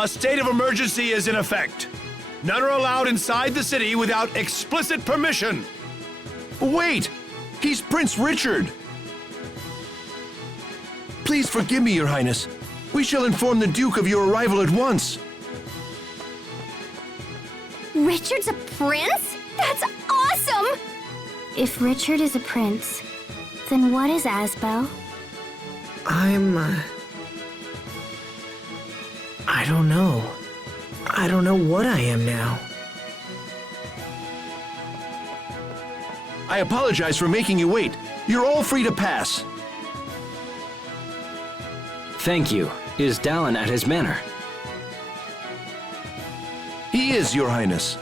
A state of emergency is in effect. None are allowed inside the city without explicit permission. Wait! He's Prince Richard! Please forgive me, Your Highness. We shall inform the Duke of your arrival at once. Richard's a prince? That's awesome! If Richard is a prince, then what is Asbel? I don't know. I don't know what I am now. I apologize for making you wait. You're all free to pass. Thank you. Is Dallin at his manor? He is, Your Highness.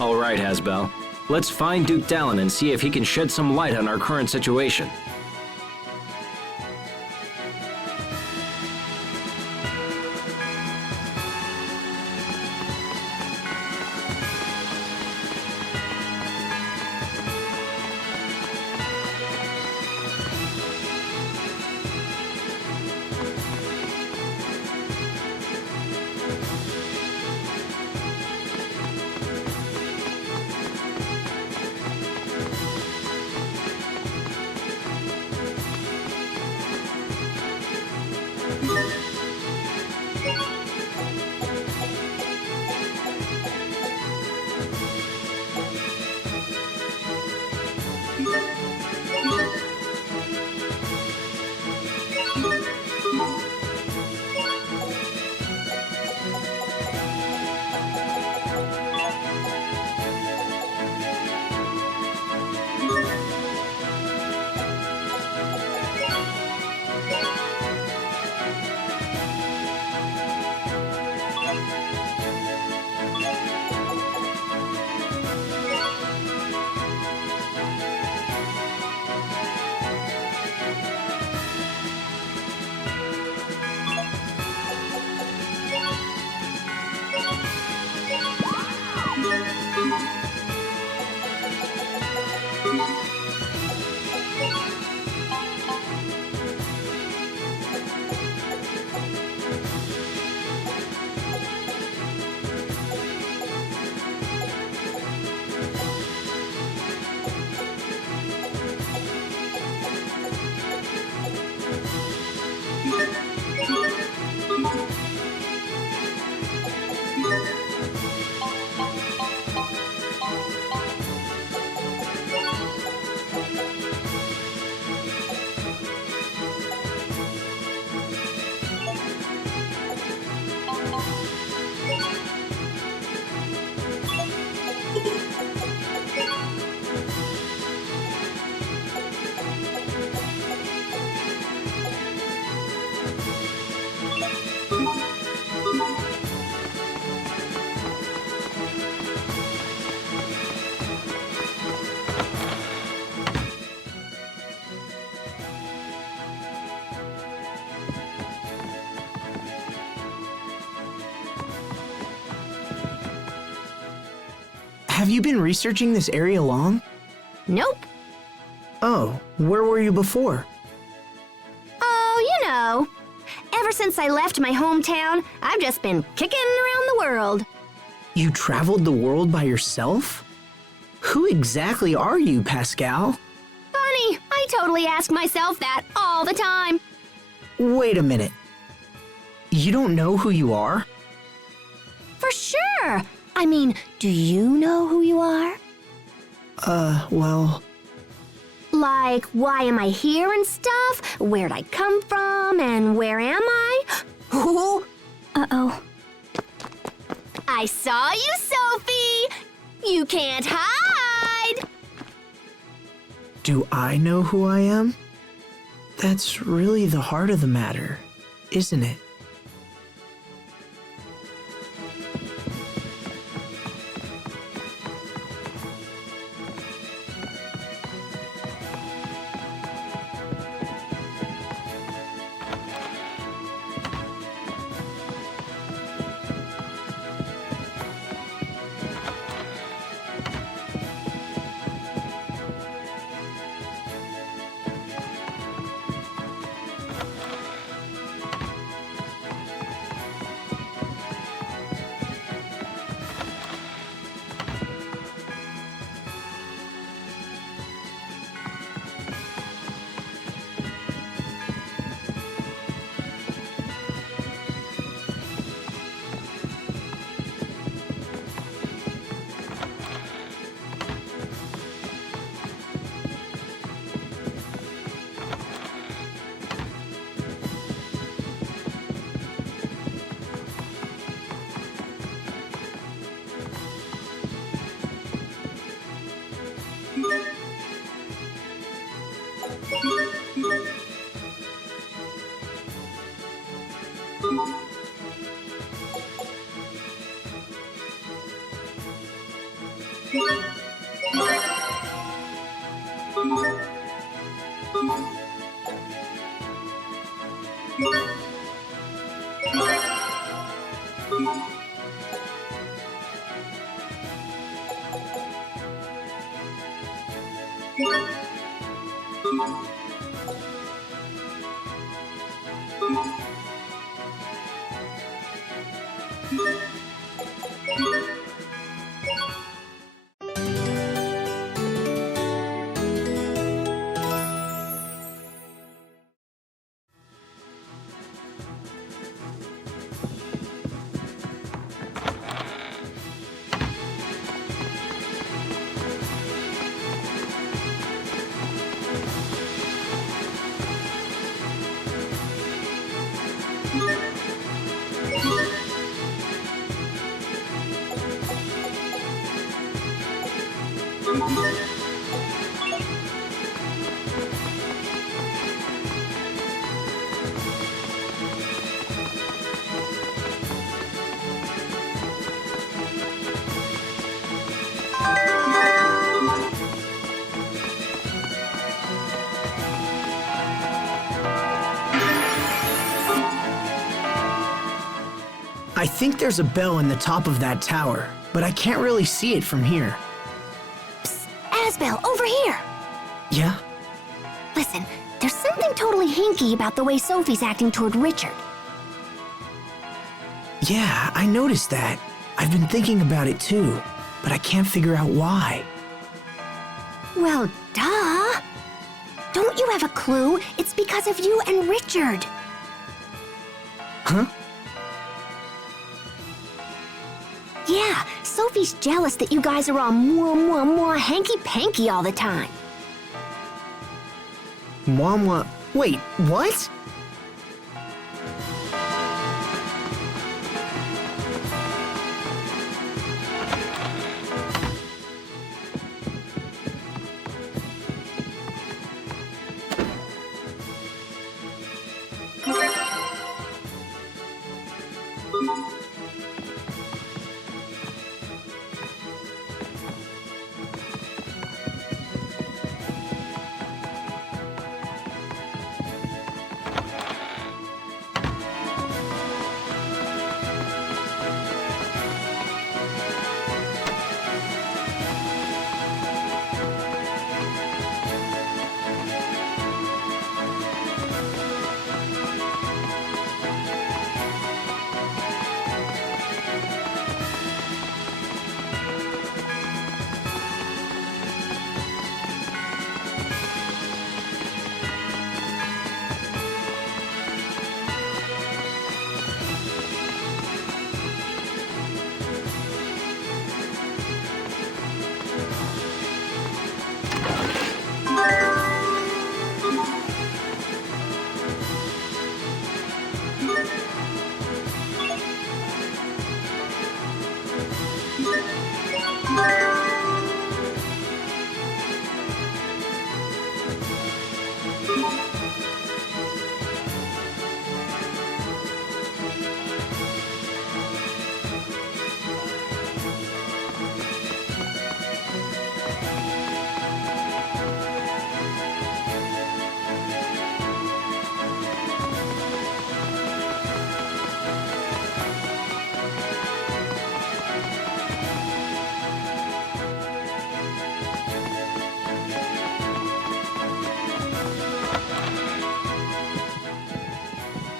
All right, Asbel. Let's find Duke Dallin and see if he can shed some light on our current situation. Have you been researching this area long? Nope. Oh, where were you before? Oh, you know. Ever since I left my hometown, I've just been kicking around the world. You traveled the world by yourself? Who exactly are you, Pascal? Funny, I totally ask myself that all the time. Wait a minute. You don't know who you are? For sure. I mean, do you know who you are? Well... Like, why am I here and stuff? Where'd I come from and where am I? Ooh. Uh-oh. I saw you, Sophie! You can't hide! Do I know who I am? That's really the heart of the matter, isn't it? I think there's a bell in the top of that tower, but I can't really see it from here. Asbel, over here! Yeah? Listen, there's something totally hinky about the way Sophie's acting toward Richard. Yeah, I noticed that. I've been thinking about it too, but I can't figure out why. Well, duh! Don't you have a clue? It's because of you and Richard. Huh? Yeah, Sophie's jealous that you guys are all mwah hanky-panky all the time. Mwah. Wait, what?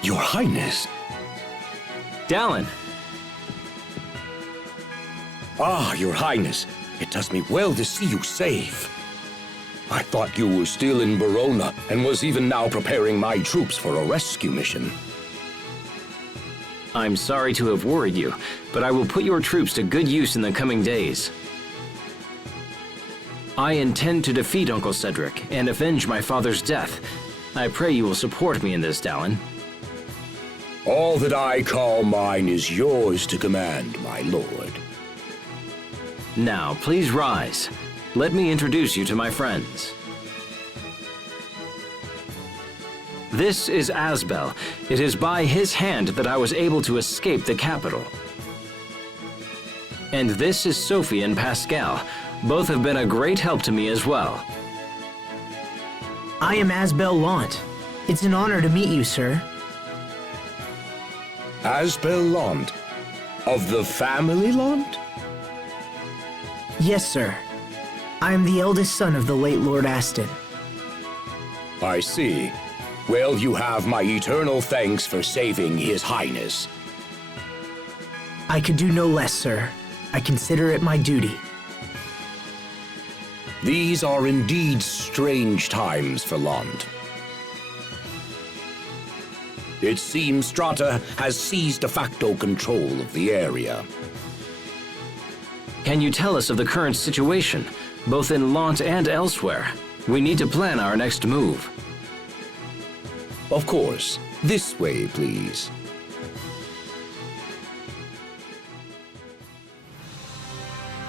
Your Highness. Dallin, Ah, Your Highness. It does me well to see you safe. I thought you were still in Verona and was even now preparing my troops for a rescue mission. I'm sorry to have worried you, but I will put your troops to good use in the coming days. I intend to defeat Uncle Cedric and avenge my father's death. I pray you will support me in this, Dallin. All that I call mine is yours to command, my lord. Now, please rise. Let me introduce you to my friends. This is Asbel. It is by his hand that I was able to escape the capital. And this is Sophie and Pascal. Both have been a great help to me as well. I am Asbel Lhant. It's an honor to meet you, sir. Asbel Lhant. Of the family Lhant? Yes, sir. I am the eldest son of the late Lord Aston. I see. Well, you have my eternal thanks for saving His Highness. I could do no less, sir. I consider it my duty. These are indeed strange times for Lhant. It seems Strata has seized de facto control of the area. Can you tell us of the current situation, both in Lhant and elsewhere? We need to plan our next move. Of course. This way, please.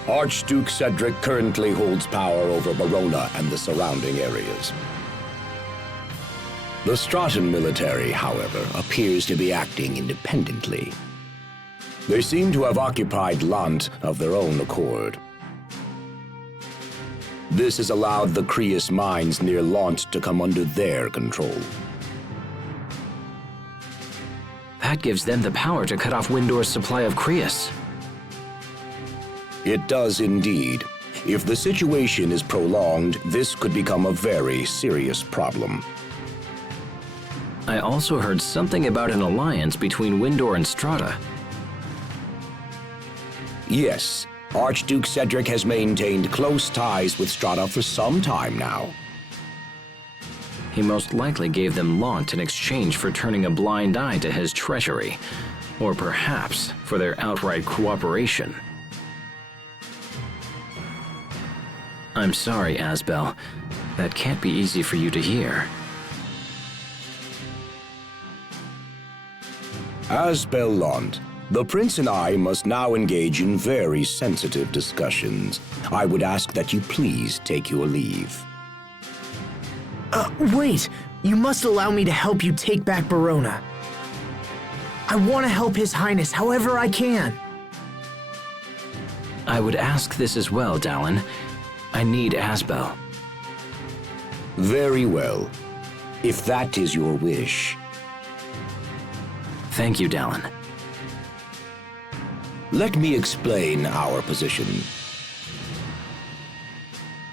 Archduke Cedric currently holds power over Verona and the surrounding areas. The Stratan military, however, appears to be acting independently. They seem to have occupied Lhant of their own accord. This has allowed the Creus mines near Lhant to come under their control. That gives them the power to cut off Windor's supply of Creus. It does indeed. If the situation is prolonged, this could become a very serious problem. I also heard something about an alliance between Windor and Strata. Yes, Archduke Cedric has maintained close ties with Strata for some time now. He most likely gave them Lhant in exchange for turning a blind eye to his treachery, or perhaps for their outright cooperation. I'm sorry, Asbel. That can't be easy for you to hear. Asbel Lhant, the Prince and I must now engage in very sensitive discussions. I would ask that you please take your leave. Wait! You must allow me to help you take back Verona. I want to help His Highness however I can. I would ask this as well, Dallin. I need Asbel. Very well, if that is your wish. Thank you, Dallin. Let me explain our position.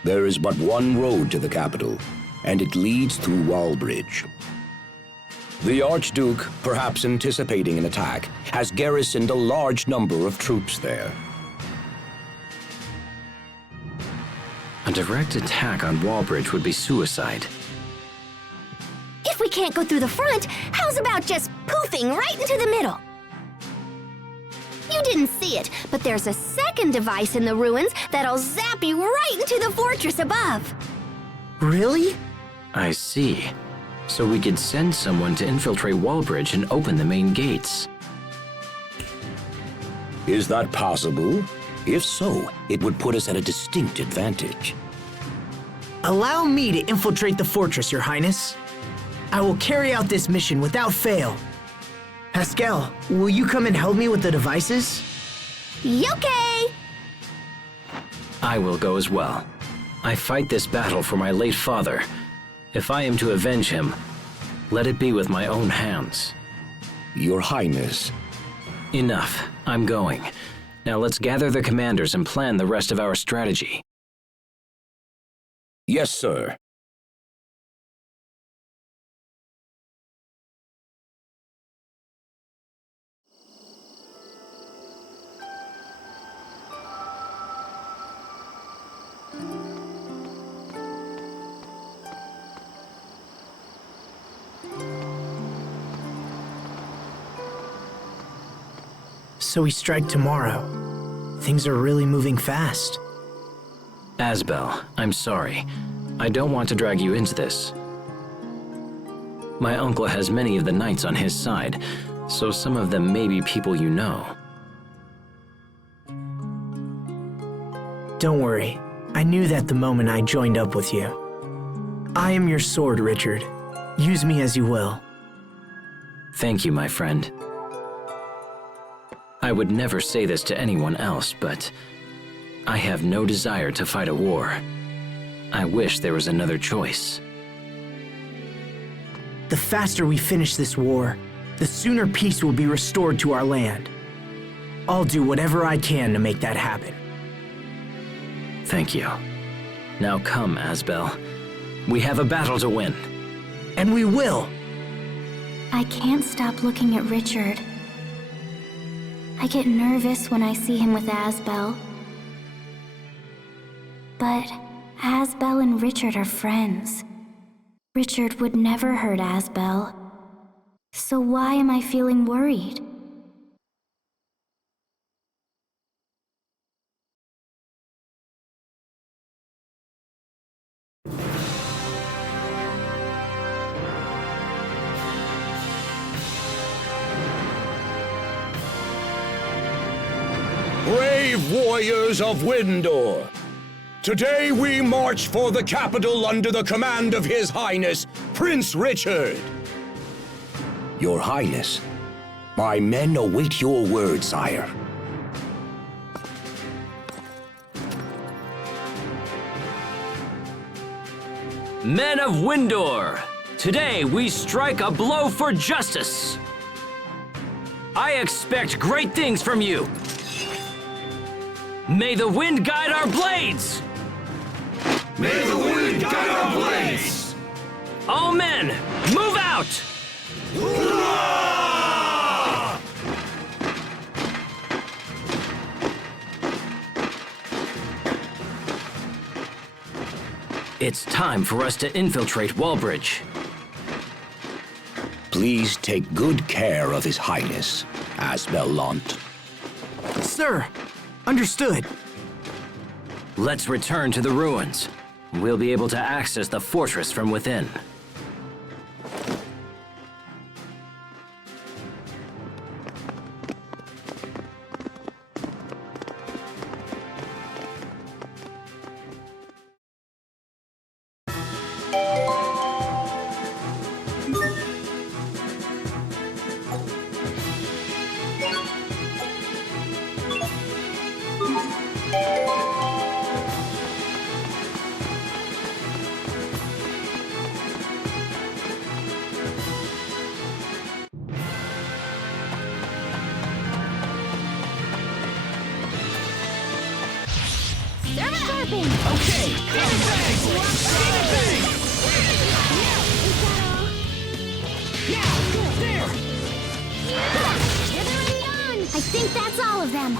There is but one road to the capital, and it leads through Wallbridge. The Archduke, perhaps anticipating an attack, has garrisoned a large number of troops there. A direct attack on Wallbridge would be suicide. If we can't go through the front, how's about just poofing right into the middle? You didn't see it, but there's a second device in the ruins that'll zap you right into the fortress above. Really? I see. So we could send someone to infiltrate Wallbridge and open the main gates. Is that possible? If so, it would put us at a distinct advantage. Allow me to infiltrate the fortress, Your Highness. I will carry out this mission without fail. Pascal, will you come and help me with the devices? Okay! I will go as well. I fight this battle for my late father. If I am to avenge him, let it be with my own hands. Your Highness. Enough. I'm going. Now let's gather the commanders and plan the rest of our strategy. Yes, sir. So we strike tomorrow. Things are really moving fast. Asbel, I'm sorry. I don't want to drag you into this. My uncle has many of the knights on his side, so some of them may be people you know. Don't worry. I knew that the moment I joined up with you. I am your sword, Richard. Use me as you will. Thank you, my friend. I would never say this to anyone else, but I have no desire to fight a war. I wish there was another choice. The faster we finish this war, the sooner peace will be restored to our land. I'll do whatever I can to make that happen. Thank you. Now come, Asbel. We have a battle to win. And we will! I can't stop looking at Richard. I get nervous when I see him with Asbel. But Asbel and Richard are friends. Richard would never hurt Asbel. So why am I feeling worried? Brave warriors of Windor, today we march for the capital under the command of His Highness, Prince Richard. Your Highness, my men await your word, sire. Men of Windor, today we strike a blow for justice. I expect great things from you. May the wind guide our blades! May the wind guide our blades! All men, move out! It's time for us to infiltrate Wallbridge. Please take good care of His Highness, Asbel Lhant. Sir, understood. Let's return to the ruins. We'll be able to access the fortress from within. I think that's all of them.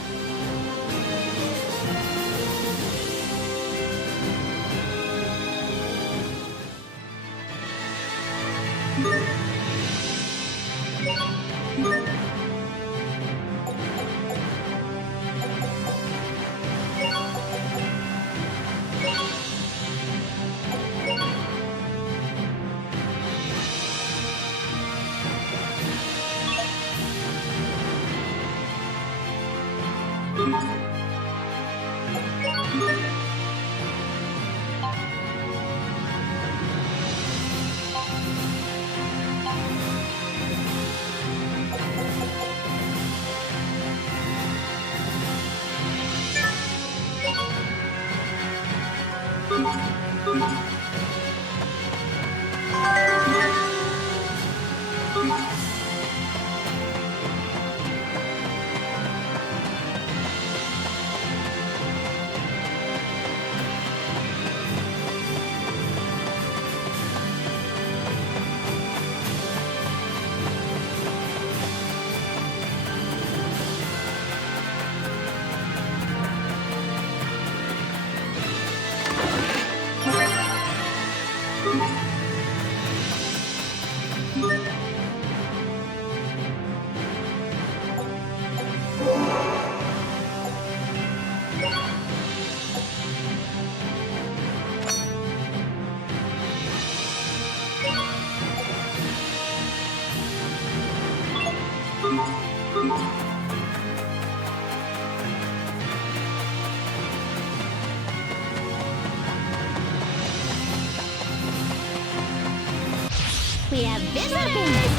We have visitors!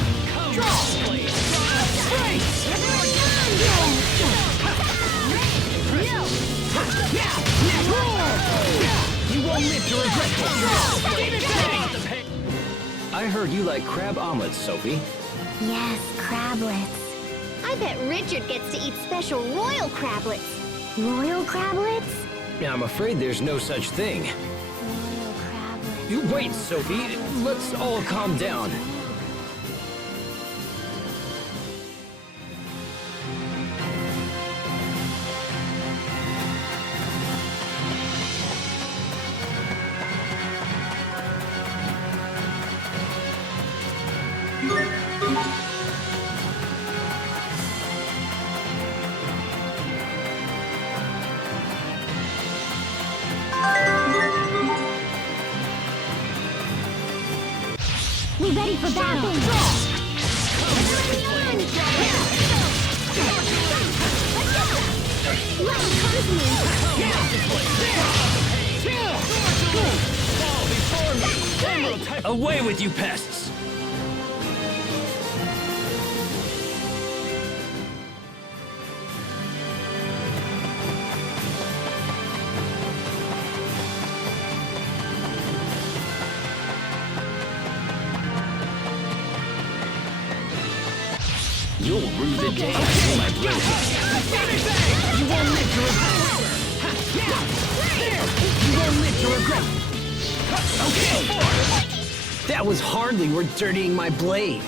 I heard you like crab omelets, Sophie. Yes, crablets. I bet Richard gets to eat special royal crablets. Royal crablets? I'm afraid there's no such thing. Royal crablets. You wait, Sophie. Let's all calm down. We ready for battle. Away with you pests! You'll rue the day I feel my blood. You won't live to regret. You won't live to regret. Okay. That was hardly worth dirtying my blade.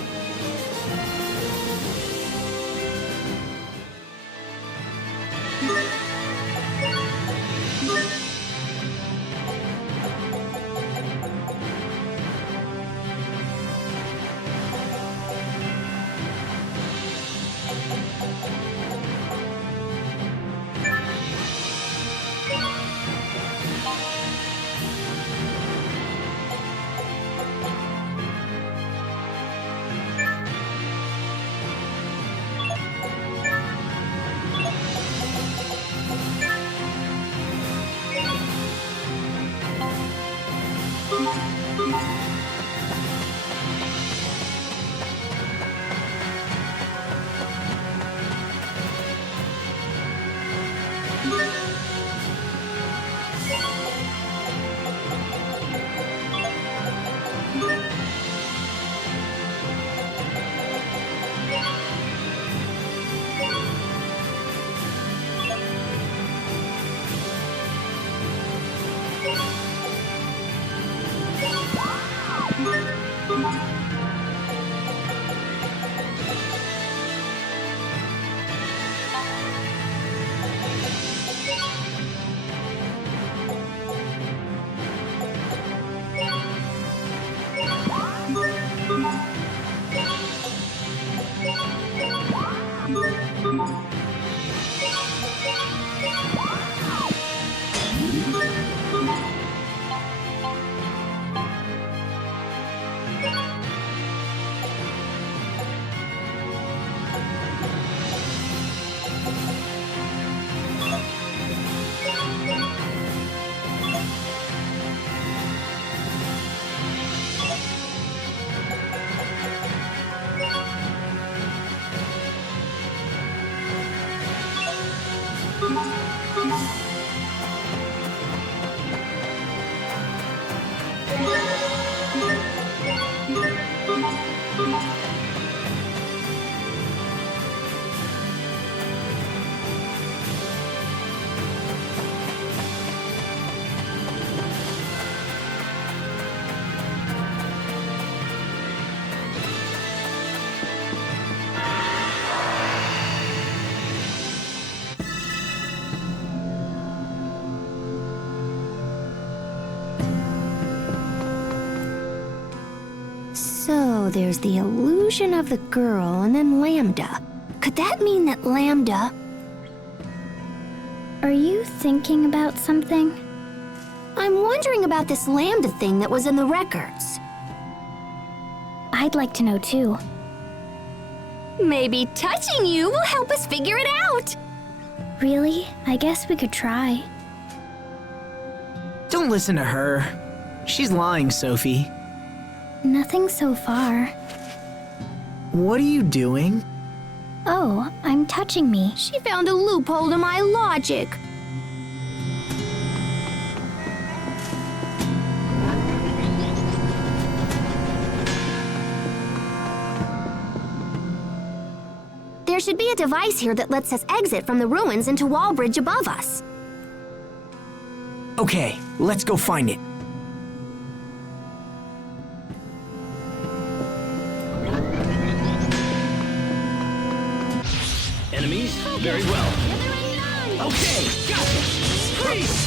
So there's the illusion of the girl and then Lambda. Could that mean that Lambda... Are you thinking about something? I'm wondering about this Lambda thing that was in the records. I'd like to know too. Maybe touching you will help us figure it out. Really? I guess we could try. Don't listen to her. She's lying, Sophie. Nothing so far. What are you doing? Oh, I'm touching me. She found a loophole to my logic. should be a device here that lets us exit from the ruins into Wallbridge above us. Okay, let's go find it. Enemies? Very well. Okay, gotcha! Freeze!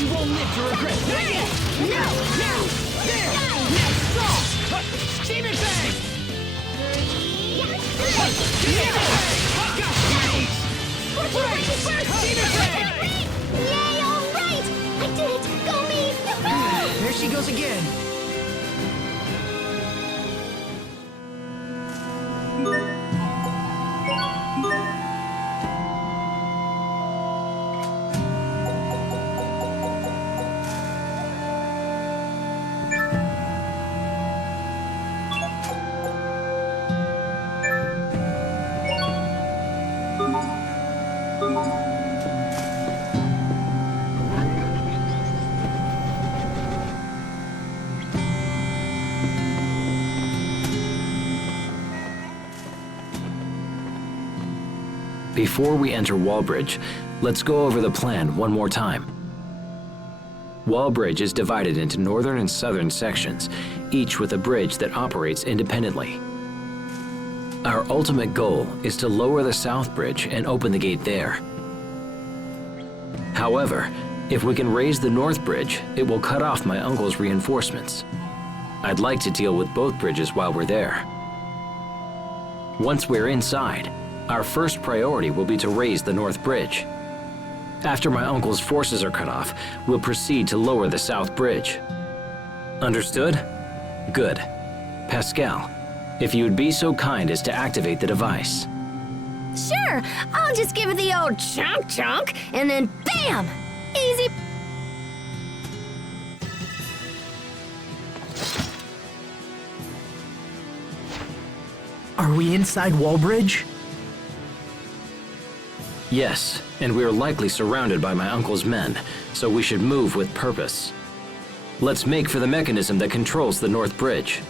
You won't live to regret that! No! Now! There! Now strong! Demon Fang! Demon Fang! Gotcha! Demon Fang! Yay, all right! I did it! Go me! There she goes again. Before we enter Wallbridge, let's go over the plan one more time. Wallbridge is divided into northern and southern sections, each with a bridge that operates independently. Our ultimate goal is to lower the south bridge and open the gate there. However, if we can raise the north bridge, it will cut off my uncle's reinforcements. I'd like to deal with both bridges while we're there. Once we're inside, our first priority will be to raise the north bridge. After my uncle's forces are cut off, we'll proceed to lower the south bridge. Understood? Good. Pascal, if you would be so kind as to activate the device. Sure, I'll just give it the old chunk, and then BAM! Easy. Are we inside Wallbridge? Yes, and we are likely surrounded by my uncle's men, so we should move with purpose. Let's make for the mechanism that controls the north bridge.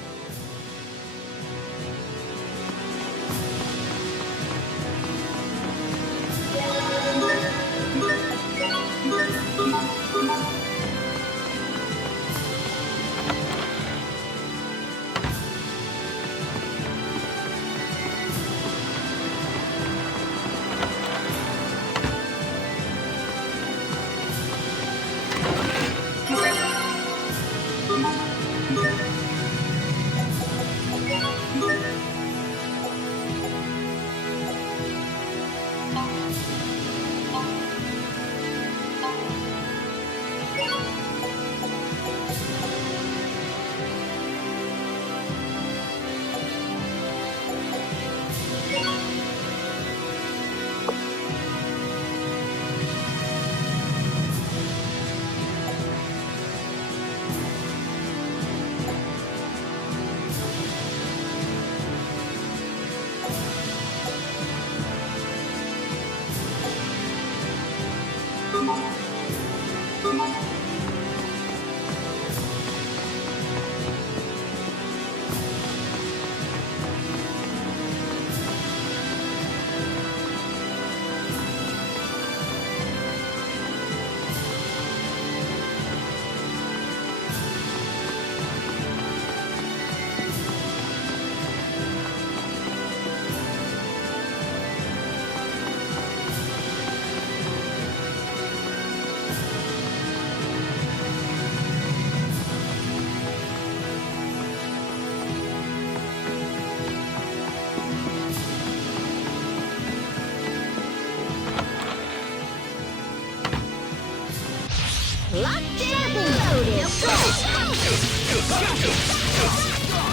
Locked in and loaded.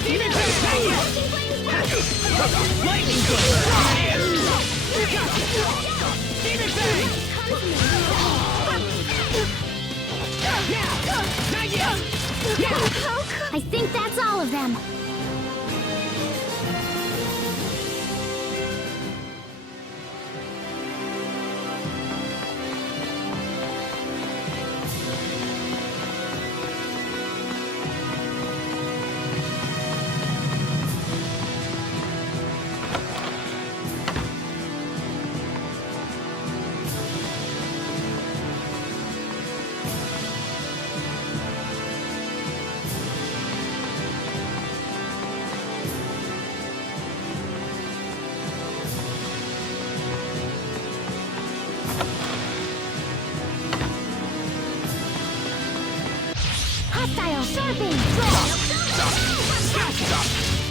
Demon Fang! Lightning Bolt! Demon Fang! Not yet! I think that's all of them. Sharpen! Gotcha!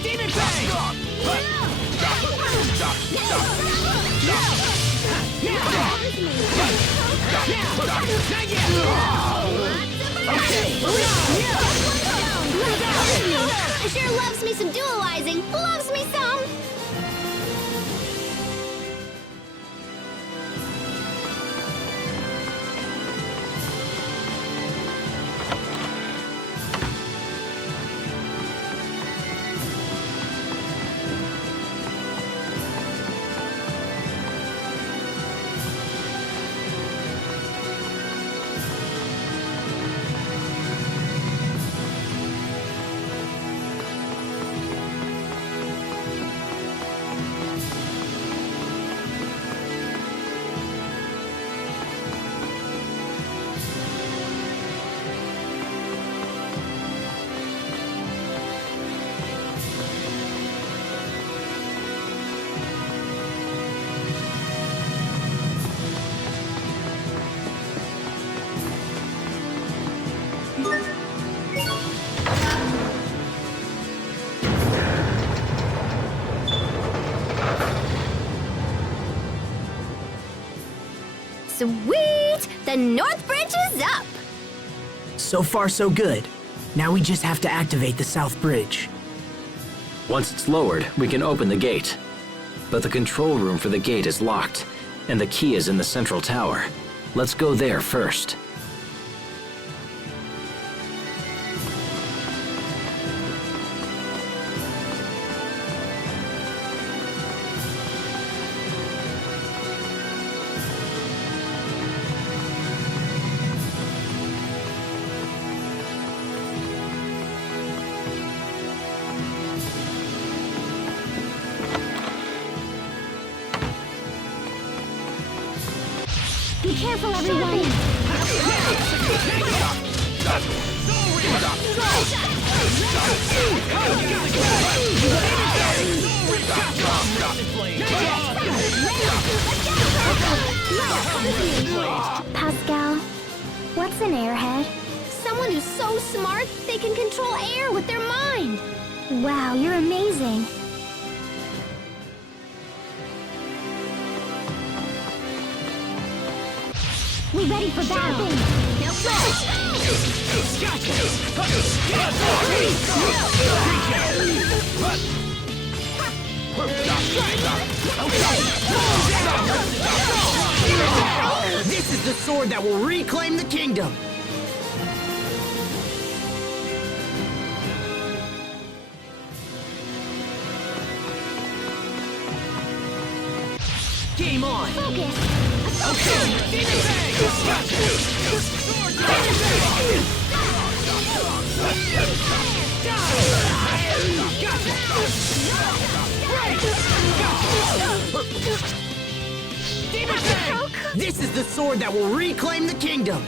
Demon Fang! Sure loves me some dualizing. Loves me some. Sweet! The North Bridge is up! So far, so good. Now we just have to activate the South Bridge. Once it's lowered, we can open the gate. But the control room for the gate is locked, and the key is in the central tower. Let's go there first. Be careful, everyone! Pascal, what's an airhead? Someone who's so smart they can control air with their mind. Wow, you're amazing. We ready for battle? This is the sword that will reclaim the kingdom! Game on! Focus! Okay! Demon Fang! Demon Fang! This is the sword that will reclaim the kingdom!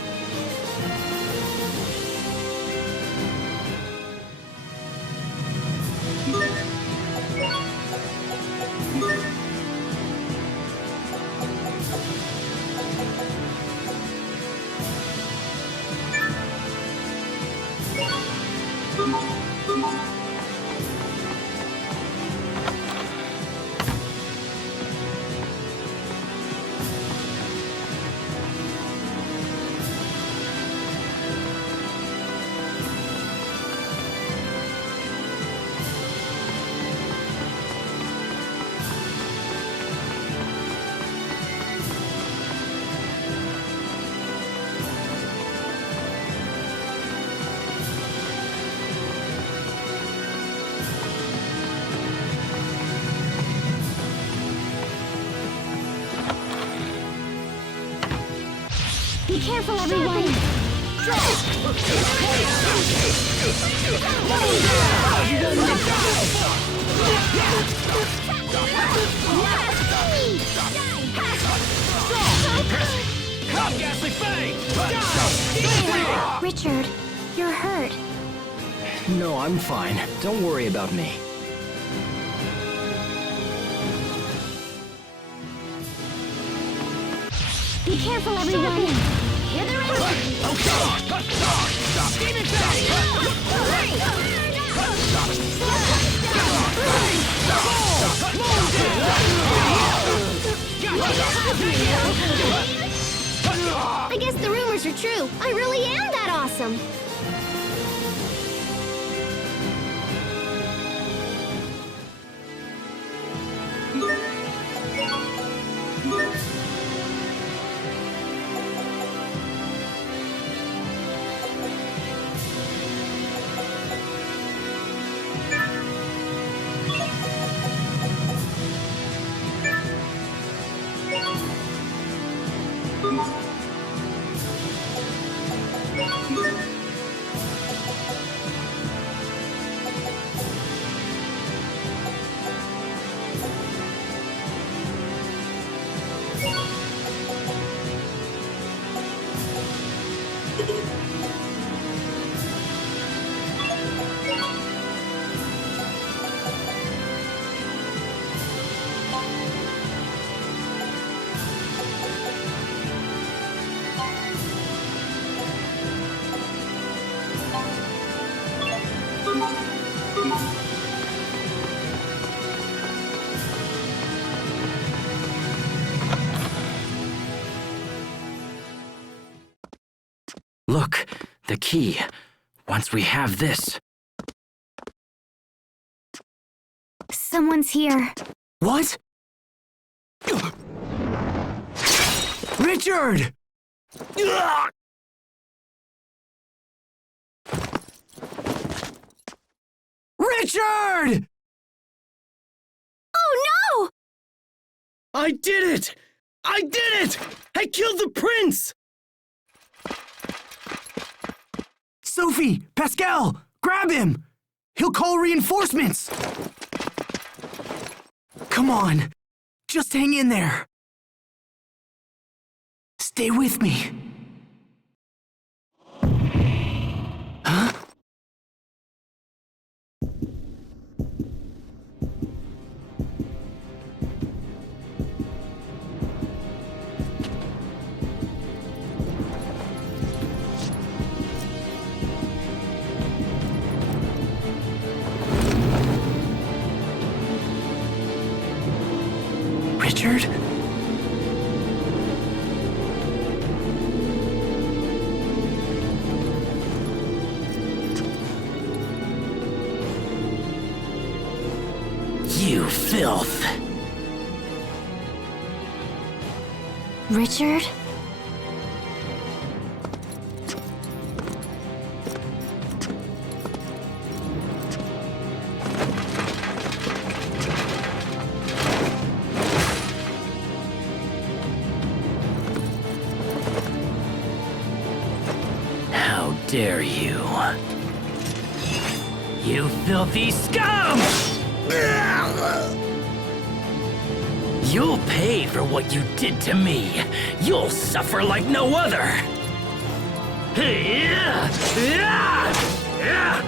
Be careful, everyone! Richard, you're hurt. No, I'm fine. Don't worry about me. Be careful, everyone! Hither and Demon Fang! I guess the rumors are true. I really am that awesome. Look, the key. Once we have this... Someone's here. What? Richard! Richard! Oh no! I did it! I did it! I killed the prince! Sophie! Pascal! Grab him! He'll call reinforcements! Come on! Just hang in there! Stay with me! Huh? Richard? You filth! Richard? How dare you? You filthy scum! You'll pay for what you did to me. You'll suffer like no other.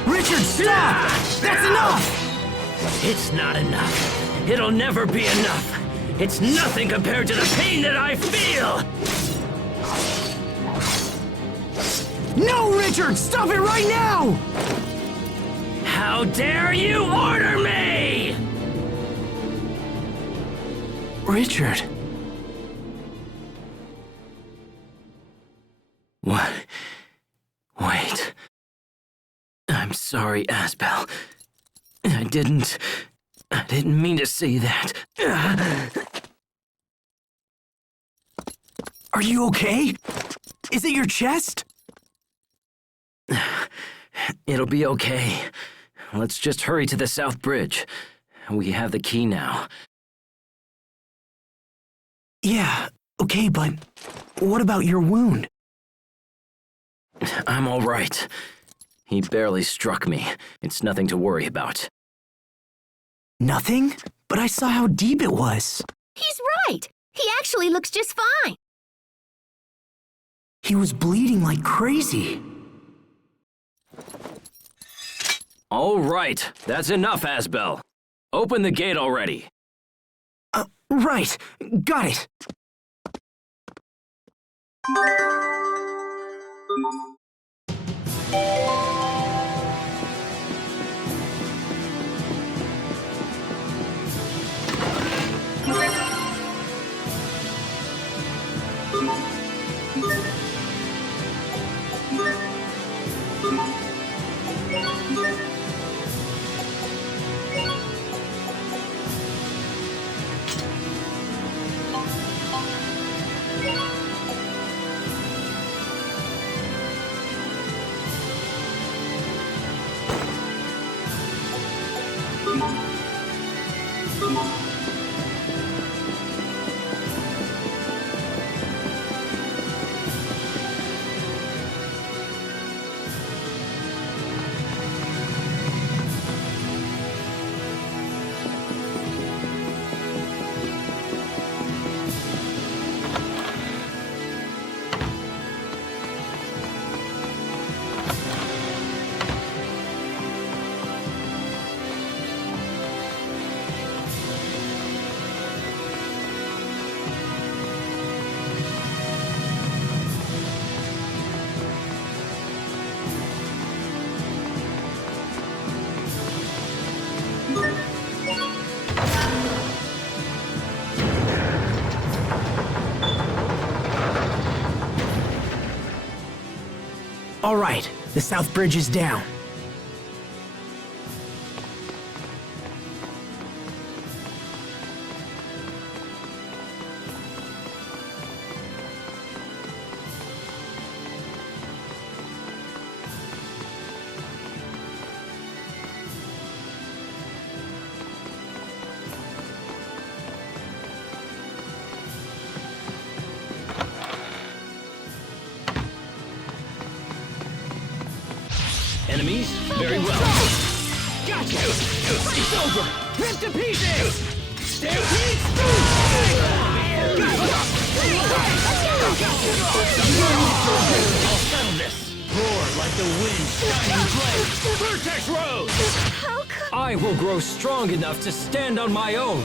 Richard, stop! That's enough! It's not enough. It'll never be enough. It's nothing compared to the pain that I feel. No, Richard! Stop it right now! How dare you order me? Richard. What? Wait. I'm sorry, Asbel. I didn't mean to say that. Are you okay? Is it your chest? It'll be okay. Let's just hurry to the South Bridge. We have the key now. Yeah, okay, but what about your wound? I'm all right. He barely struck me. It's nothing to worry about. Nothing? But I saw how deep it was. He's right. He actually looks just fine. He was bleeding like crazy. All right, that's enough, Asbel. Open the gate already. Right. Got it. All right, the South Bridge is down. Enemies? Very well. Gotcha! It's over! Ripped to pieces! Stampede through! I'll settle this! Roar like the wind, shining blade! Vertex Rose! How could... I will grow strong enough to stand on my own.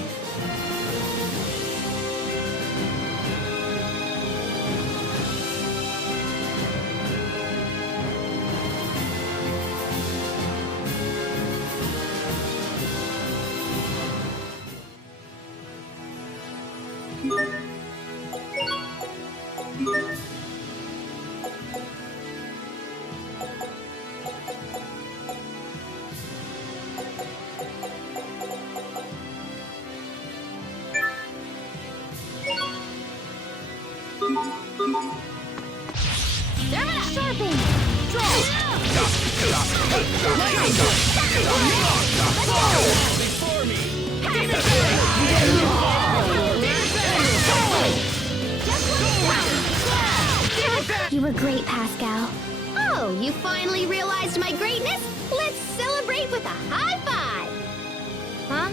Sharpen! Before me! You were great, Pascal. Oh, you finally realized my greatness? Let's celebrate with a high five! Huh?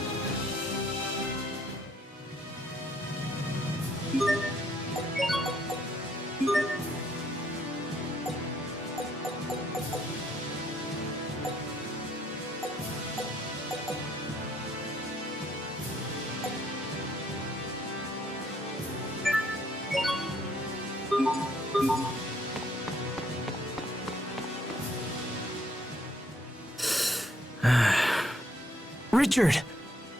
Richard,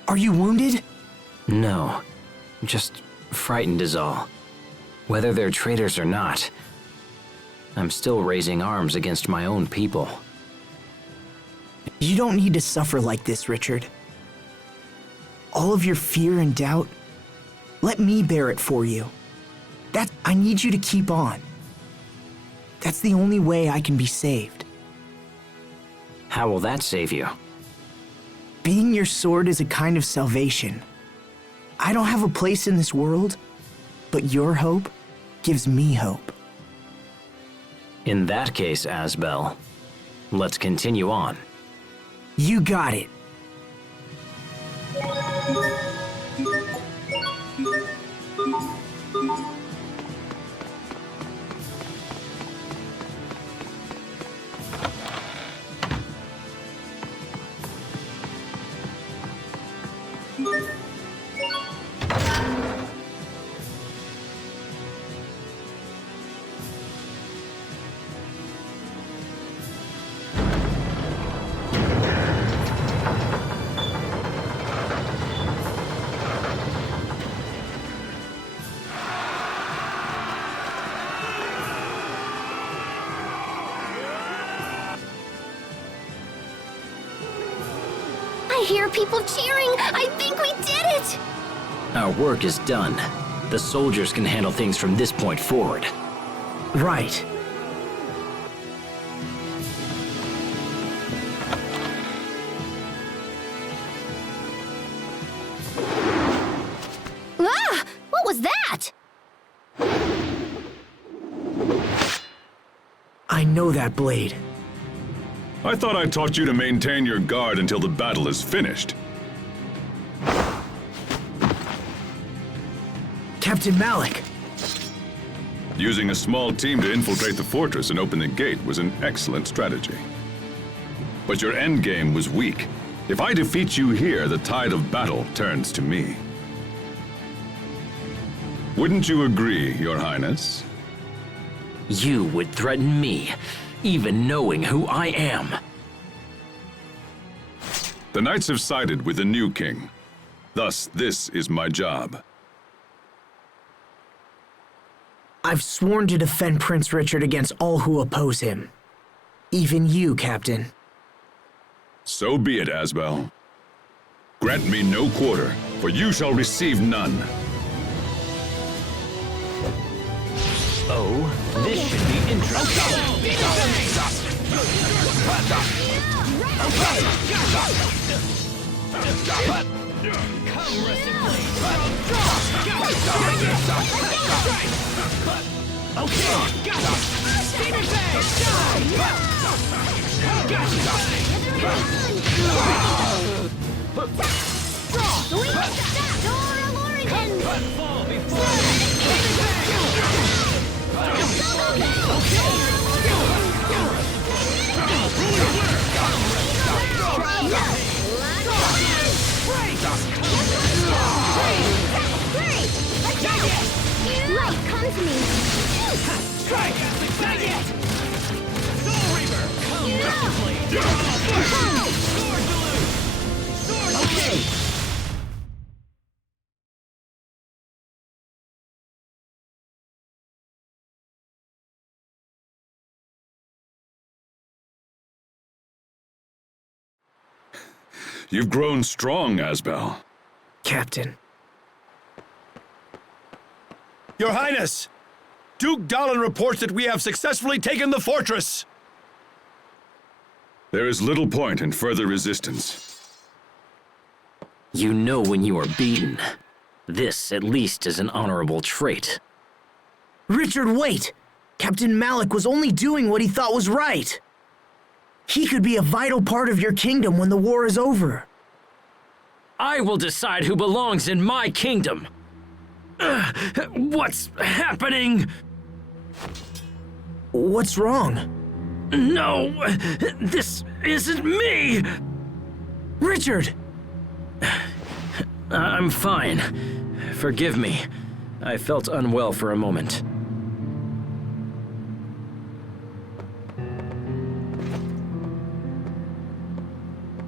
are you wounded? No, just frightened is all. Whether they're traitors or not, I'm still raising arms against my own people. You don't need to suffer like this, Richard. All of your fear and doubt, let me bear it for you. I need you to keep on. That's the only way I can be saved. How will that save you? Being your sword is a kind of salvation. I don't have a place in this world, but your hope gives me hope. In that case, Asbel, let's continue on. You got it. hear people cheering. I think we did it! Our work is done. The soldiers can handle things from this point forward. Right. Ah! What was that? I know that blade. I thought I taught you to maintain your guard until the battle is finished. Captain Malik. Using a small team to infiltrate the fortress and open the gate was an excellent strategy. But your endgame was weak. If I defeat you here, the tide of battle turns to me. Wouldn't you agree, Your Highness? You would threaten me, even knowing who I am. The knights have sided with the new king. Thus, this is my job. I've sworn to defend Prince Richard against all who oppose him. Even you, Captain. So be it, Asbel. Grant me no quarter, for you shall receive none. Oh, this should be interesting. Come, Rusted Light, come to me. Strike! Not yet! Soul Reaver! Come, Sword Salute! Sword okay! You've grown strong, Asbel. Captain. Your Highness! Duke Dallin reports that we have successfully taken the fortress! There is little point in further resistance. You know when you are beaten. This, at least, is an honorable trait. Richard, wait! Captain Malik was only doing what he thought was right. He could be a vital part of your kingdom when the war is over. I will decide who belongs in my kingdom. What's happening? What's wrong? No, this isn't me! Richard! I'm fine. Forgive me. I felt unwell for a moment.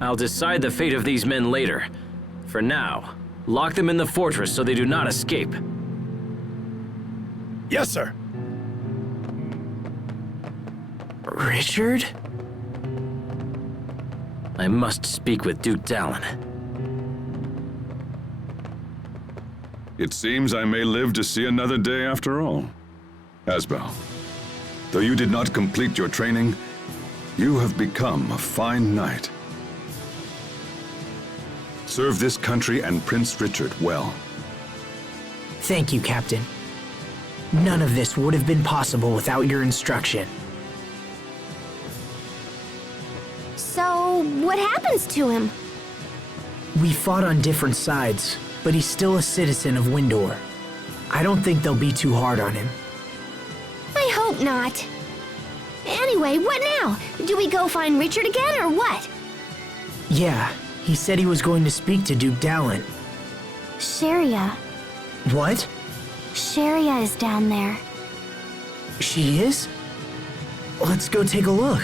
I'll decide the fate of these men later. For now, lock them in the fortress so they do not escape. Yes, sir. Richard? I must speak with Duke Dallin. It seems I may live to see another day after all. Asbel, though you did not complete your training, you have become a fine knight. Serve this country and Prince Richard well. Thank you, Captain. None of this would have been possible without your instruction. So, what happens to him? We fought on different sides, but he's still a citizen of Windor. I don't think they'll be too hard on him. I hope not. Anyway, what now? Do we go find Richard again, or what? Yeah, he said he was going to speak to Duke Dallin. Sharia. What? Sharia is down there. She is? Let's go take a look.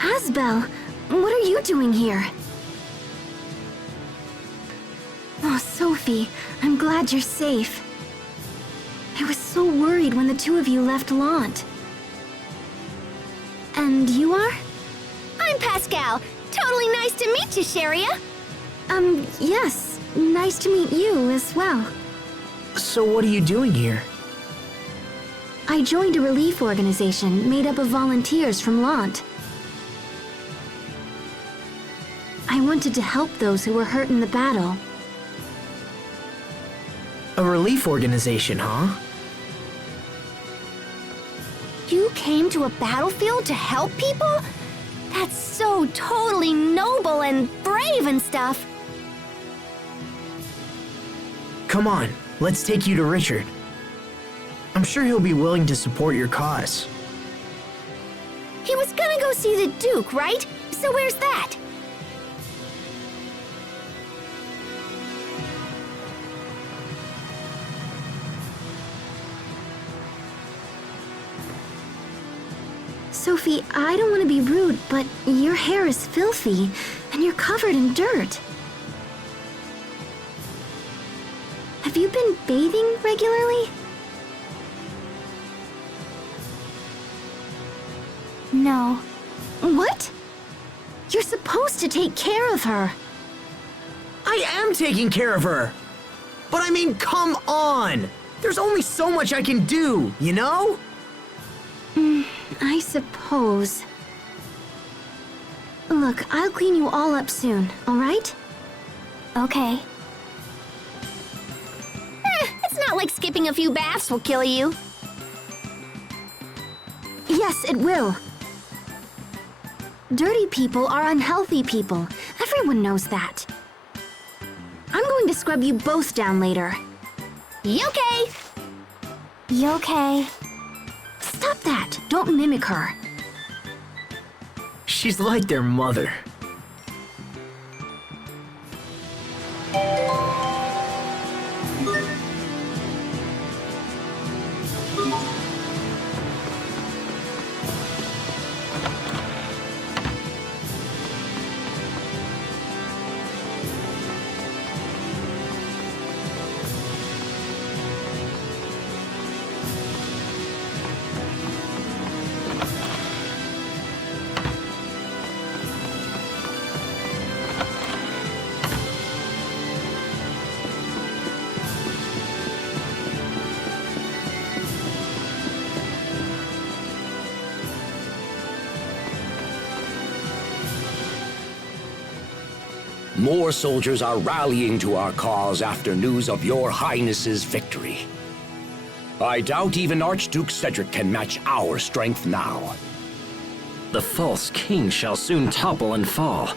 Asbel, what are you doing here? Oh, Sophie, I'm glad you're safe. I was so worried when the two of you left Lhant. And you are? I'm Pascal. Totally nice to meet you, Sharia. Yes. Nice to meet you as well. So what are you doing here? I joined a relief organization made up of volunteers from Lhant. I wanted to help those who were hurt in the battle. A relief organization, huh? You came to a battlefield to help people? That's so totally noble and brave and stuff. Come on, let's take you to Richard. I'm sure he'll be willing to support your cause. He was gonna go see the Duke, right? So where's that? Sophie, I don't want to be rude, but your hair is filthy, and you're covered in dirt. Have you been bathing regularly? No. What? You're supposed to take care of her. I am taking care of her! But I mean, come on! There's only so much I can do, you know? I suppose. Look, I'll clean you all up soon, alright? Okay. It's not like skipping a few baths will kill you. Yes, it will. Dirty people are unhealthy people. Everyone knows that. I'm going to scrub you both down later. Okay. Okay. Stop that! Don't mimic her. She's like their mother. More soldiers are rallying to our cause after news of your Highness's victory. I doubt even Archduke Cedric can match our strength now. The false king shall soon topple and fall.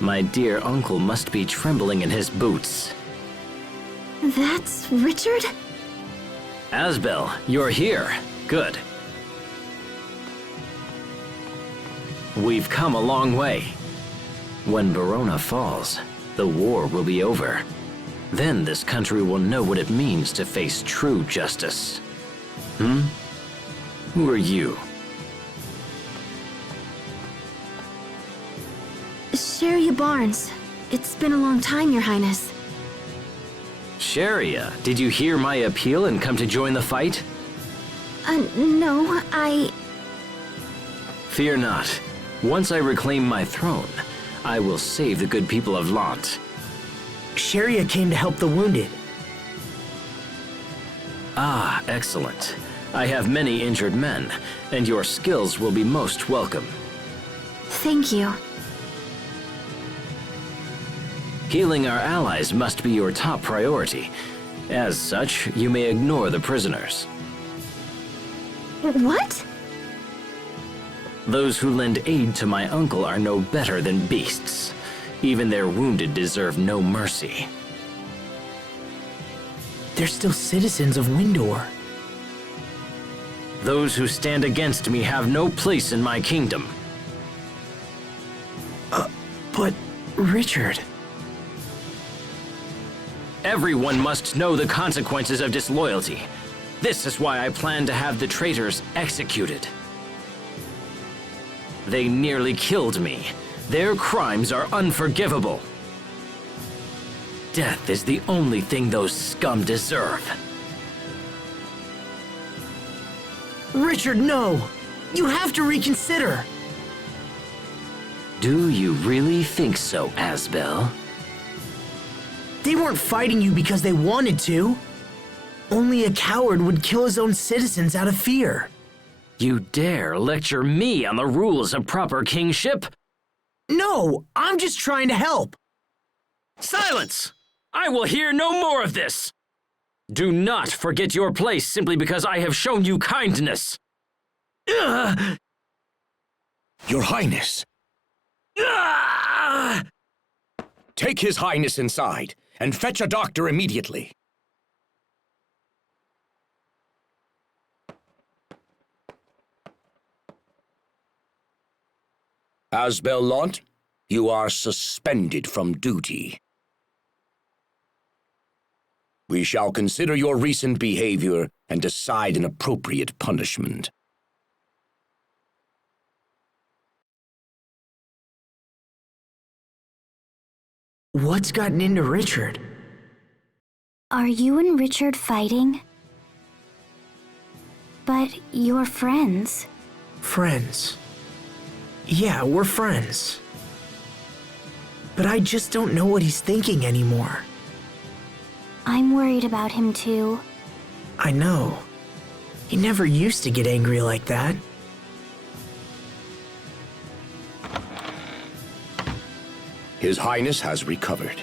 My dear uncle must be trembling in his boots. That's Richard? Asbel, you're here. Good. We've come a long way. When Verona falls, the war will be over. Then this country will know what it means to face true justice. Who are you? Sharia Barnes. It's been a long time, Your Highness. Sharia, did you hear my appeal and come to join the fight? No, Fear not. Once I reclaim my throne, I will save the good people of Lhant. Sharia came to help the wounded. Ah, excellent. I have many injured men, and your skills will be most welcome. Thank you. Healing our allies must be your top priority. As such, you may ignore the prisoners. What? Those who lend aid to my uncle are no better than beasts. Even their wounded deserve no mercy. They're still citizens of Windor. Those who stand against me have no place in my kingdom. But, Richard... Everyone must know the consequences of disloyalty. This is why I plan to have the traitors executed. They nearly killed me. Their crimes are unforgivable. Death is the only thing those scum deserve. Richard, no! You have to reconsider! Do you really think so, Asbel? They weren't fighting you because they wanted to. Only a coward would kill his own citizens out of fear. You dare lecture me on the rules of proper kingship? No, I'm just trying to help. Silence! I will hear no more of this! Do not forget your place simply because I have shown you kindness! Your Highness! Take His Highness inside and fetch a doctor immediately. Asbel Lhant, you are suspended from duty. We shall consider your recent behavior and decide an appropriate punishment. What's gotten into Richard? Are you and Richard fighting? But you're friends. Friends. Yeah, we're friends. But I just don't know what he's thinking anymore. I'm worried about him too. I know. He never used to get angry like that. His Highness has recovered.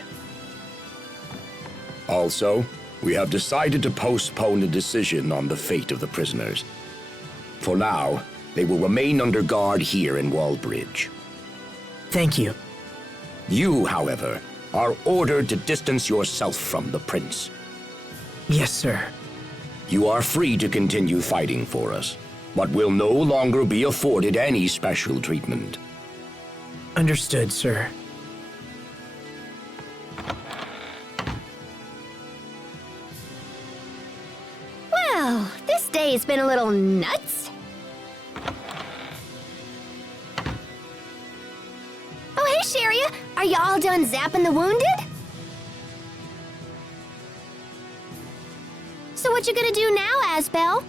Also, we have decided to postpone a decision on the fate of the prisoners. For now, they will remain under guard here in Wallbridge. Thank you. You, however, are ordered to distance yourself from the prince. Yes, sir. You are free to continue fighting for us, but will no longer be afforded any special treatment. Understood, sir. Well, this day's been a little nuts. Oh, hey, Sharia. Are you all done zapping the wounded? So what you gonna do now, Asbel?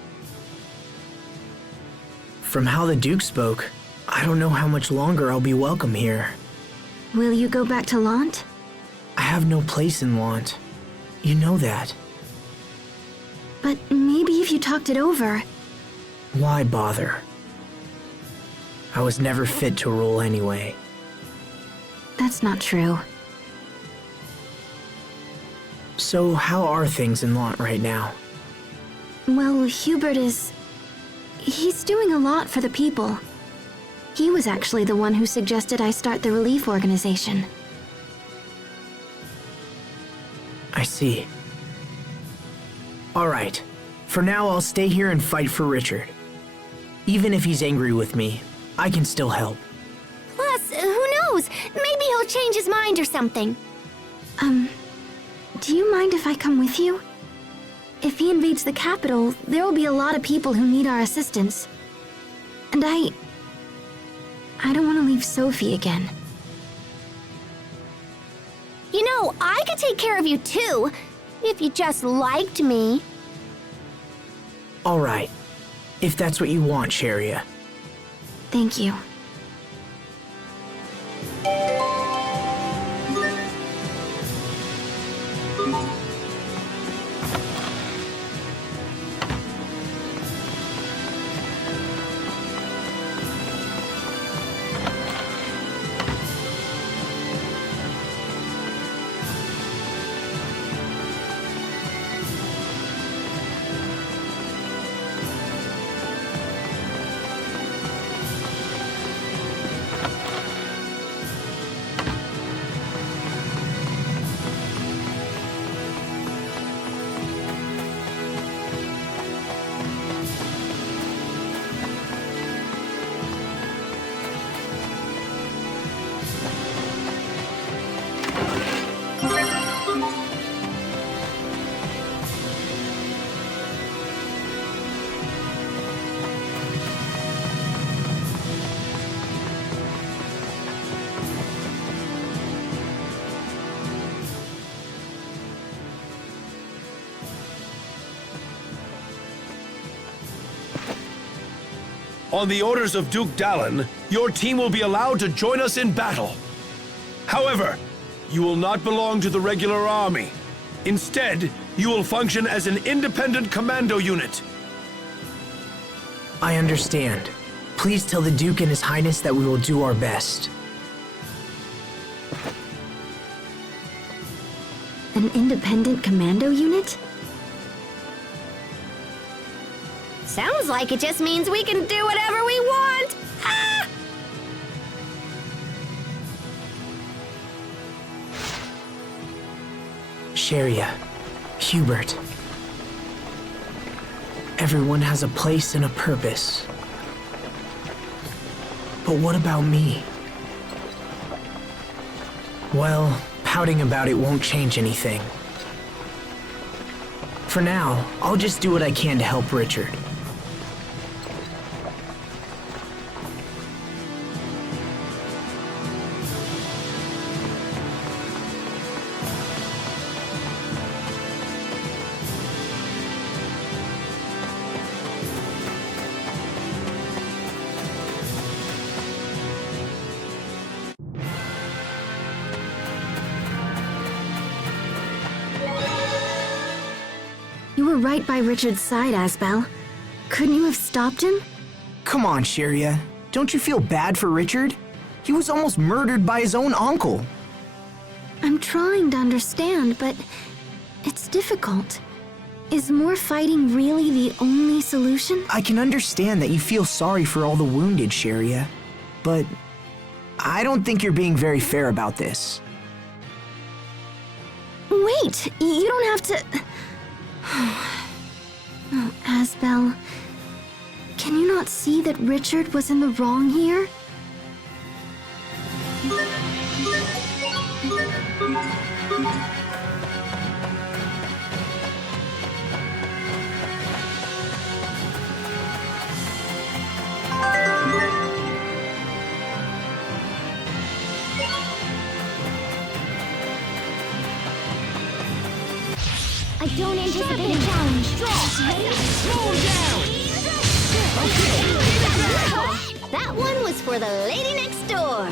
From how the Duke spoke, I don't know how much longer I'll be welcome here. Will you go back to Lhant? I have no place in Lhant. You know that. But maybe if you talked it over. Why bother? I was never fit to rule anyway. That's not true. So how are things in Lhant right now? Well, Hubert is... he's doing a lot for the people. He was actually the one who suggested I start the relief organization. I see. All right. For now, I'll stay here and fight for Richard. Even if he's angry with me, I can still help. Plus, who knows? Maybe he'll change his mind or something. Do you mind if I come with you? If he invades the capital, there will be a lot of people who need our assistance. And I don't want to leave Sophie again. You know, I could take care of you too, if you just liked me. All right. If that's what you want, Sharia. Thank you. On the orders of Duke Dallin, your team will be allowed to join us in battle. However, you will not belong to the regular army. Instead, you will function as an independent commando unit. I understand. Please tell the Duke and His Highness that we will do our best. An independent commando unit? Sounds like it just means we can do whatever we want. Ah! Sheria, Hubert. Everyone has a place and a purpose. But what about me? Well, pouting about it won't change anything. For now, I'll just do what I can to help Richard. You were right by Richard's side, Asbel. Couldn't you have stopped him? Come on, Sheria. Don't you feel bad for Richard? He was almost murdered by his own uncle. I'm trying to understand, but it's difficult. Is more fighting really the only solution? I can understand that you feel sorry for all the wounded, Sheria, but I don't think you're being very fair about this. Wait, you don't have to... Oh, Asbel, can you not see that Richard was in the wrong here? I don't anticipate a challenge. Slow down! That one was for the lady next door.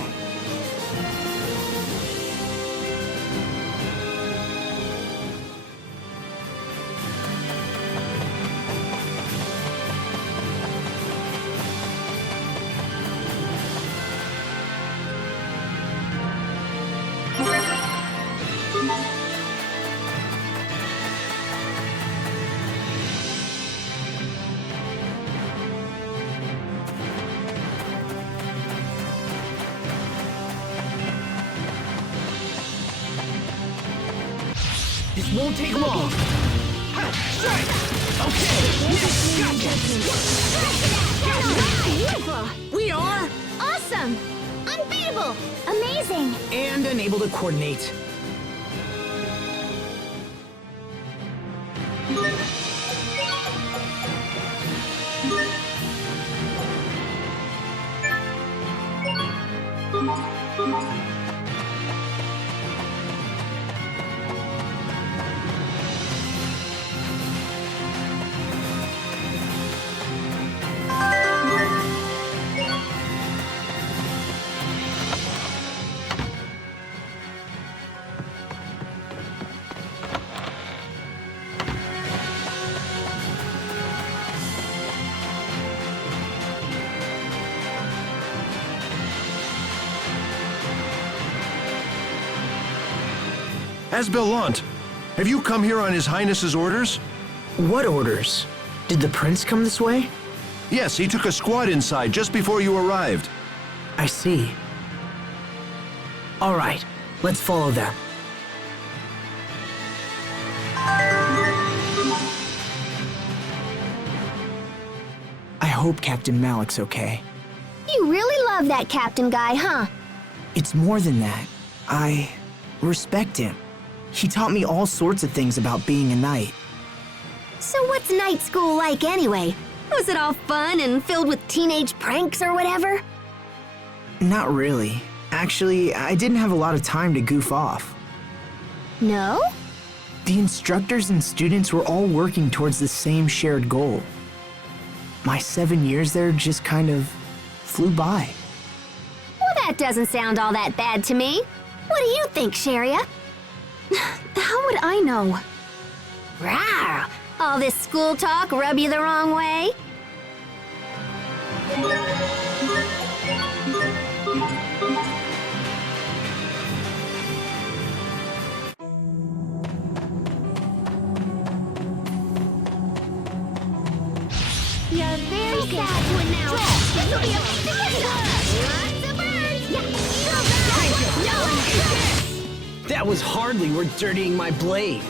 This won't take long. Strike! Okay, Beautiful. we are Awesome. Unbeatable. Amazing. And unable to coordinate. Asbel Lhant, have you come here on His Highness's orders? What orders? Did the prince come this way? Yes, he took a squad inside just before you arrived. I see. All right, let's follow them. I hope Captain Malik's okay. You really love that captain guy, huh? It's more than that. I respect him. He taught me all sorts of things about being a knight. So what's night school like anyway? Was it all fun and filled with teenage pranks or whatever? Not really. Actually, I didn't have a lot of time to goof off. No? The instructors and students were all working towards the same shared goal. My 7 years there just kind of flew by. Well, that doesn't sound all that bad to me. What do you think, Sharia? How would I know? Rawr! All this school talk rub you the wrong way? You're very sad to announce. This'll be a lots of burns. Yeah. That was hardly worth dirtying my blade.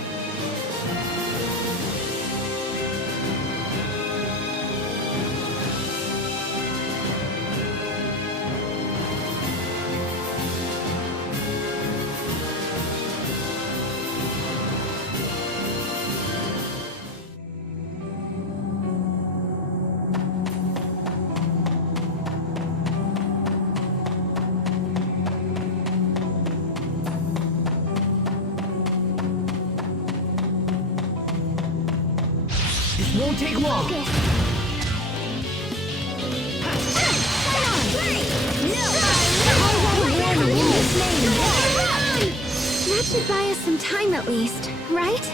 Won't take long. Okay. That should buy us some time at least, right?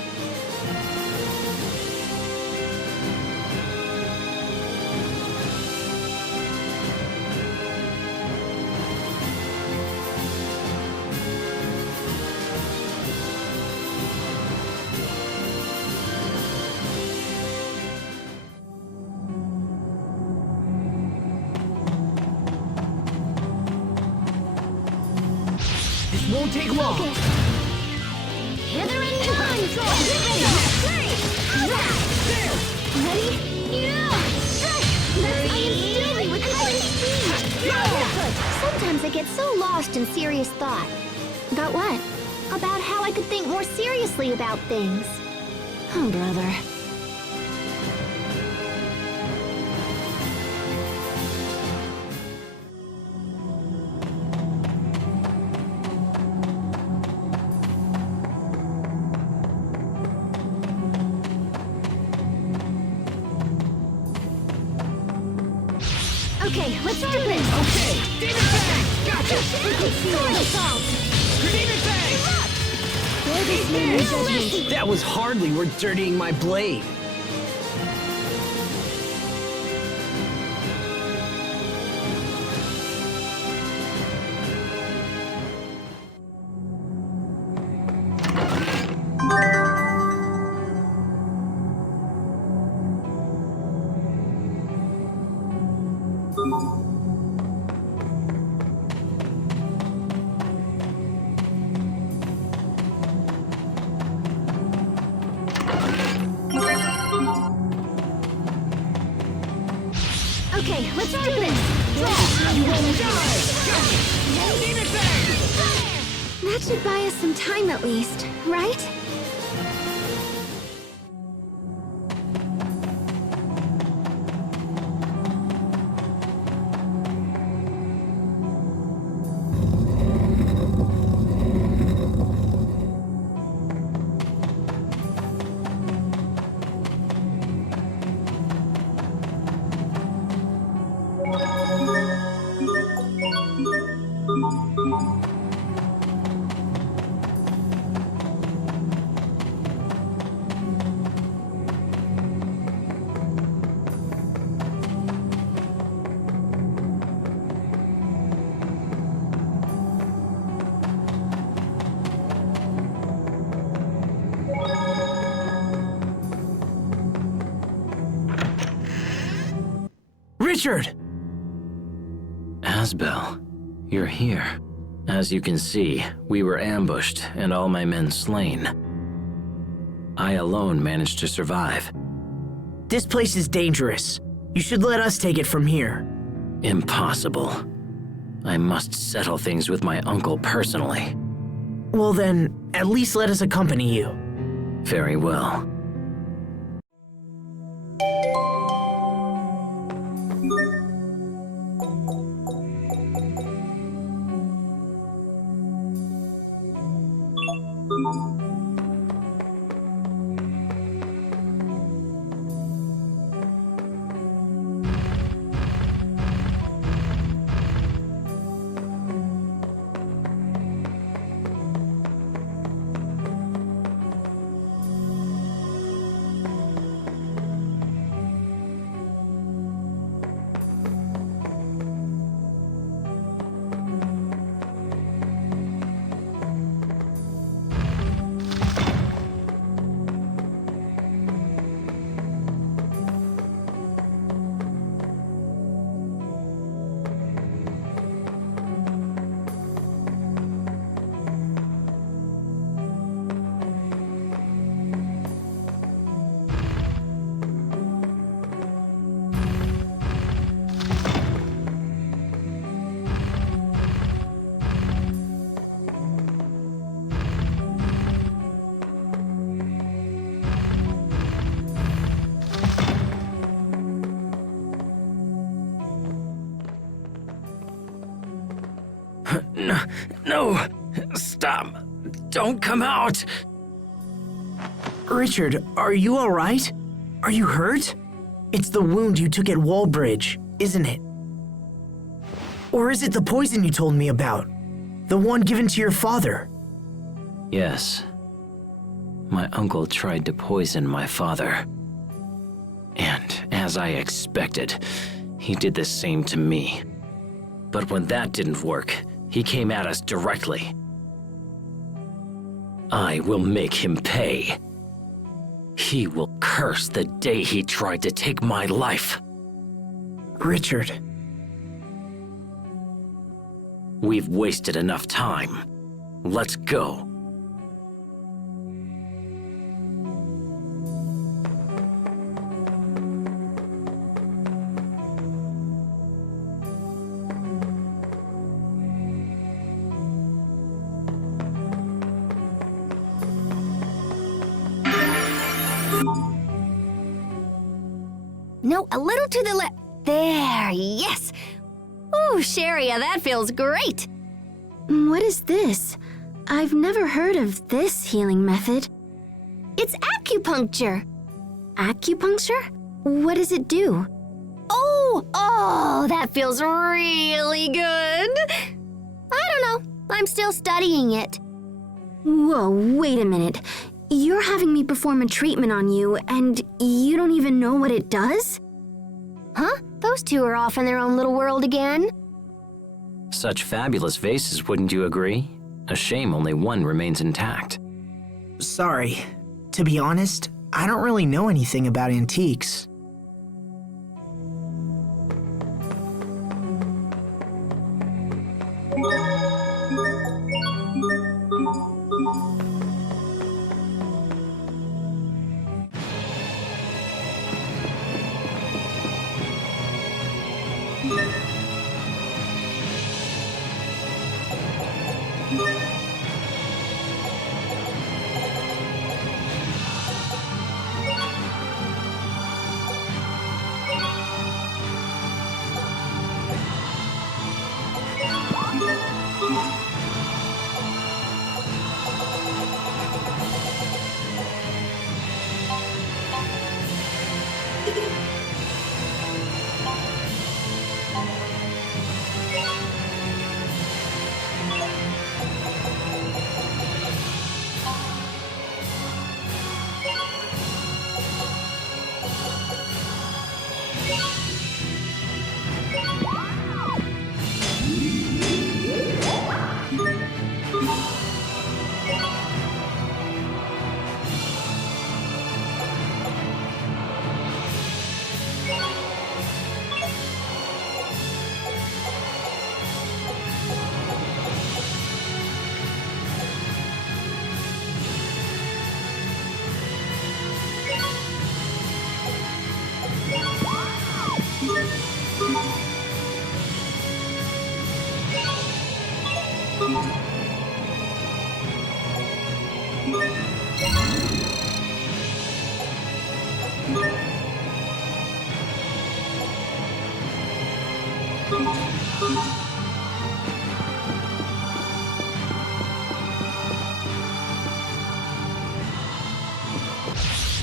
Won't take long. Okay. Hither and behind! Ready? Yeah! I am stealing with high speed! Sometimes I get so lost in serious thought. About what? About how I could think more seriously about things. Oh, brother. Okay, let's do this! Okay, Demon Fang! Gotcha! Sword assault! Demon Fang! For this man judgment. That was hardly worth dirtying my blade. Okay, let's do this! You won't die! Gotcha! Demon Fang! That should buy us some time at least, right? Richard! Asbel, you're here. As you can see, we were ambushed and all my men slain. I alone managed to survive. This place is dangerous. You should let us take it from here. Impossible. I must settle things with my uncle personally. Well then, at least let us accompany you. Very well. No! Stop! Don't come out! Richard, are you all right? Are you hurt? It's the wound you took at Wallbridge, isn't it? Or is it the poison you told me about? The one given to your father? Yes. My uncle tried to poison my father. And, as I expected, he did the same to me. But when that didn't work, he came at us directly. I will make him pay. He will curse the day he tried to take my life. Richard. We've wasted enough time. Let's go. No, a little to the left. There, yes. Ooh, Sharia, that feels great. What is this? I've never heard of this healing method. It's acupuncture. Acupuncture? What does it do? Oh, that feels really good. I don't know. I'm still studying it. Whoa, wait a minute. You're having me perform a treatment on you, and you don't even know what it does? Huh? Those two are off in their own little world again. Such fabulous vases, wouldn't you agree? A shame only one remains intact. Sorry. To be honest, I don't really know anything about antiques.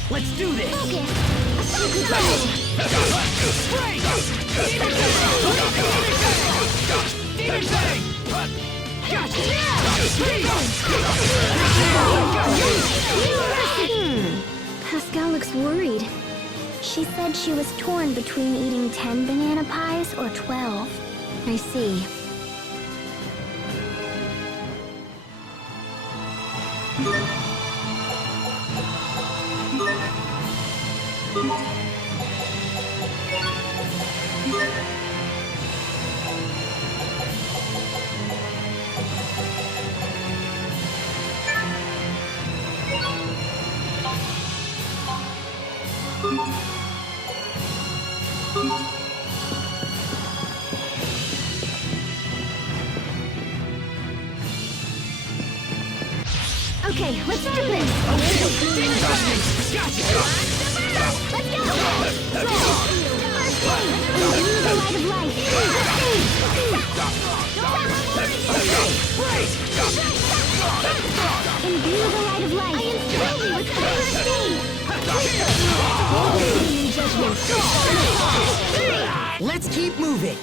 Let's do this! Pascal looks worried. She said she was torn between eating 10 banana pies or 12. I see. Okay, let's do this. Let's go. Imbue the light of life. I am filled with clarity. Let's keep moving.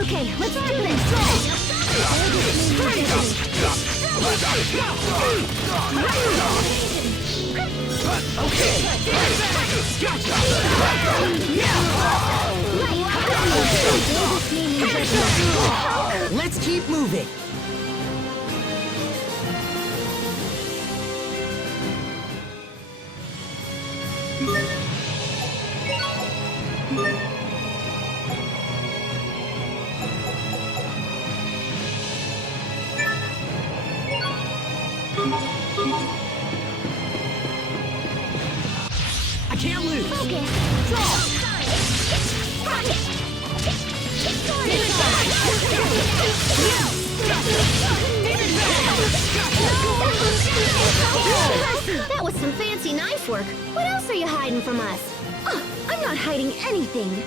Okay, let's do this. Let's keep moving. I can't lose. Focus. That was some fancy knife work. What else are you hiding from us? Oh, I'm not hiding anything.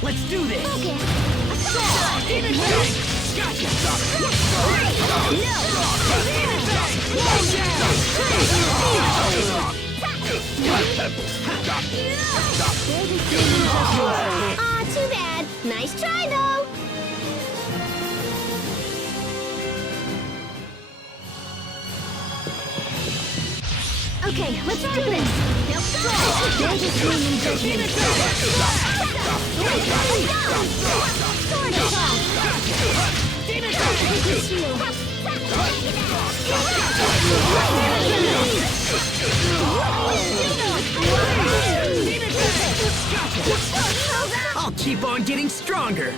Let's do this. Focus. Aw, too bad. Nice try, though. Okay, let's do this. I'll keep on getting stronger.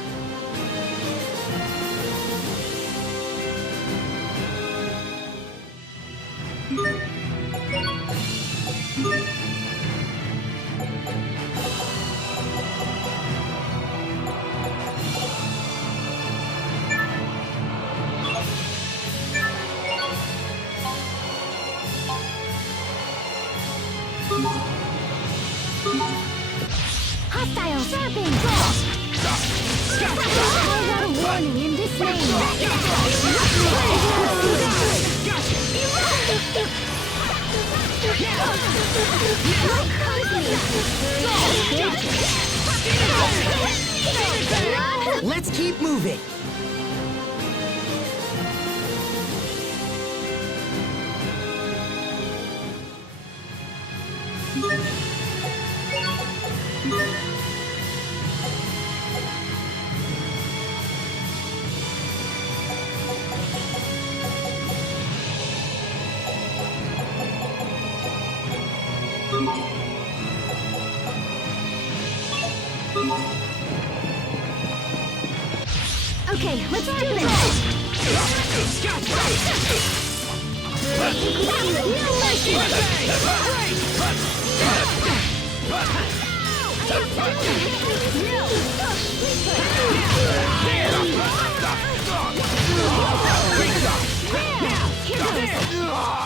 Hostile serpent! I got a warning in this lane! Let's keep moving. Okay, let's do this!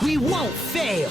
We won't fail.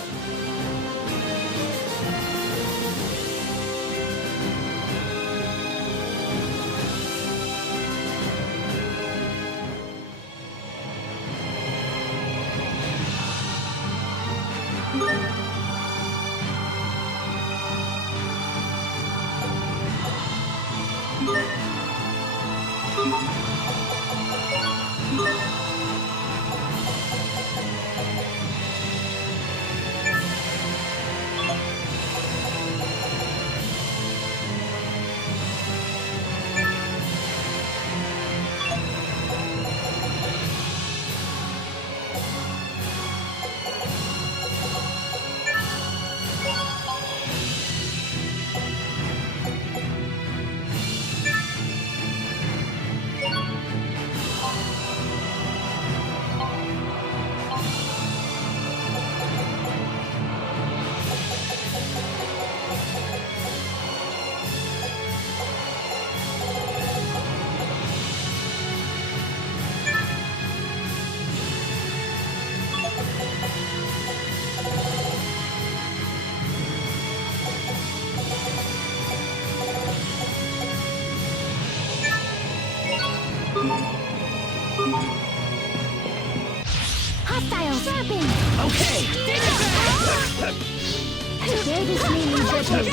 Try this meaning judgment.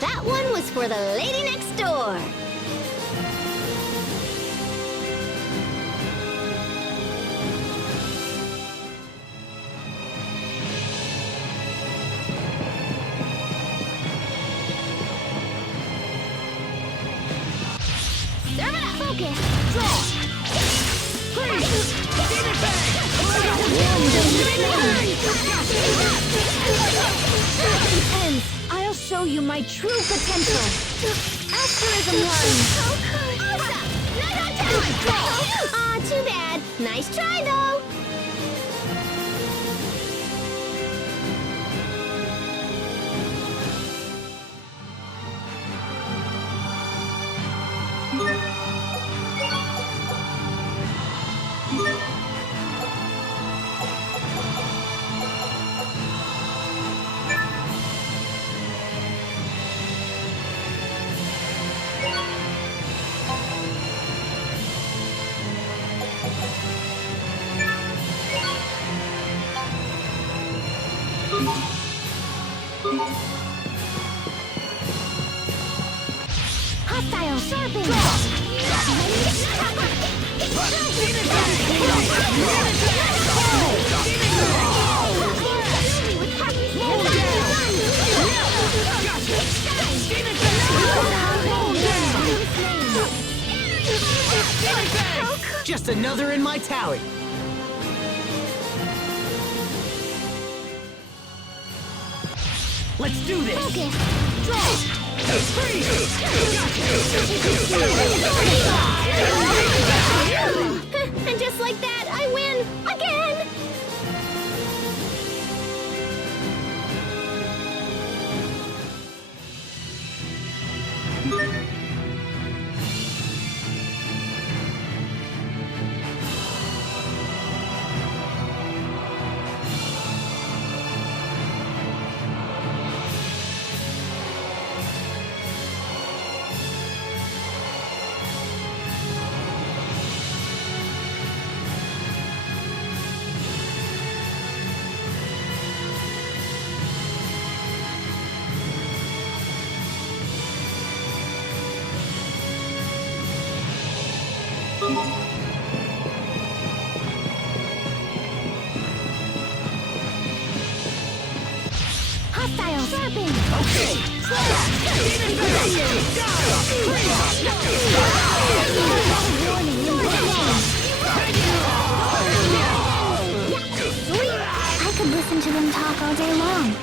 That one was for the lady next door. Serve it up. Focus. Draw. Freeze. Demon bang. Intense. I'll show you my true potential. Asterism line. Aw, too bad. Nice try, though. Hostile sharpen! Just another in my tally. Let's do this. Focus. And just like that, I win again! Hostile sharpen! I could listen to them talk all day long.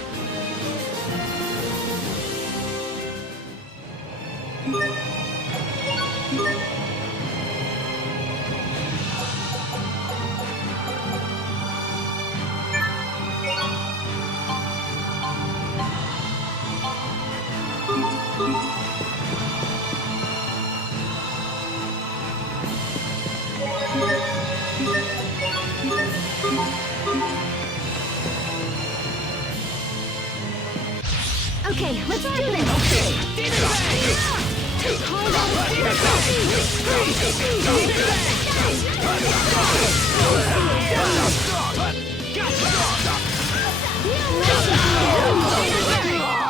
Okay, let's do this!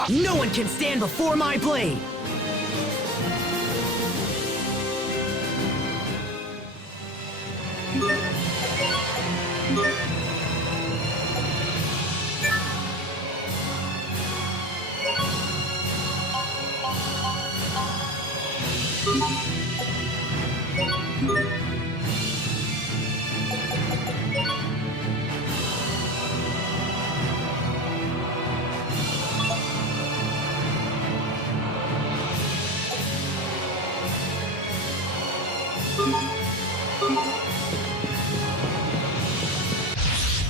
No one can stand before my blade.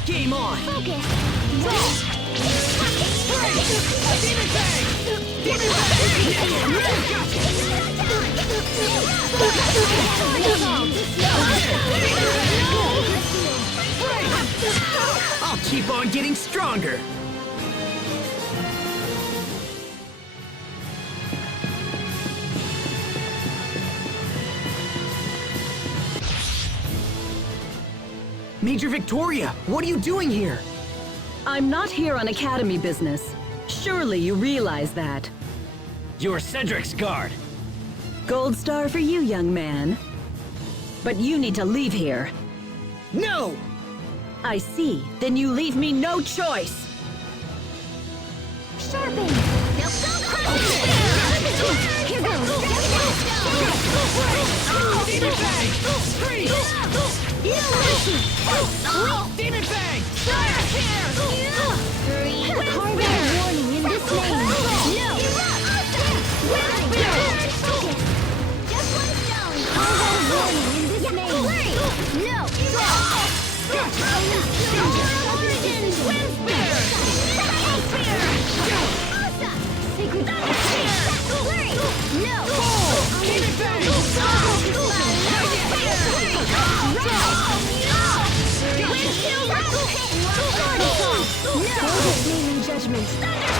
Game on! Focus! I'll keep on getting stronger. Major Victoria, what are you doing here? I'm not here on Academy business. Surely you realize that. You're Cedric's guard. Gold star for you, young man. But you need to leave here. No! I see. Then you leave me no choice. Sharpen! Here goes! Demon Fang! Freeze! Demon Fang! Fire here! Carve out a warning in this name! No! Just one stone! Carve out a warning in this name! No! Origins! Wind Spear! Sacred Thunder Spear! No! Demon Fang! Windshield naming judgment! Thunder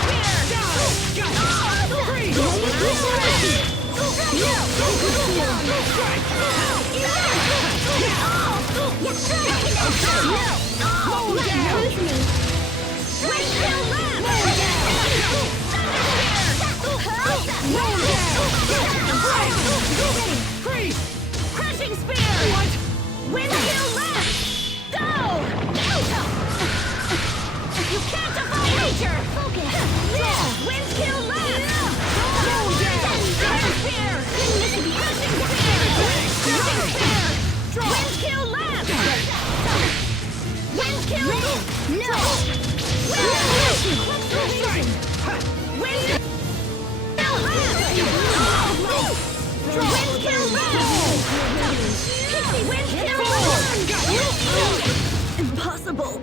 Freeze! Crushing Spear! What? Windshield left! Go! You can't defy nature! Focus! Windskill left! Thunder Spear! Crushing Spear! Windskill left! Windskill left! No! Impossible.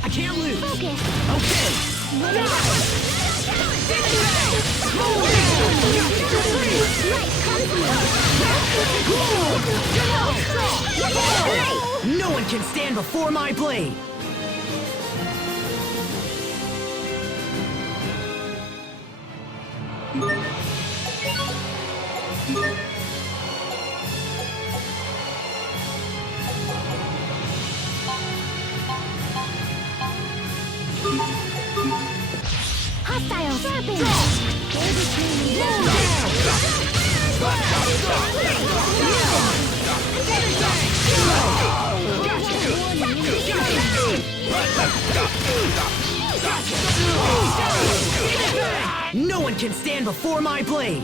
I can't lose. Focus! Okay. No one can stand before my blade! Hostile! Sharpen! No one can stand before my blade!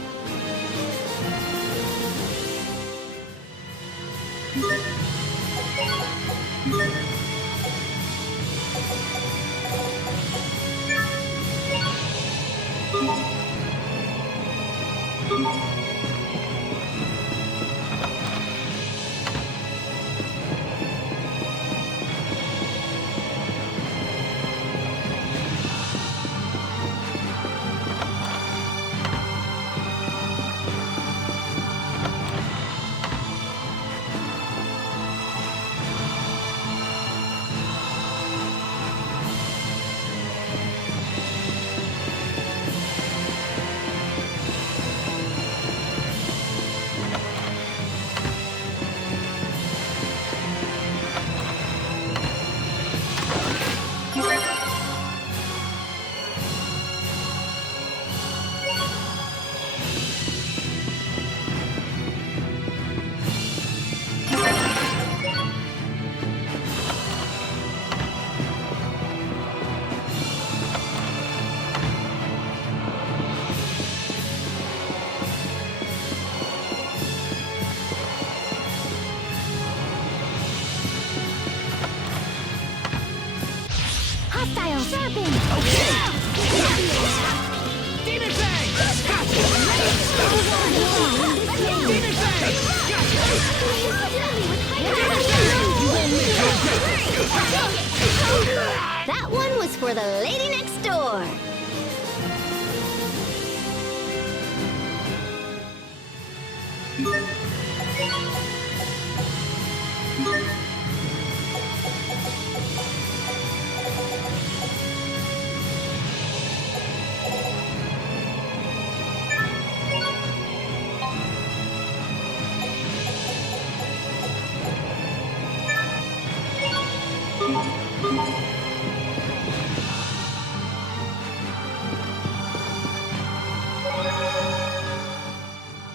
That one was for the lady next door.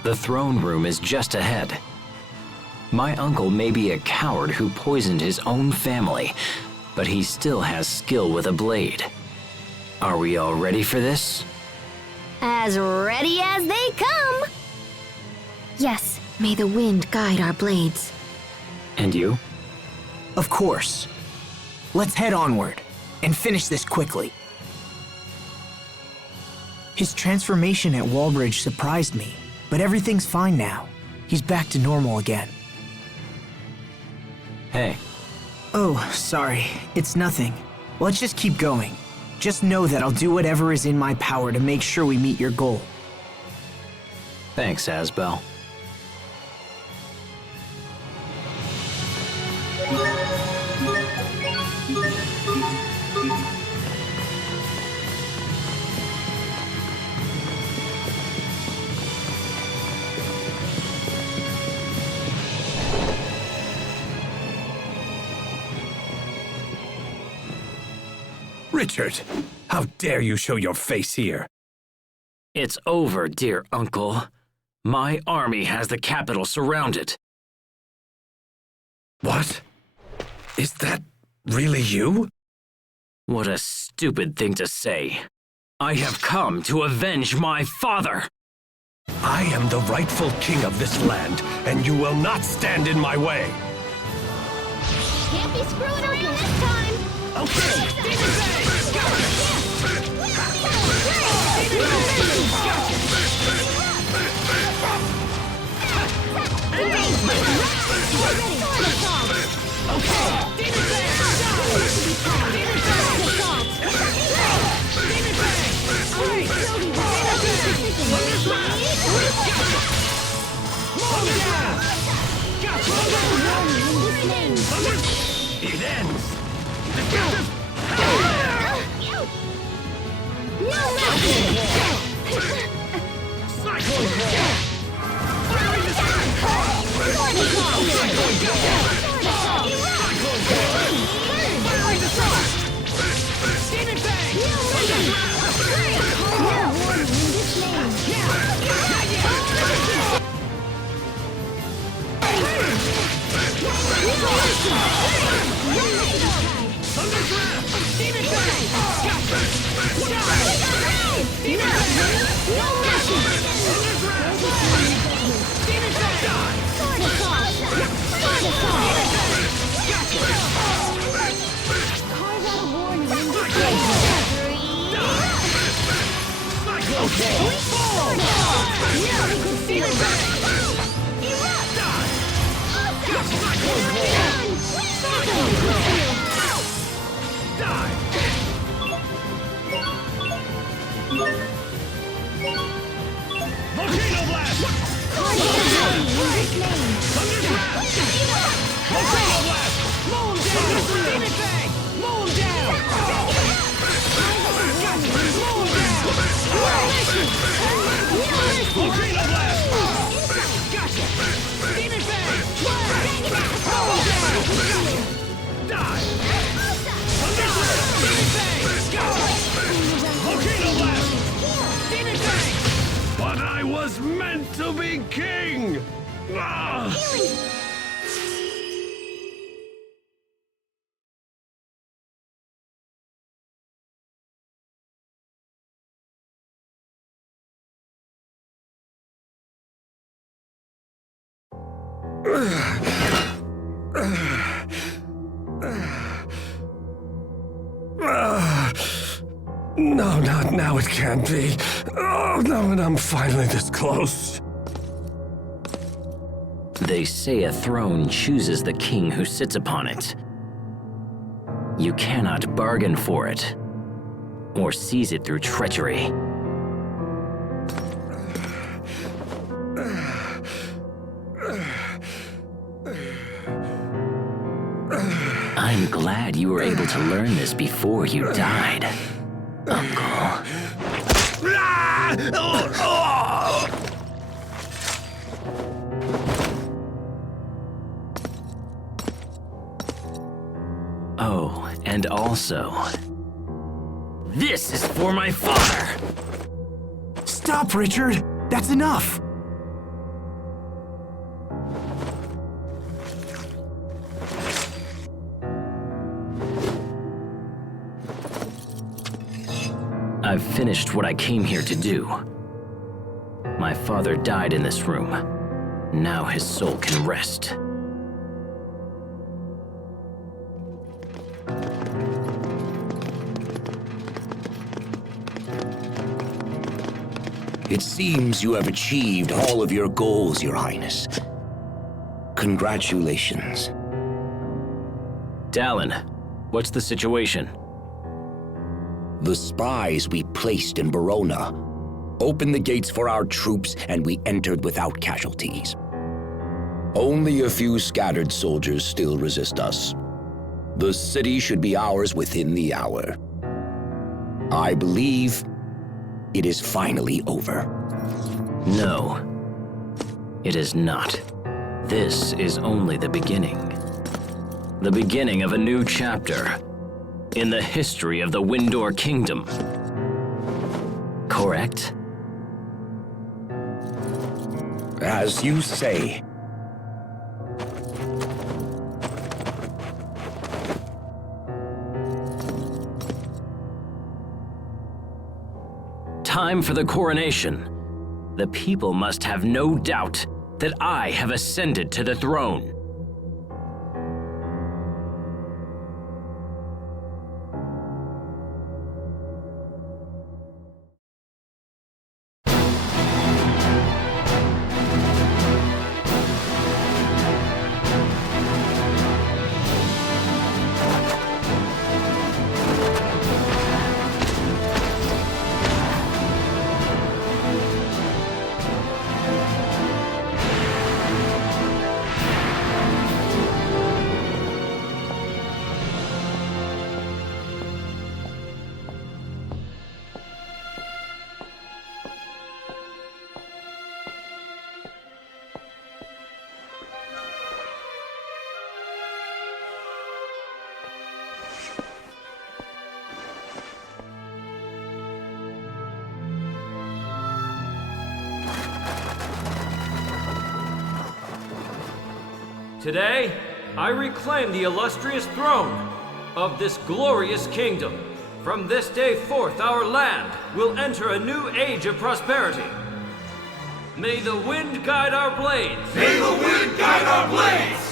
The throne room is just ahead. My uncle may be a coward who poisoned his own family, but he still has skill with a blade. Are we all ready for this? As ready as they come. Yes, may the wind guide our blades. And you? Of course. Let's head onward and finish this quickly. His transformation at Wallbridge surprised me, but everything's fine now. He's back to normal again. Hey. Oh, sorry. It's nothing. Let's just keep going. Just know that I'll do whatever is in my power to make sure we meet your goal. Thanks, Asbel. Richard, how dare you show your face here? It's over, dear uncle. My army has the capital surrounded. What? Is that really you? What a stupid thing to say. I have come to avenge my father. I am the rightful king of this land, and you will not stand in my way. Can't be screwing around this time. It ends. But I was meant to be king! Ah! No, not now, it can't be. Oh, no, and I'm finally this close. They say a throne chooses the king who sits upon it. You cannot bargain for it, or seize it through treachery. I'm glad you were able to learn this before you died, Uncle. Oh, and also, this is for my father! Stop, Richard! That's enough! I've finished what I came here to do. My father died in this room. Now his soul can rest. It seems you have achieved all of your goals, Your Highness. Congratulations. Dallin, what's the situation? The spies we placed in Verona opened the gates for our troops, and we entered without casualties. Only a few scattered soldiers still resist us. The city should be ours within the hour. I believe it is finally over. No, it is not. This is only the beginning. The beginning of a new chapter in the history of the Windor Kingdom. Correct? As you say. Time for the coronation. The people must have no doubt that I have ascended to the throne. Today, I reclaim the illustrious throne of this glorious kingdom. From this day forth, our land will enter a new age of prosperity. May the wind guide our blades! May the wind guide our blades!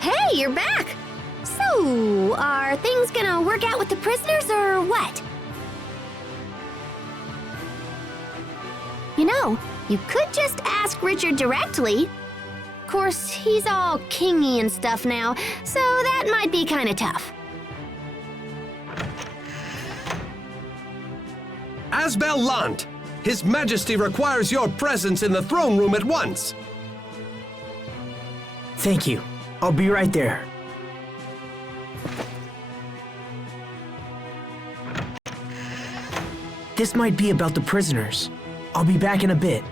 Hey, you're back! So, are things gonna work out with the prisoners or what? You know, you could just ask Richard directly. Of course, he's all kingy and stuff now, so that might be kinda tough. Asbel Lhant, His Majesty requires your presence in the throne room at once. Thank you. I'll be right there. This might be about the prisoners. I'll be back in a bit.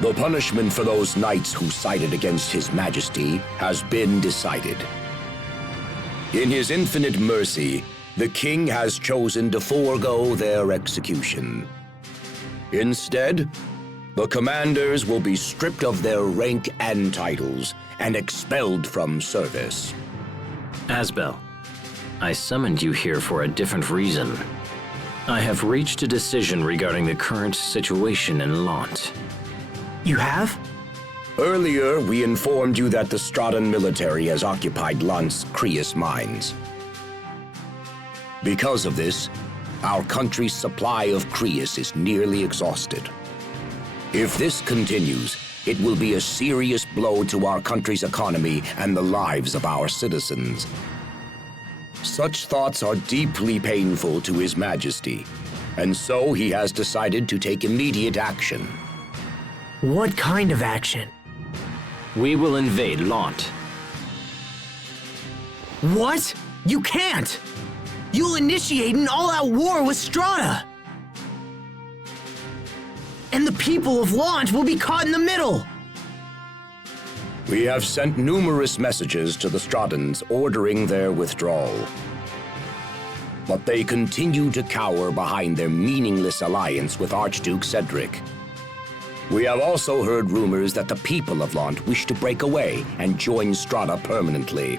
The punishment for those knights who sided against His Majesty has been decided. In his infinite mercy, the king has chosen to forego their execution. Instead, the commanders will be stripped of their rank and titles and expelled from service. Asbel, I summoned you here for a different reason. I have reached a decision regarding the current situation in Lhant. You have? Earlier, we informed you that the Stradan military has occupied Lhant's Creus mines. Because of this, our country's supply of Creus is nearly exhausted. If this continues, it will be a serious blow to our country's economy and the lives of our citizens. Such thoughts are deeply painful to His Majesty, and so he has decided to take immediate action. What kind of action? We will invade Lhant. What? You can't! You'll initiate an all-out war with Strata! And the people of Lhant will be caught in the middle! We have sent numerous messages to the Stratans ordering their withdrawal. But they continue to cower behind their meaningless alliance with Archduke Cedric. We have also heard rumors that the people of Lhant wish to break away and join Strata permanently.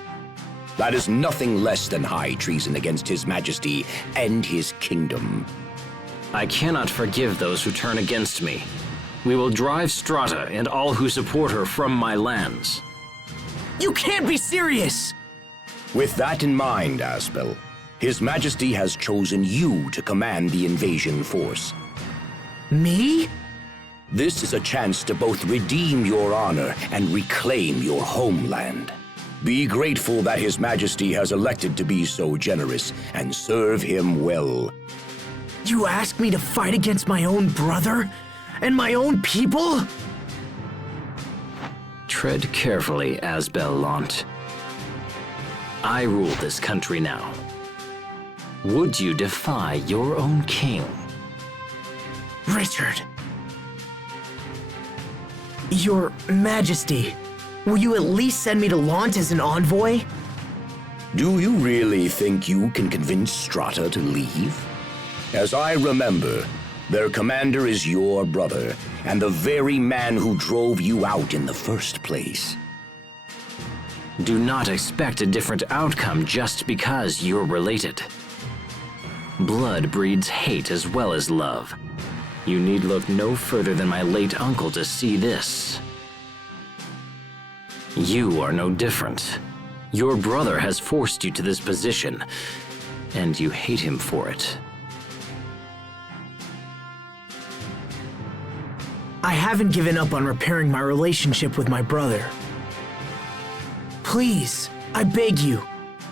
That is nothing less than high treason against His Majesty and his kingdom. I cannot forgive those who turn against me. We will drive Strata and all who support her from my lands. You can't be serious! With that in mind, Asbel, His Majesty has chosen you to command the invasion force. Me? This is a chance to both redeem your honor and reclaim your homeland. Be grateful that His Majesty has elected to be so generous and serve him well. You ask me to fight against my own brother? And my own people? Tread carefully, Asbel Lhant. I rule this country now. Would you defy your own king? Richard. Your Majesty, will you at least send me to Lhant as an envoy? Do you really think you can convince Strata to leave? As I remember, their commander is your brother, and the very man who drove you out in the first place. Do not expect a different outcome just because you're related. Blood breeds hate as well as love. You need look no further than my late uncle to see this. You are no different. Your brother has forced you to this position, and you hate him for it. I haven't given up on repairing my relationship with my brother. Please, I beg you,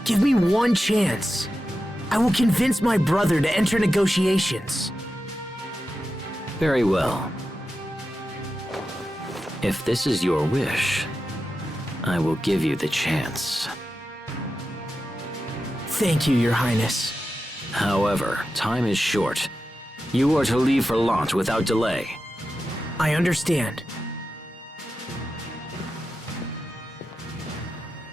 give me one chance. I will convince my brother to enter negotiations. Very well. If this is your wish, I will give you the chance. Thank you, Your Highness. However, time is short. You are to leave for Lhant without delay. I understand.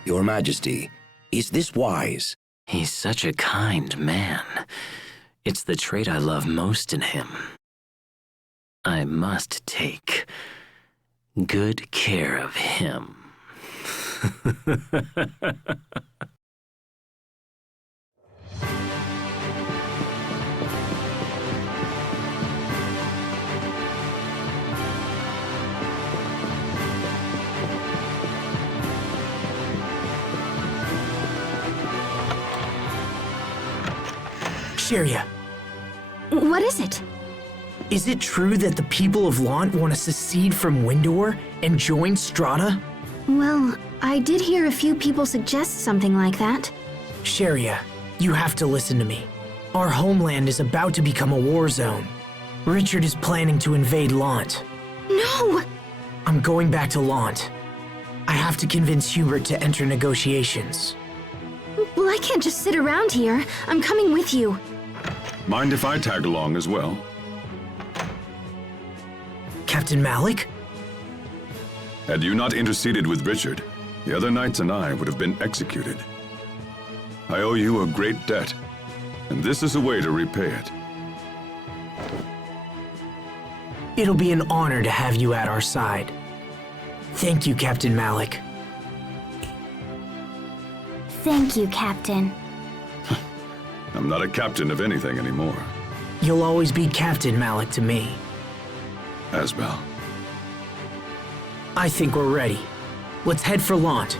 Your Majesty, is this wise? He's such a kind man. It's the trait I love most in him. I must take good care of him. Sheria, What is it? is it true that the people of Lhant want to secede from Windor and join Strata? Well, I did hear a few people suggest something like that. Sheria, you have to listen to me. Our homeland is about to become a war zone. Richard is planning to invade Lhant. No! I'm going back to Lhant. I have to convince Hubert to enter negotiations. Well, I can't just sit around here. I'm coming with you. Mind if I tag along as well? Captain Malik? Had you not interceded with Richard, the other knights and I would have been executed. I owe you a great debt, and this is a way to repay it. It'll be an honor to have you at our side. Thank you, Captain Malik. Thank you, Captain. I'm not a captain of anything anymore. You'll always be Captain Malik to me. Asbel. I think we're ready. Let's head for Lhant.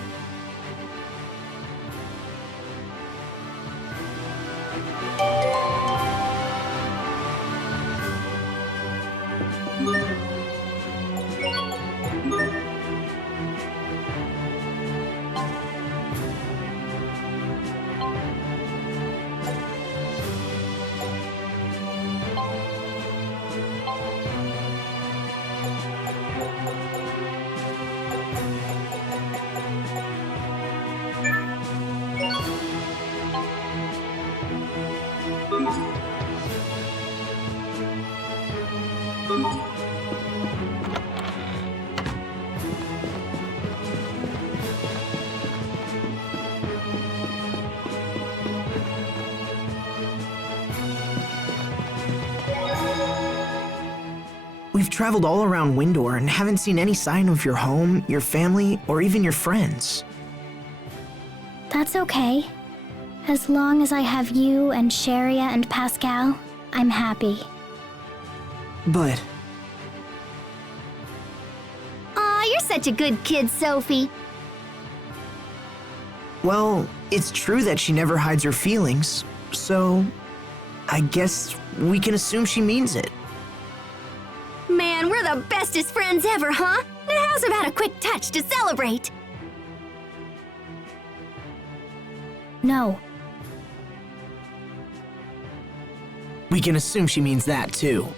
We've traveled all around Windor and haven't seen any sign of your home, your family, or even your friends. That's okay. As long as I have you and Sharia and Pascal, I'm happy. But Aw, you're such a good kid, Sophie. well, it's true that she never hides her feelings, so I guess we can assume she means it. Man, we're the bestest friends ever, huh? Now how's about a quick touch to celebrate? No. We can assume she means that too.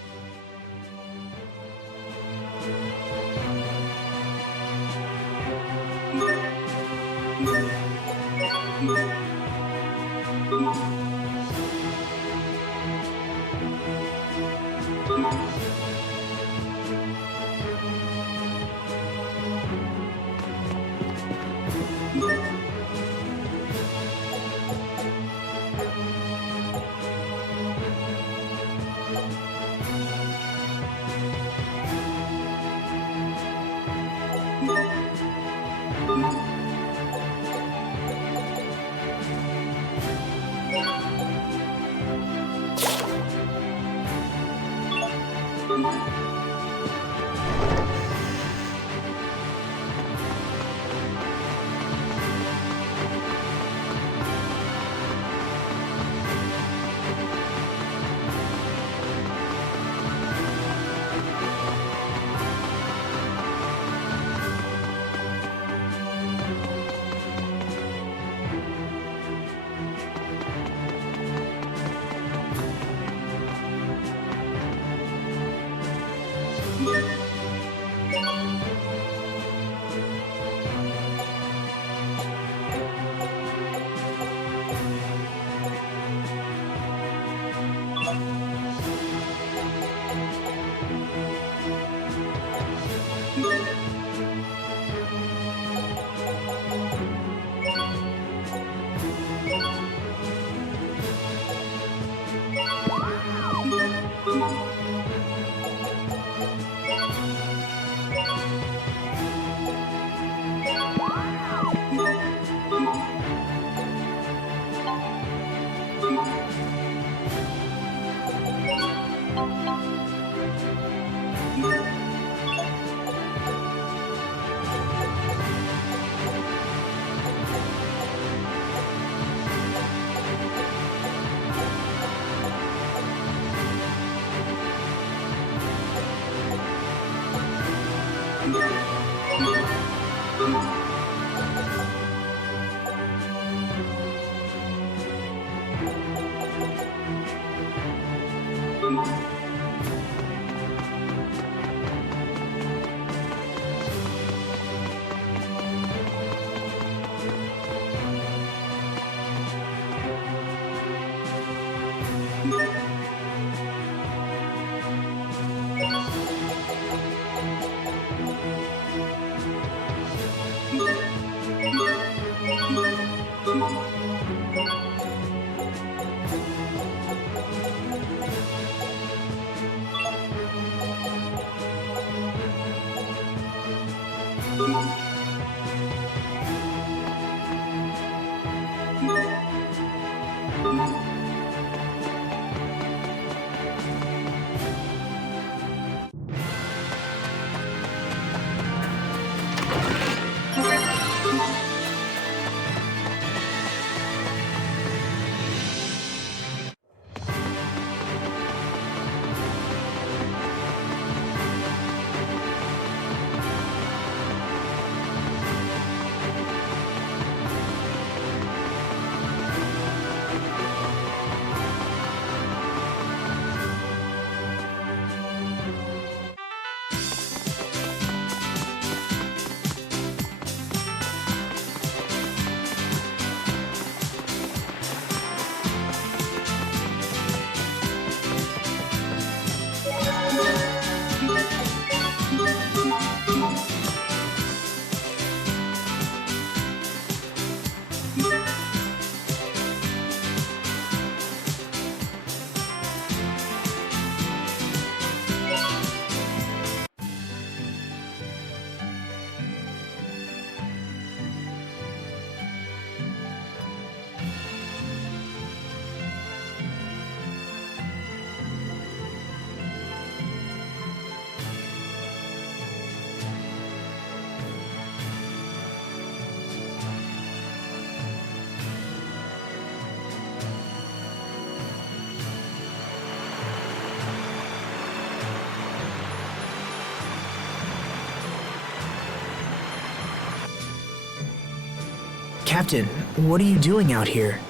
Captain, what are you doing out here?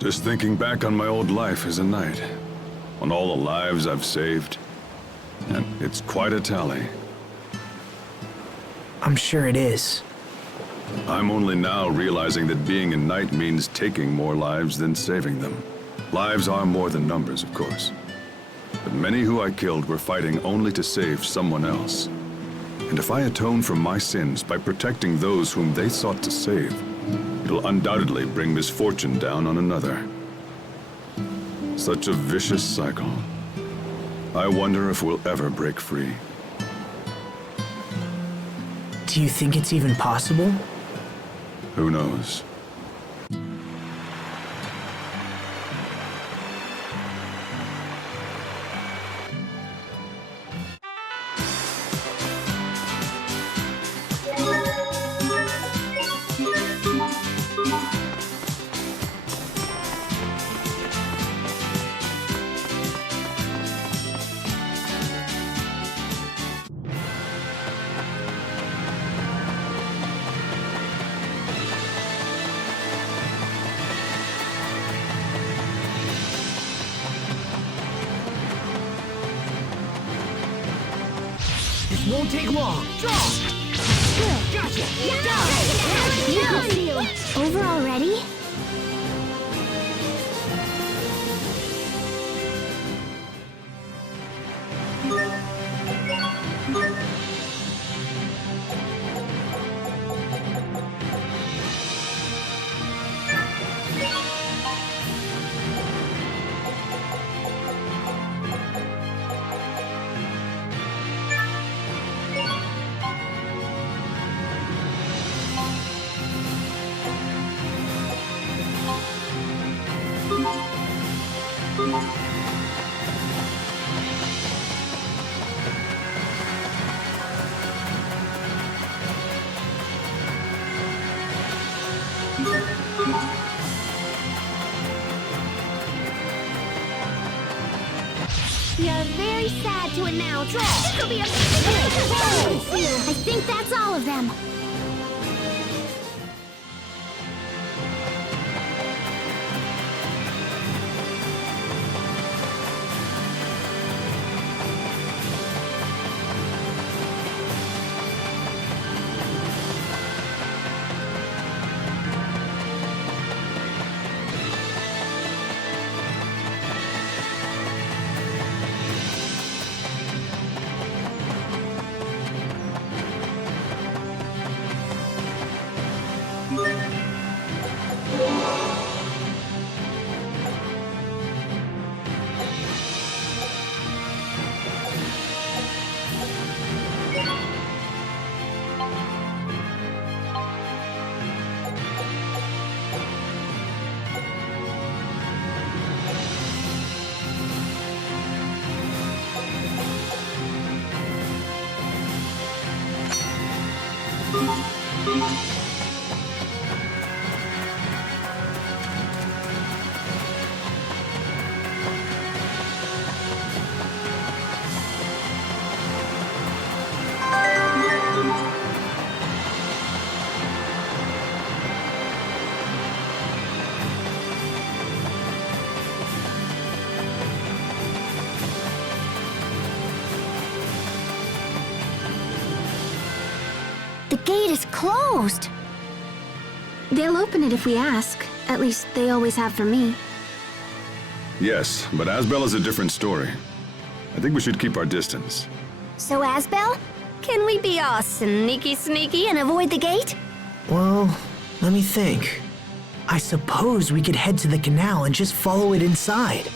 Just thinking back on my old life as a knight. On all the lives I've saved. And it's quite a tally. I'm sure it is. I'm only now realizing that being a knight means taking more lives than saving them. Lives are more than numbers, of course. But many who I killed were fighting only to save someone else. And if I atone for my sins by protecting those whom they sought to save, it'll undoubtedly bring misfortune down on another. Such a vicious cycle. I wonder if we'll ever break free. Do you think it's even possible? Who knows? Won't take long. Draw! Gotcha! Over already? You're very sad to announce. This will be a I think that's all of them. The gate is closed. They'll open it if we ask. At least they always have for me. Yes, but Asbel is a different story. I think we should keep our distance. So, Asbel, can we be all sneaky and avoid the gate? Well, let me think. I suppose we could head to the canal and just follow it inside.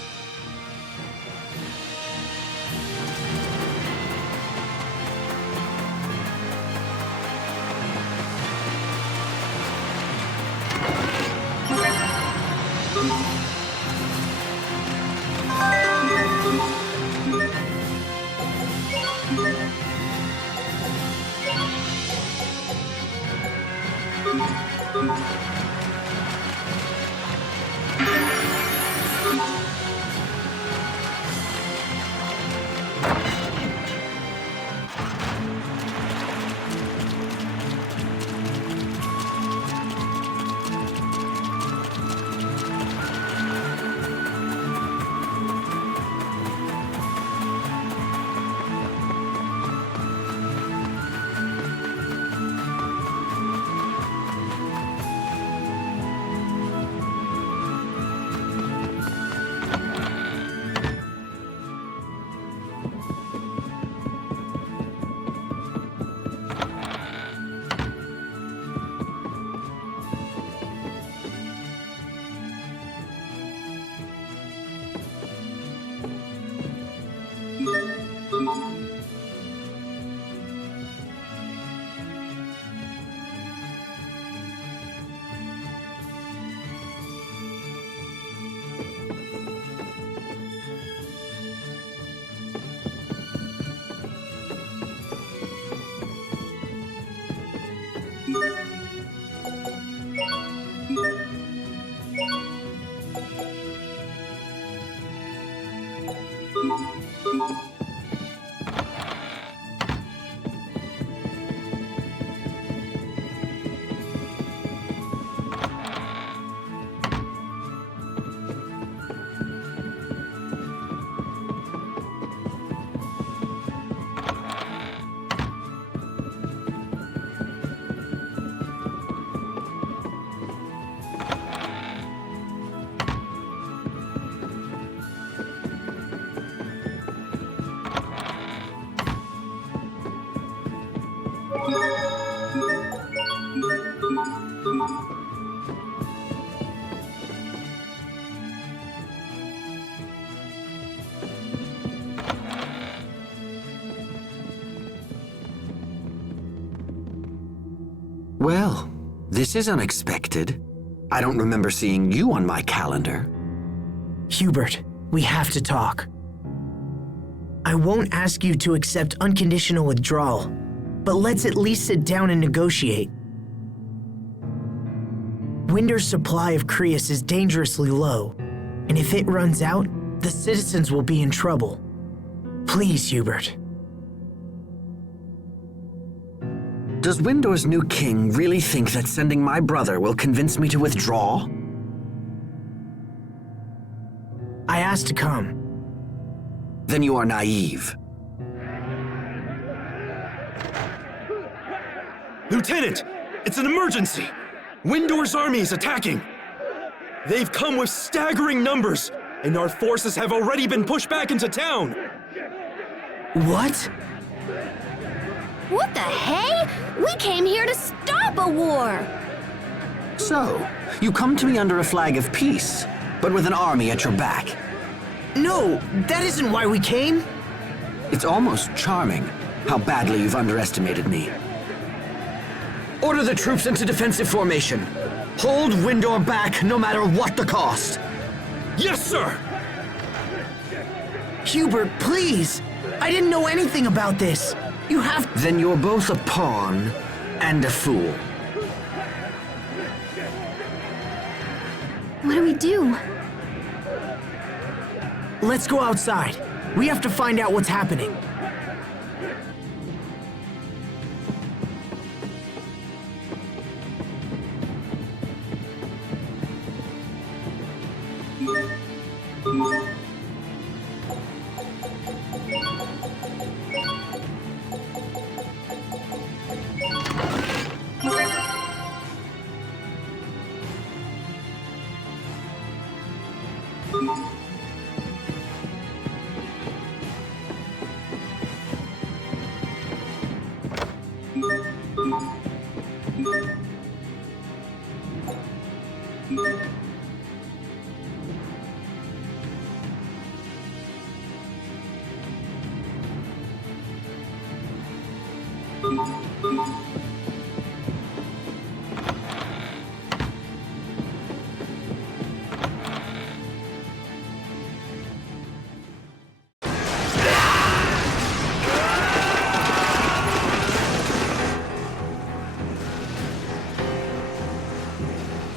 Well, this is unexpected. I don't remember seeing you on my calendar. Hubert, we have to talk. I won't ask you to accept unconditional withdrawal, but let's at least sit down and negotiate. Windor's supply of Creus is dangerously low, and if it runs out, the citizens will be in trouble. Please, Hubert. Does Windor's new king really think that sending my brother will convince me to withdraw? I asked to come. Then you are naive. Lieutenant, it's an emergency! Windor's army is attacking! They've come with staggering numbers, and our forces have already been pushed back into town! What? What the hey? We came here to stop a war! So, you come to me under a flag of peace, but with an army at your back. No, that isn't why we came. It's almost charming how badly you've underestimated me. Order the troops into defensive formation. Hold Windor back no matter what the cost. Yes, sir! Hubert, please! I didn't know anything about this. You have— Then you're both a pawn and a fool. What do we do? Let's go outside. We have to find out what's happening.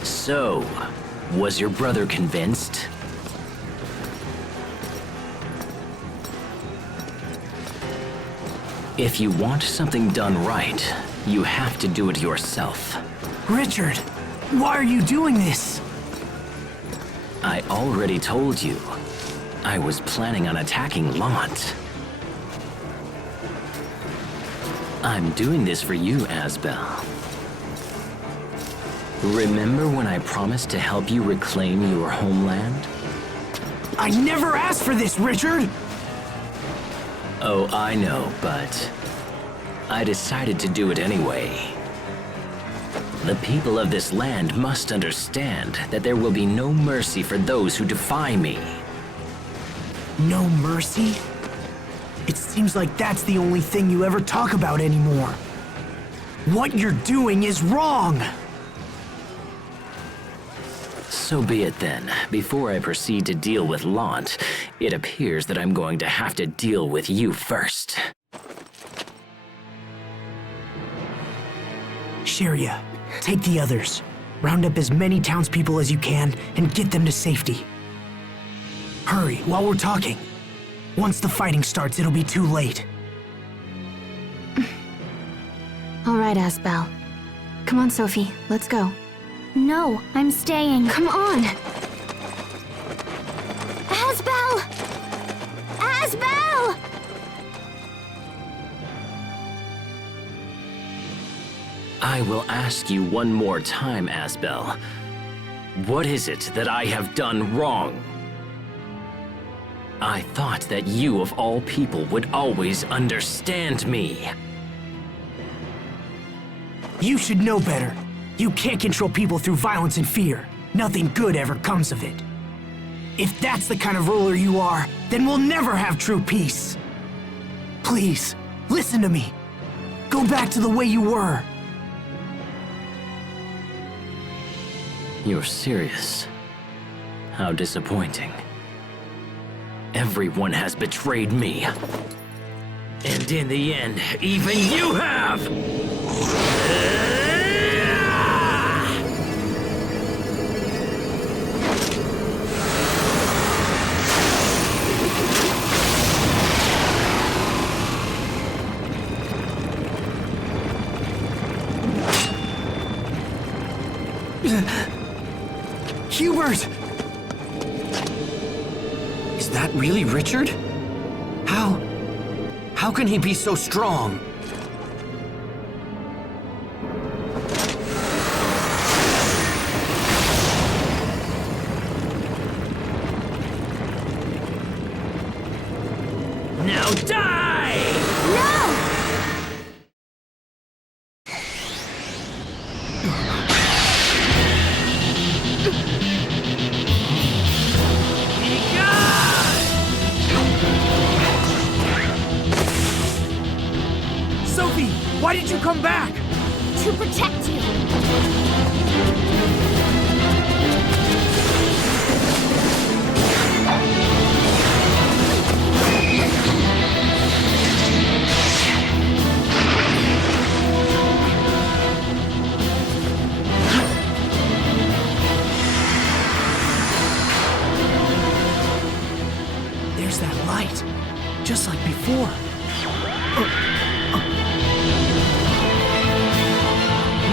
So, was your brother convinced? If you want something done right, you have to do it yourself. Richard, why are you doing this? I already told you. I was planning on attacking Lhant. I'm doing this for you, Asbel. Remember when I promised to help you reclaim your homeland? I never asked for this, Richard! Oh, I know, but I decided to do it anyway. The people of this land must understand that there will be no mercy for those who defy me. No mercy? It seems like that's the only thing you ever talk about anymore. What you're doing is wrong! So be it then. Before I proceed to deal with Lhant, it appears that I'm going to have to deal with you first. Sharia, take the others. Round up as many townspeople as you can and get them to safety. Hurry, while we're talking. Once the fighting starts, it'll be too late. All right, Asbel. Come on, Sophie, let's go. No, I'm staying. Come on! Asbel! Asbel! I will ask you one more time, Asbel. What is it that I have done wrong? I thought that you, of all people, would always understand me. You should know better. You can't control people through violence and fear. Nothing good ever comes of it. If that's the kind of ruler you are, then we'll never have true peace. Please, listen to me. Go back to the way you were. You're serious? How disappointing. Everyone has betrayed me. And in the end, even you have! Hubert! Is that really Richard? How can he be so strong? Now die! No! Sophie, why did you come back? To protect you. There's that light, just like before.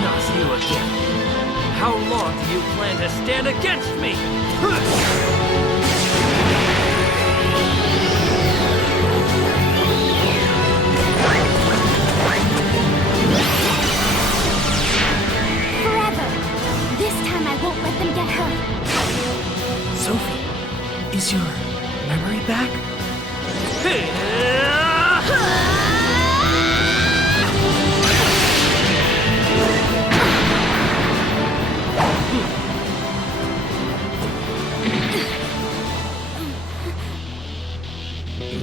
Not you again. How long do you plan to stand against me? Forever. This time I won't let them get hurt. Sophie, is your memory back?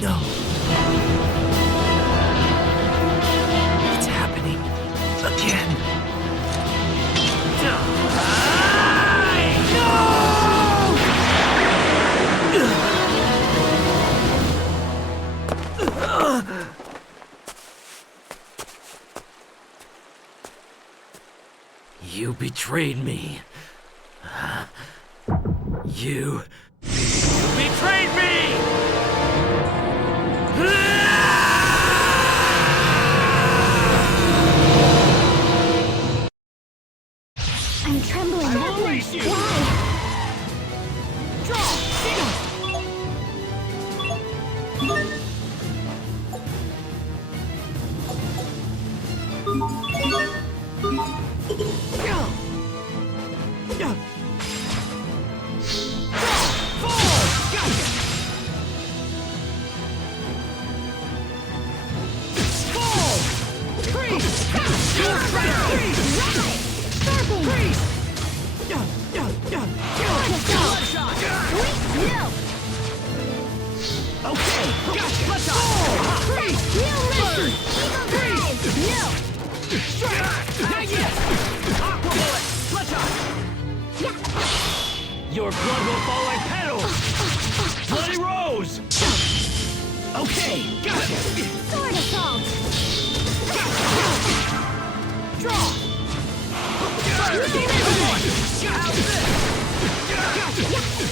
No. It's happening again. You betrayed me. You betrayed me! I'm trembling. I will release you! Why? Your blood will fall like petals! Bloody rose! Okay, gotcha! Sword assault! Draw!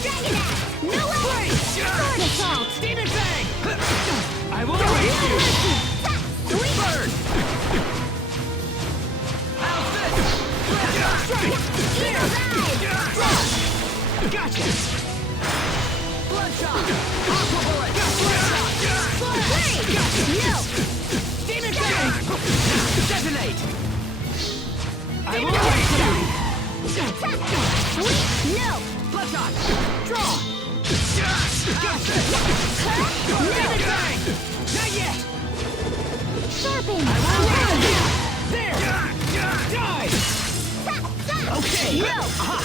Dragon Axe! No way! Sword assault! Demon Fang! I will erase you! Bird! How's this? Gotcha! Bloodshot! Aqua Bullet! Bloodshot! No! Demon Fang! Detonate! I will erase you! No! Bloodshot! Draw! Gotcha! Demon Fang! Not yet! Sharpen! There! Die! Okay! No! Aha!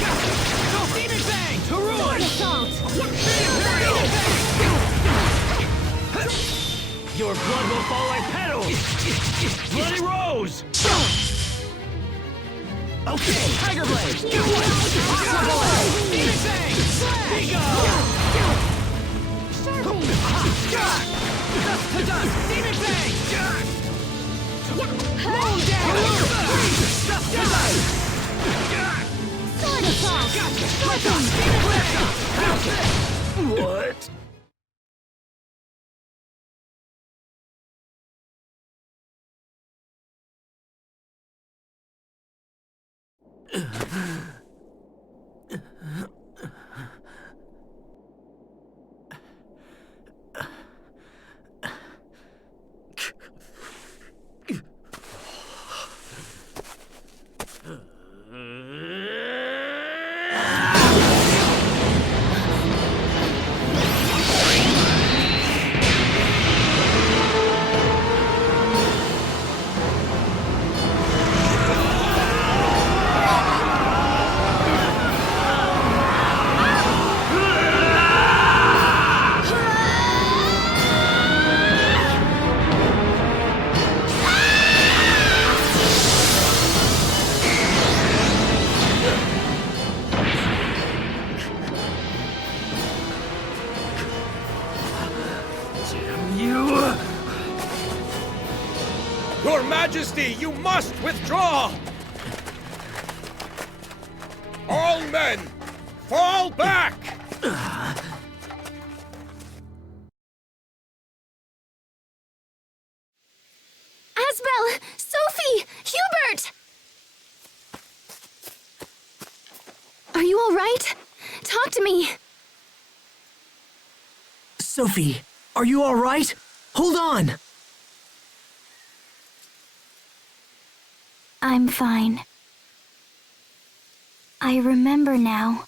Gotcha! Go Demon Fang! To ruin! Sword assault! Your blood will fall like petals! Bloody rose! Okay! Tiger Blade! What? Your Majesty, you must withdraw! All men, fall back! Asbel! Sophie! Hubert! Are you all right? Talk to me. Sophie, are you all right? Hold on! I'm fine. I remember now.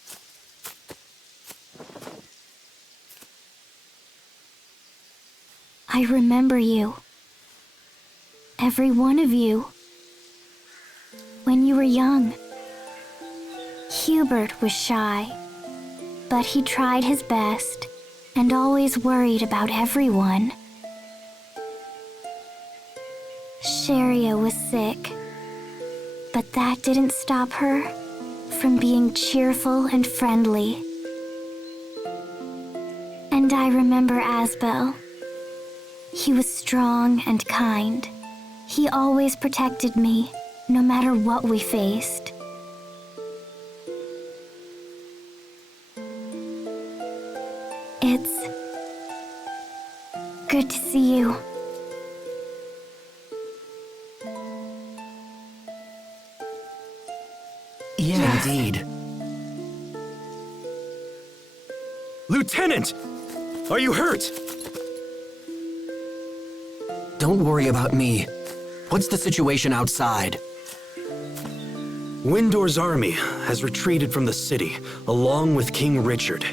I remember you. Every one of you. When you were young. Hubert was shy, but he tried his best and always worried about everyone. Sharia was sick, but that didn't stop her from being cheerful and friendly. And I remember Asbel. He was strong and kind. He always protected me, no matter what we faced. It's good to see you. Yeah, indeed. Lieutenant! Are you hurt? Don't worry about me. What's the situation outside? Windor's army has retreated from the city, along with King Richard.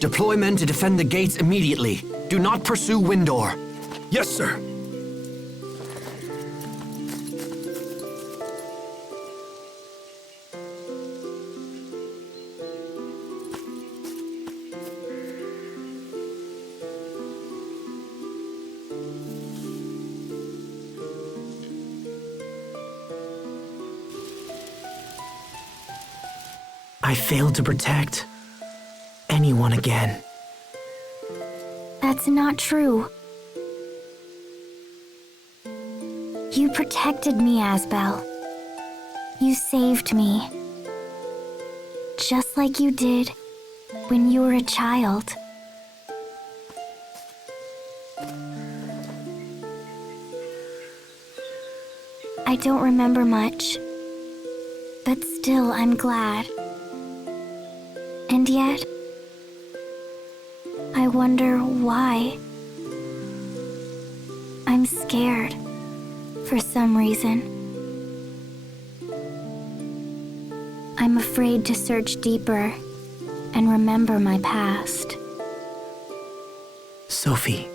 Deploy men to defend the gates immediately. Do not pursue Windor. Yes, sir. I failed to protect anyone again. That's not true. You protected me, Asbel. You saved me. Just like you did when you were a child. I don't remember much, but still I'm glad. And yet, I wonder why. I'm scared, for some reason. I'm afraid to search deeper and remember my past. Sophie.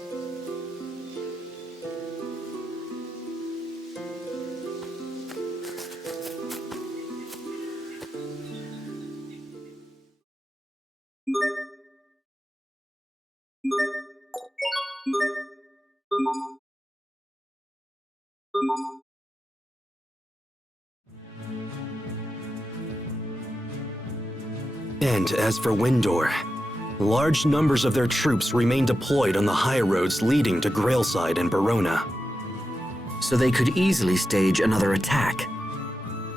And as for Windor, large numbers of their troops remain deployed on the high roads leading to Grailside and Barona. So they could easily stage another attack.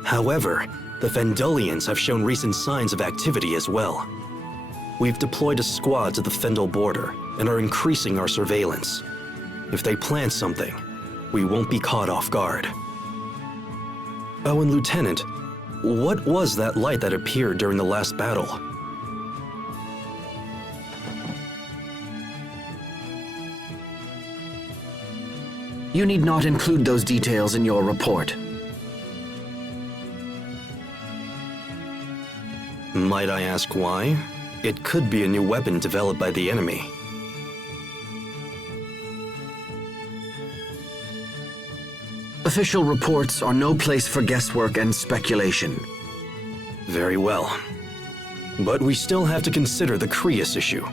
However, The Fendelians have shown recent signs of activity as well. We've deployed a squad to the Fendel border and are increasing our surveillance. If they plant something, we won't be caught off guard. Oh, and Lieutenant, what was that light that appeared during the last battle? You need not include those details in your report. Might I ask why? It could be a new weapon developed by the enemy. Official reports are no place for guesswork and speculation. Very well. But we still have to consider the Creus issue.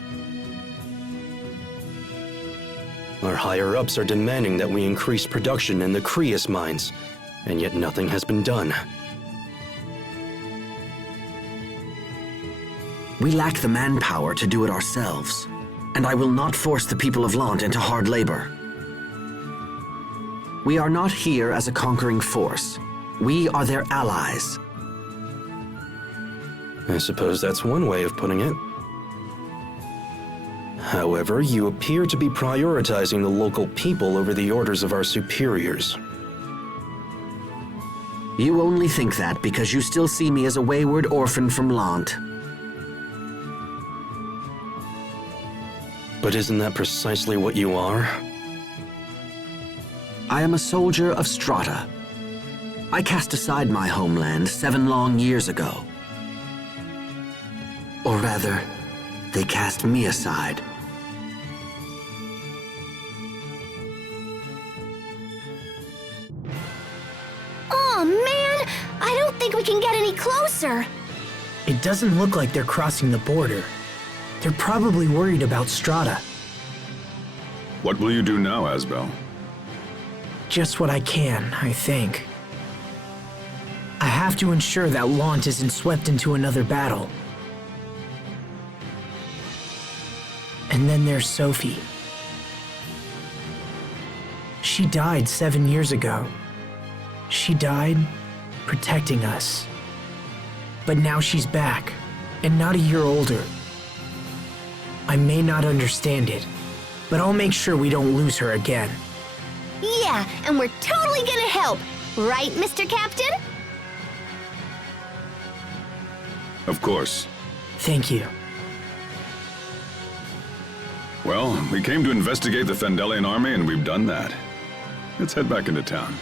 Our higher-ups are demanding that we increase production in the Creus mines, and yet nothing has been done. We lack the manpower to do it ourselves, and I will not force the people of Lhant into hard labor. We are not here as a conquering force. We are their allies. I suppose that's one way of putting it. However, you appear to be prioritizing the local people over the orders of our superiors. You only think that because you still see me as a wayward orphan from Lhant. But isn't that precisely what you are? I am a soldier of Strata. I cast aside my homeland 7 long years ago. Or rather, they cast me aside. Oh man, I don't think we can get any closer. It doesn't look like they're crossing the border. They're probably worried about Strata. What will you do now, Asbel? Just what I can, I think. I have to ensure that Lhant isn't swept into another battle. And then there's Sophie. She died 7 years ago. She died protecting us. But now she's back, and not a year older. I may not understand it, but I'll make sure we don't lose her again. Yeah, and we're totally gonna help. Right, Mr. Captain? Of course. Thank you. Well, we came to investigate the Fendelian army, and we've done that. Let's head back into town.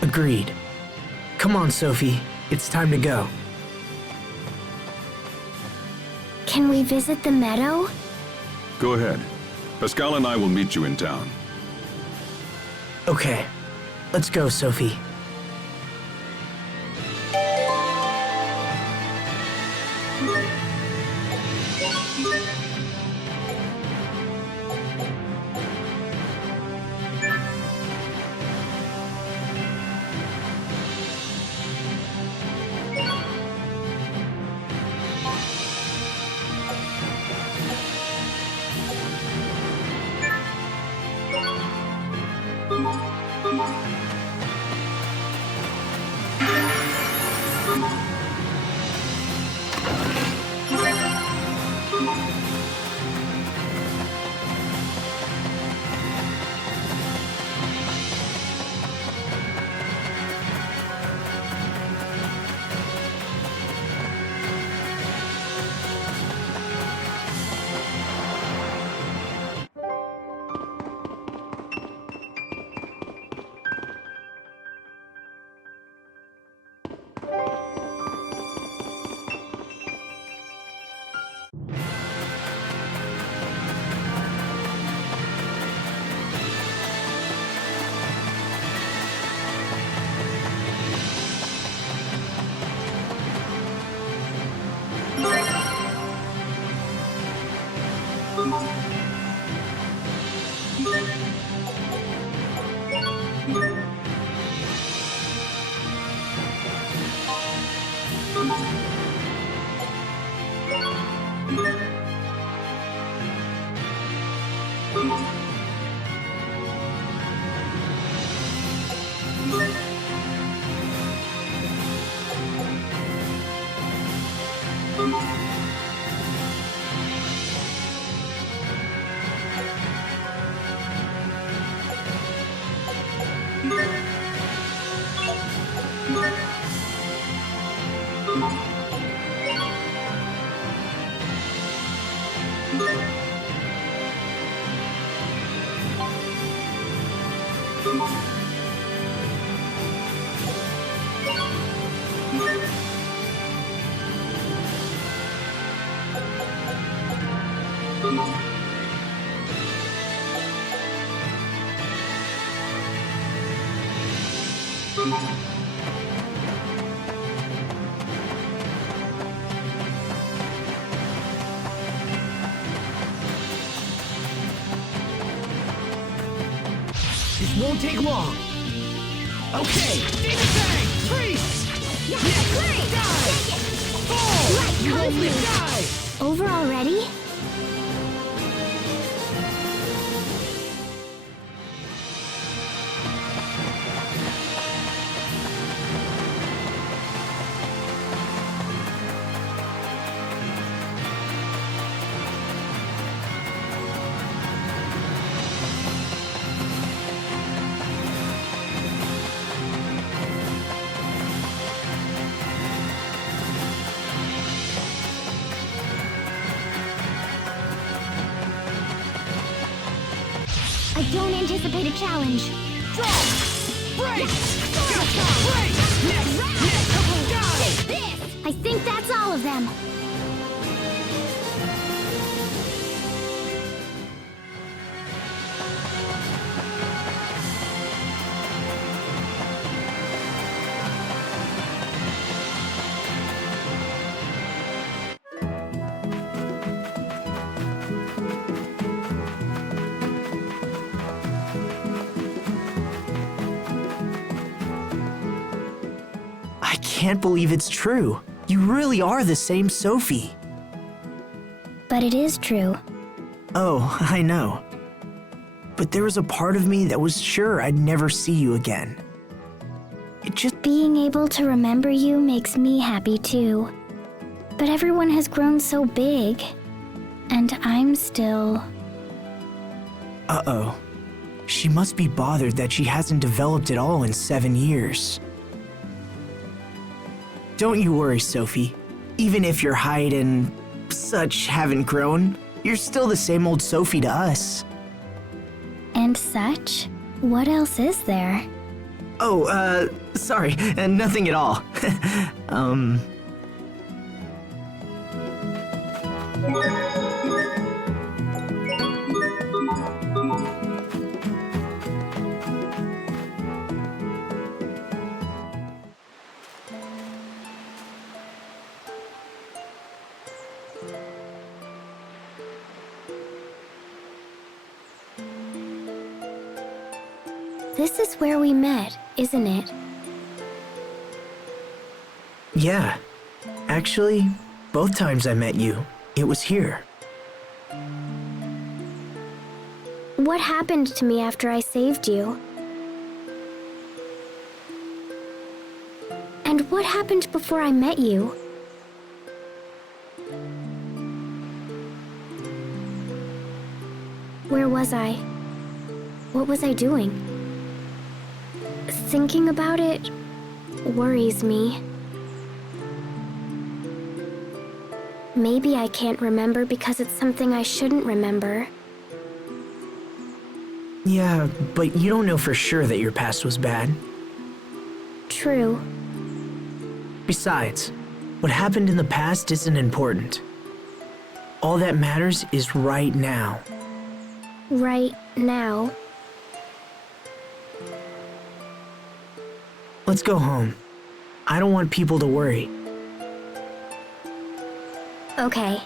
Agreed. Come on, Sophie. It's time to go. Can we visit the meadow? Go ahead. Pascal and I will meet you in town. Okay. Let's go, Sophie. This won't take long. Okay, Demon Fang! Freeze! Yes! Die! Fall! You won't live, die! Over already? I don't anticipate a challenge. Draw! Break! Break! Next! Die! This! I think that's all of them. I can't believe it's true. You really are the same Sophie. But it is true. Oh, I know. But there was a part of me that was sure I'd never see you again. It just... Being able to remember you makes me happy too. But everyone has grown so big. And I'm still... Uh-oh. She must be bothered that she hasn't developed at all in 7 years. Don't you worry, Sophie. Even if your height and such haven't grown, you're still the same old Sophie to us. And such? What else is there? Oh, sorry, nothing at all. This is where we met, isn't it? Yeah. Actually, both times I met you, it was here. What happened to me after I saved you? And what happened before I met you? Where was I? What was I doing? Thinking about it worries me. Maybe I can't remember because it's something I shouldn't remember. Yeah, but you don't know for sure that your past was bad. True. Besides, what happened in the past isn't important. All that matters is right now. Right now. Let's go home. I don't want people to worry. Okay.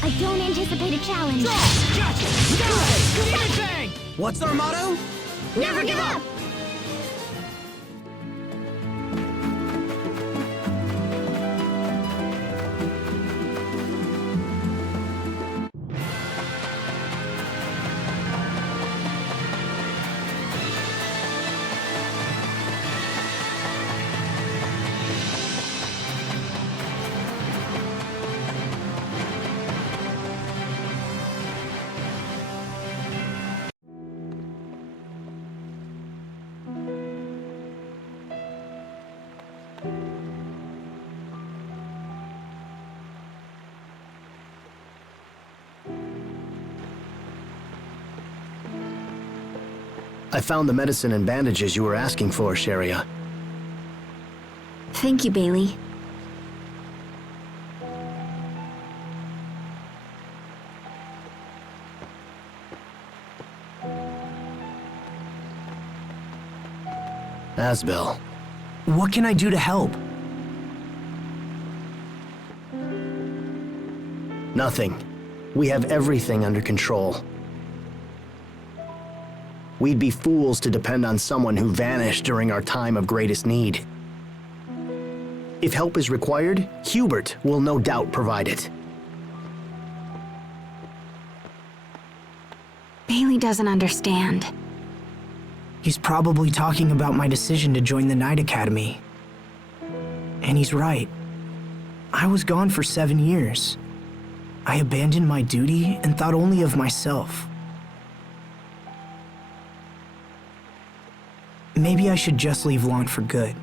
I don't anticipate a challenge. Gotcha! Die! Demon Fang! What's our motto? Never give up! I found the medicine and bandages you were asking for, Sharia. Thank you, Bailey. Asbel. What can I do to help? Nothing. We have everything under control. We'd be fools to depend on someone who vanished during our time of greatest need. If help is required, Hubert will no doubt provide it. Bailey doesn't understand. He's probably talking about my decision to join the Knight Academy. And he's right. I was gone for 7 years. I abandoned my duty and thought only of myself. Maybe I should just leave Lhant for good.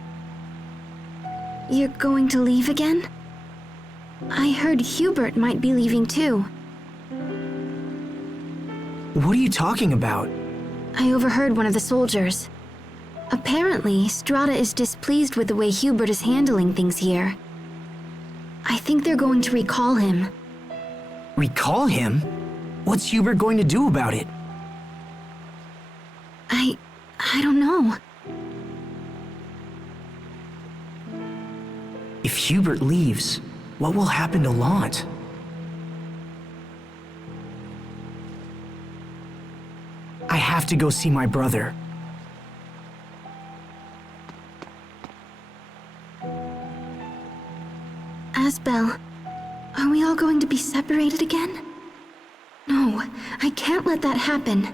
You're going to leave again? I heard Hubert might be leaving too. What are you talking about? I overheard one of the soldiers. Apparently, Strata is displeased with the way Hubert is handling things here. I think they're going to recall him. Recall him? What's Hubert going to do about it? I don't know. If Hubert leaves, what will happen to Lhant? I have to go see my brother. Asbel, are we all going to be separated again? No, I can't let that happen.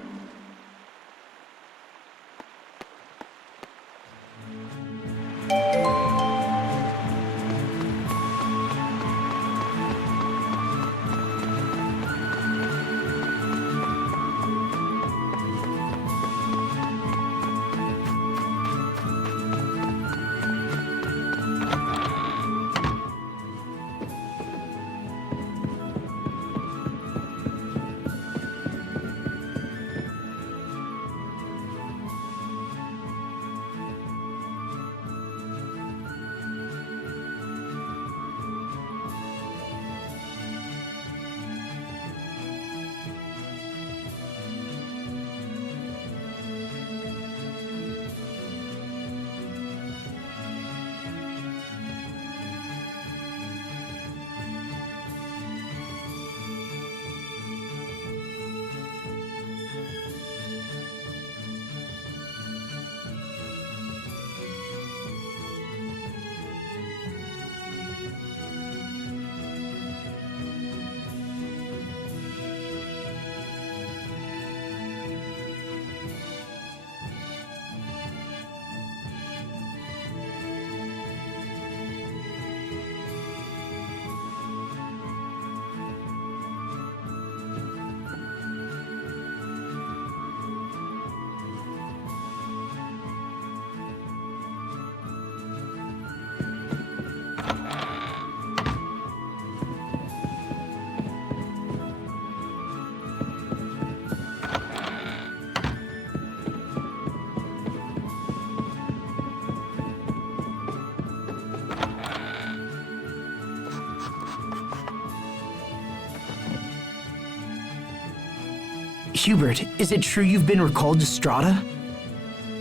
Hubert, is it true you've been recalled to Strata?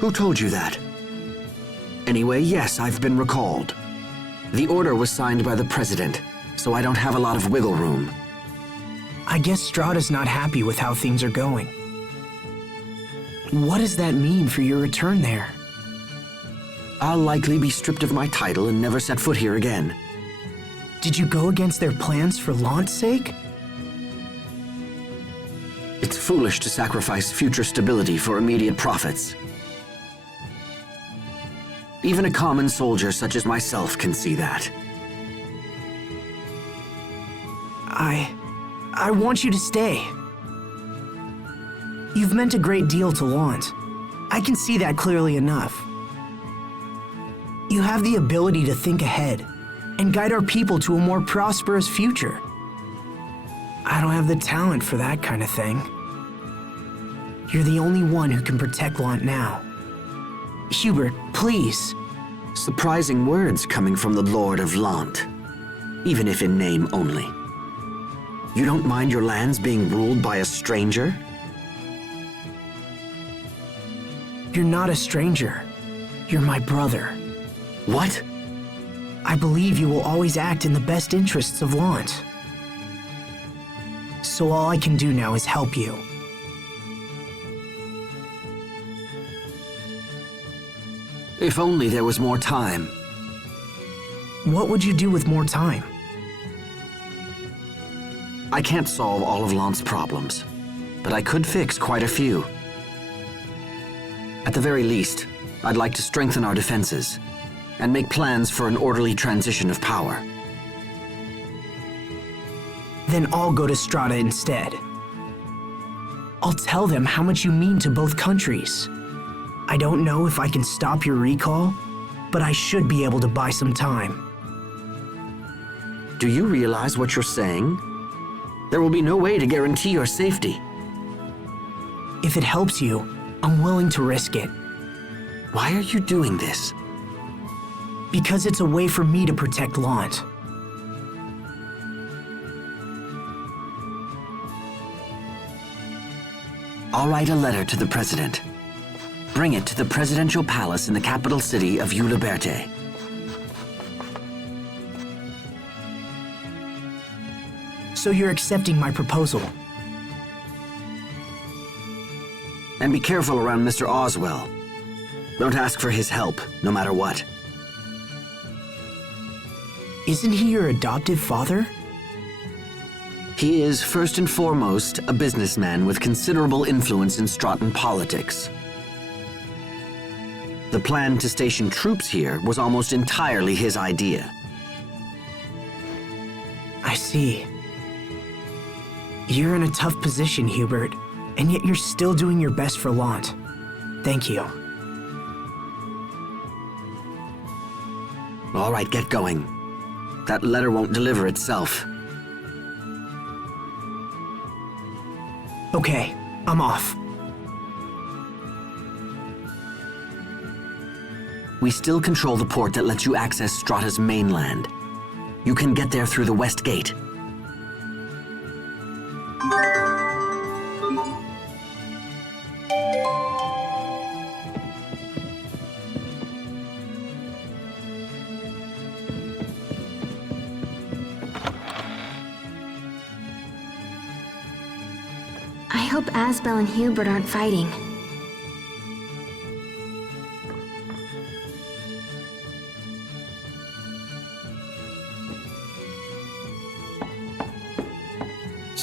Who told you that? Anyway, yes, I've been recalled. The order was signed by the president, so I don't have a lot of wiggle room. I guess Strata's not happy with how things are going. What does that mean for your return there? I'll likely be stripped of my title and never set foot here again. Did you go against their plans for Lhant's sake? It's foolish to sacrifice future stability for immediate profits. Even a common soldier such as myself can see that. I want you to stay. You've meant a great deal to Lhant. I can see that clearly enough. You have the ability to think ahead and guide our people to a more prosperous future. I don't have the talent for that kind of thing. You're the only one who can protect Lhant now. Hubert, please. Surprising words coming from the Lord of Lhant, even if in name only. You don't mind your lands being ruled by a stranger? You're not a stranger. You're my brother. What? I believe you will always act in the best interests of Lhant. So all I can do now is help you. If only there was more time. What would you do with more time? I can't solve all of Lhant's problems, but I could fix quite a few. At the very least, I'd like to strengthen our defenses and make plans for an orderly transition of power. Then I'll go to Strata instead. I'll tell them how much you mean to both countries. I don't know if I can stop your recall, but I should be able to buy some time. Do you realize what you're saying? There will be no way to guarantee your safety. If it helps you, I'm willing to risk it. Why are you doing this? Because it's a way for me to protect Lhant. I'll write a letter to the President. Bring it to the Presidential Palace in the capital city of Uliberte. So you're accepting my proposal? And be careful around Mr. Oswell. Don't ask for his help, no matter what. Isn't he your adoptive father? He is, first and foremost, a businessman with considerable influence in Stratan politics. The plan to station troops here was almost entirely his idea. I see. You're in a tough position, Hubert, and yet you're still doing your best for Lhant. Thank you. All right, get going. That letter won't deliver itself. Okay, I'm off. We still control the port that lets you access Strata's mainland. You can get there through the West Gate. I hope Asbel and Hubert aren't fighting.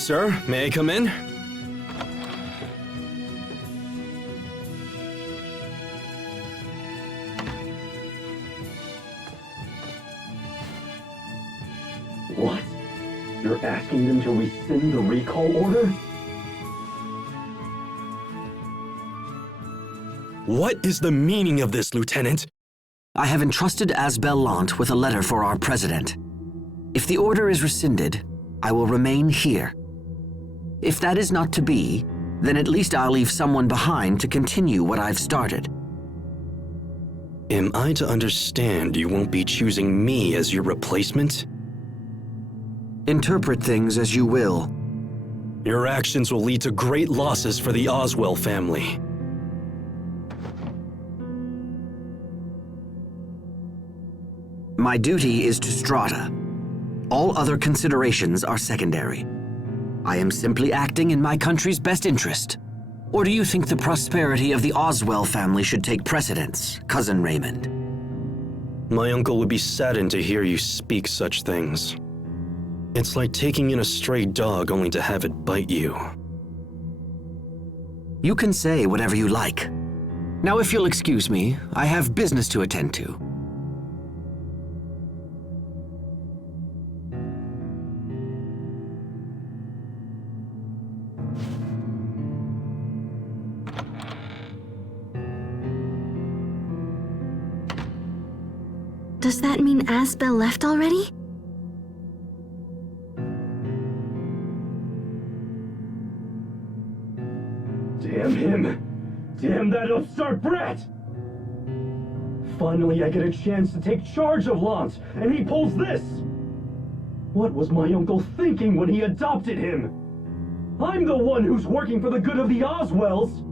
Sir, may I come in? What? You're asking them to rescind the recall order? What is the meaning of this, Lieutenant? I have entrusted Asbel Lhant with a letter for our president. If the order is rescinded, I will remain here. If that is not to be, then at least I'll leave someone behind to continue what I've started. Am I to understand you won't be choosing me as your replacement? Interpret things as you will. Your actions will lead to great losses for the Oswell family. My duty is to Strata. All other considerations are secondary. I am simply acting in my country's best interest. Or do you think the prosperity of the Oswell family should take precedence, Cousin Raymond? My uncle would be saddened to hear you speak such things. It's like taking in a stray dog only to have it bite you. You can say whatever you like. Now, if you'll excuse me, I have business to attend to. Does that mean Asbel left already? Damn him! Damn that upstart brat! Finally, I get a chance to take charge of Lhant, and he pulls this! What was my uncle thinking when he adopted him? I'm the one who's working for the good of the Oswells!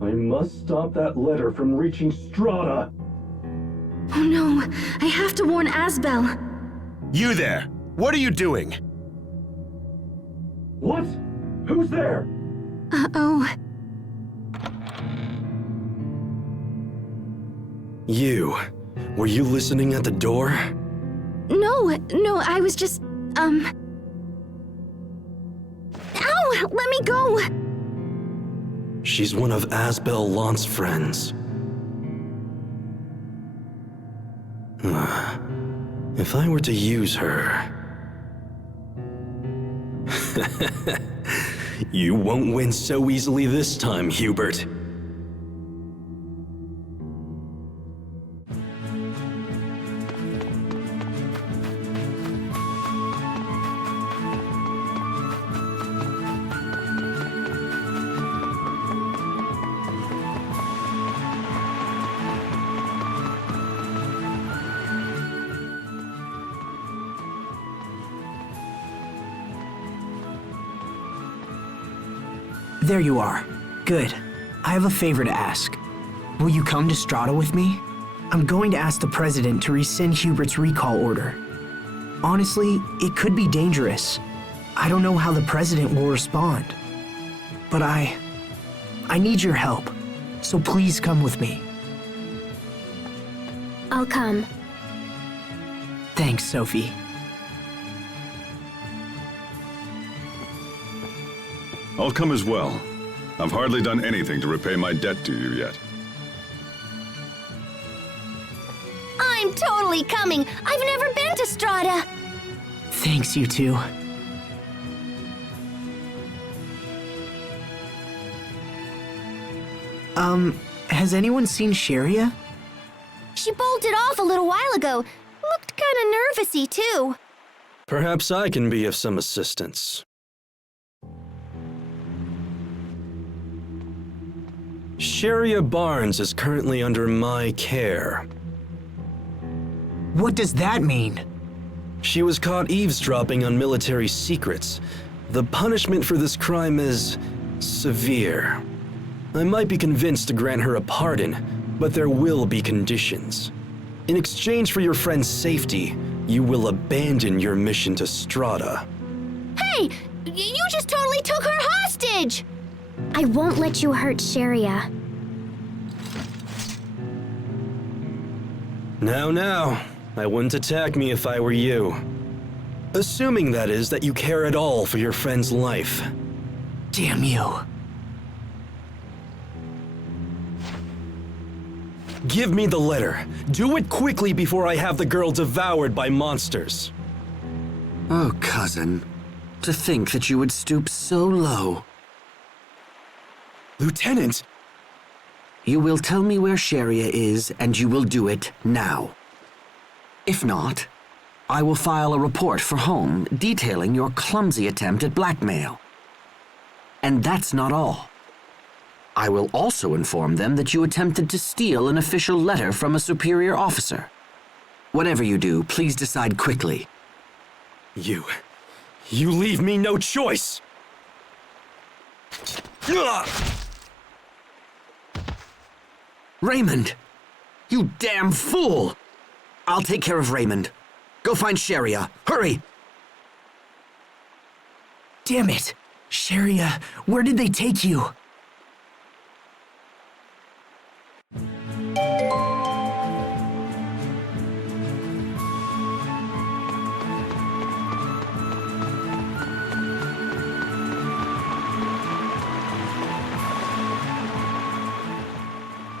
I must stop that letter from reaching Strahta. Oh no, I have to warn Asbel. You there! What are you doing? What? Who's there? Uh-oh. Were you listening at the door? No, I was just, Ow! Let me go! She's one of Asbel Lhant's friends. If I were to use her... You won't win so easily this time, Hubert. There you are. Good. I have a favor to ask. Will you come to Strahta with me? I'm going to ask the president to rescind Hubert's recall order. Honestly, it could be dangerous. I don't know how the president will respond. But I need your help, so please come with me. I'll come. Thanks, Sophie. I'll come as well. I've hardly done anything to repay my debt to you yet. I'm totally coming. I've never been to Strahta. Thanks, you two. Has anyone seen Sharia? She bolted off a little while ago. Looked kinda nervousy, too. Perhaps I can be of some assistance. Sharia Barnes is currently under my care. What does that mean? She was caught eavesdropping on military secrets. The punishment for this crime is severe. I might be convinced to grant her a pardon, but there will be conditions. In exchange for your friend's safety, you will abandon your mission to Strahta. Hey! You just totally took her hostage! I won't let you hurt Sharia. Now, I wouldn't attack me if I were you. Assuming, that is, that you care at all for your friend's life. Damn you. Give me the letter. Do it quickly before I have the girl devoured by monsters. Oh, cousin. To think that you would stoop so low. Lieutenant! You will tell me where Sharia is, and you will do it now. If not, I will file a report for home detailing your clumsy attempt at blackmail. And that's not all. I will also inform them that you attempted to steal an official letter from a superior officer. Whatever you do, please decide quickly. You leave me no choice! Raymond! You damn fool! I'll take care of Raymond. Go find Sharia. Hurry! Damn it! Sharia, where did they take you?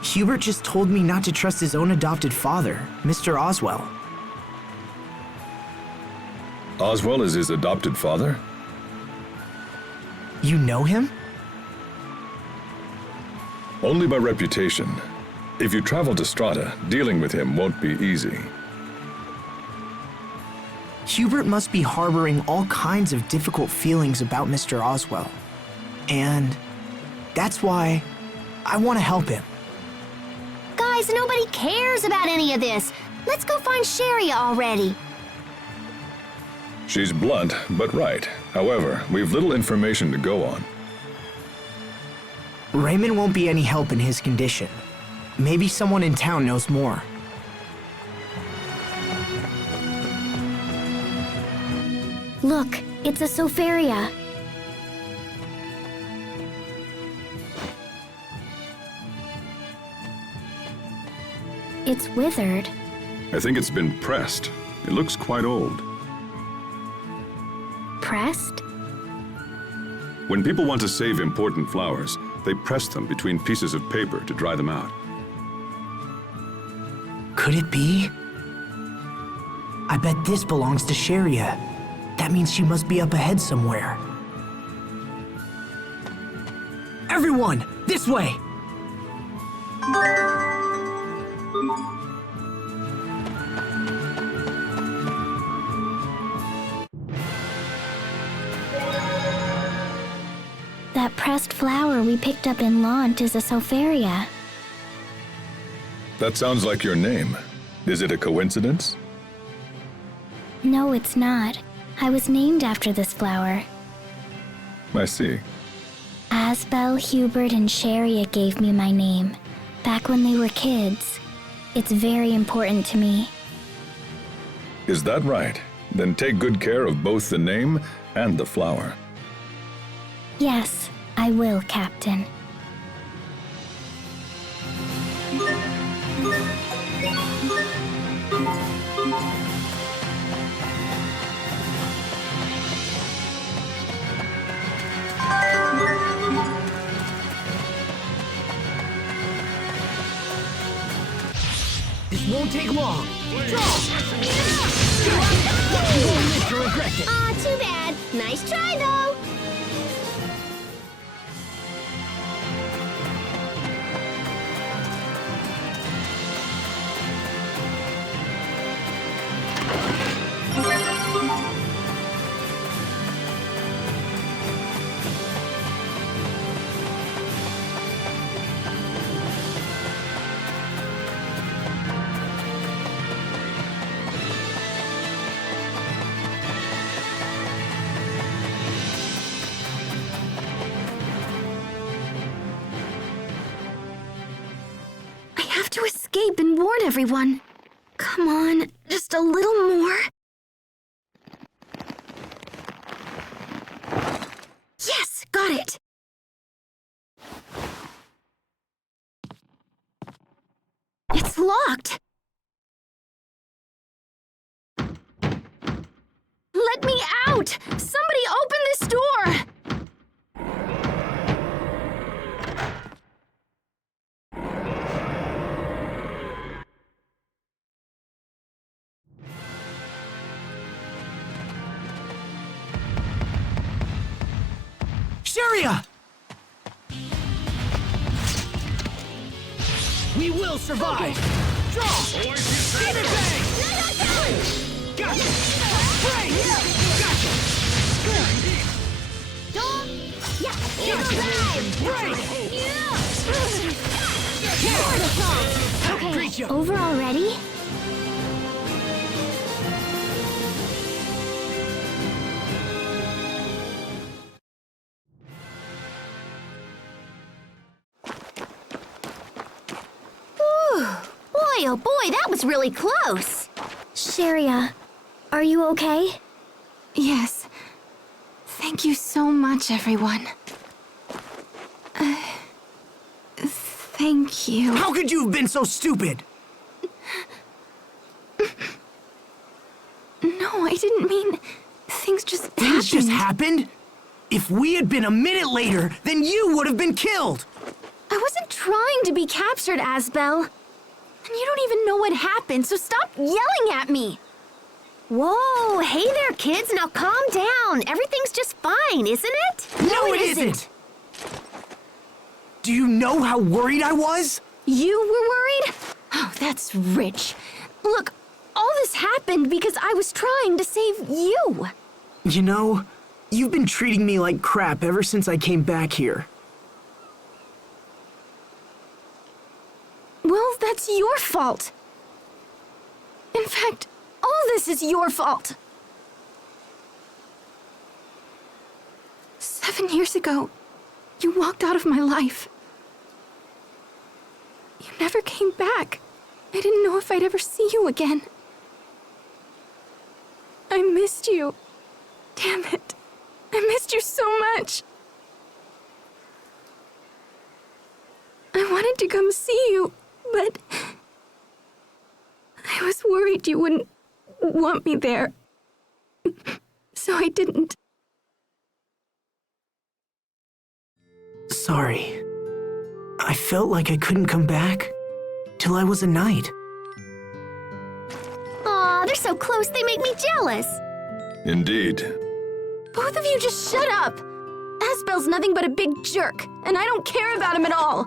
Hubert just told me not to trust his own adopted father, Mr. Oswell. Oswell is his adopted father? You know him? Only by reputation. If you travel to Strahta, dealing with him won't be easy. Hubert must be harboring all kinds of difficult feelings about Mr. Oswell. And That's why I want to help him. Guys, nobody cares about any of this. Let's go find Sharia already. She's blunt, but right. However, we've little information to go on. Raymond won't be any help in his condition. Maybe someone in town knows more. Look, it's a Sopharia. It's withered. I think it's been pressed. It looks quite old. Pressed? When people want to save important flowers, they press them between pieces of paper to dry them out. Could it be? I bet this belongs to Sharia. That means she must be up ahead somewhere. Everyone, this way! That pressed flower we picked up in Lhant is a Sopharia. That sounds like your name. Is it a coincidence? No, it's not. I was named after this flower. I see. Asbel, Hubert, and Sharia gave me my name, back when they were kids. It's very important to me. Is that right? Then take good care of both the name and the flower. Yes, I will, Captain. This won't take long. Draw! Aw, too bad. Nice try, though. To escape and warn everyone. Come on, just a little more. Yes, got it. It's locked. Let me out! Somebody open this door! Sharia! We will survive! Draw! Demon Bang! Gotcha! Break! Gotcha! Okay, over already? Boy, oh boy, that was really close. Sharia, are you okay? Yes. Thank you so much, everyone. Thank you. How could you have been so stupid? No, I didn't mean... Things just happened. Things just happened? If we had been a minute later, then you would have been killed! I wasn't trying to be captured, Asbel. And you don't even know what happened, so stop yelling at me. Whoa, hey there, kids. Now calm down. Everything's just fine, isn't it? No, it isn't! Do you know how worried I was? You were worried? Oh, that's rich. Look, all this happened because I was trying to save you. You know, you've been treating me like crap ever since I came back here. It's your fault. In fact, all this is your fault. 7 years ago, you walked out of my life. You never came back. I didn't know if I'd ever see you again. I missed you. Damn it. I missed you so much. I wanted to come see you, but I was worried you wouldn't want me there. So I didn't. Sorry. I felt like I couldn't come back till I was a knight. Aw, they're so close they make me jealous. Indeed. Both of you just shut up! Asbel's nothing but a big jerk, and I don't care about him at all.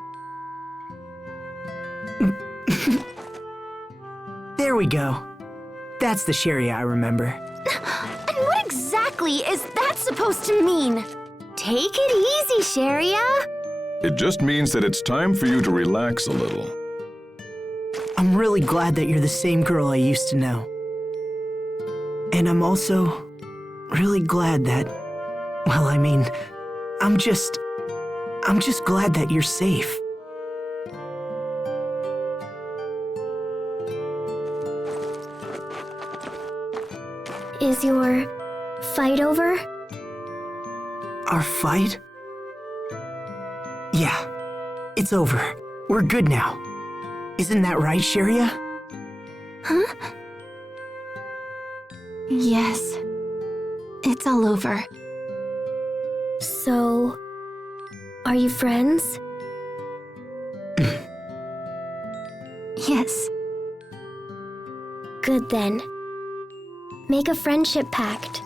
There we go. That's the Sharia I remember. And what exactly is that supposed to mean? Take it easy, Sharia. It just means that it's time for you to relax a little. I'm really glad that you're the same girl I used to know. And I'm also really glad that, well, I mean, I'm just glad that you're safe. Is your fight over? Our fight? Yeah, it's over. We're good now. Isn't that right, Sharia? Huh? Yes. It's all over. So, are you friends? Yes. Good then. Make a friendship pact.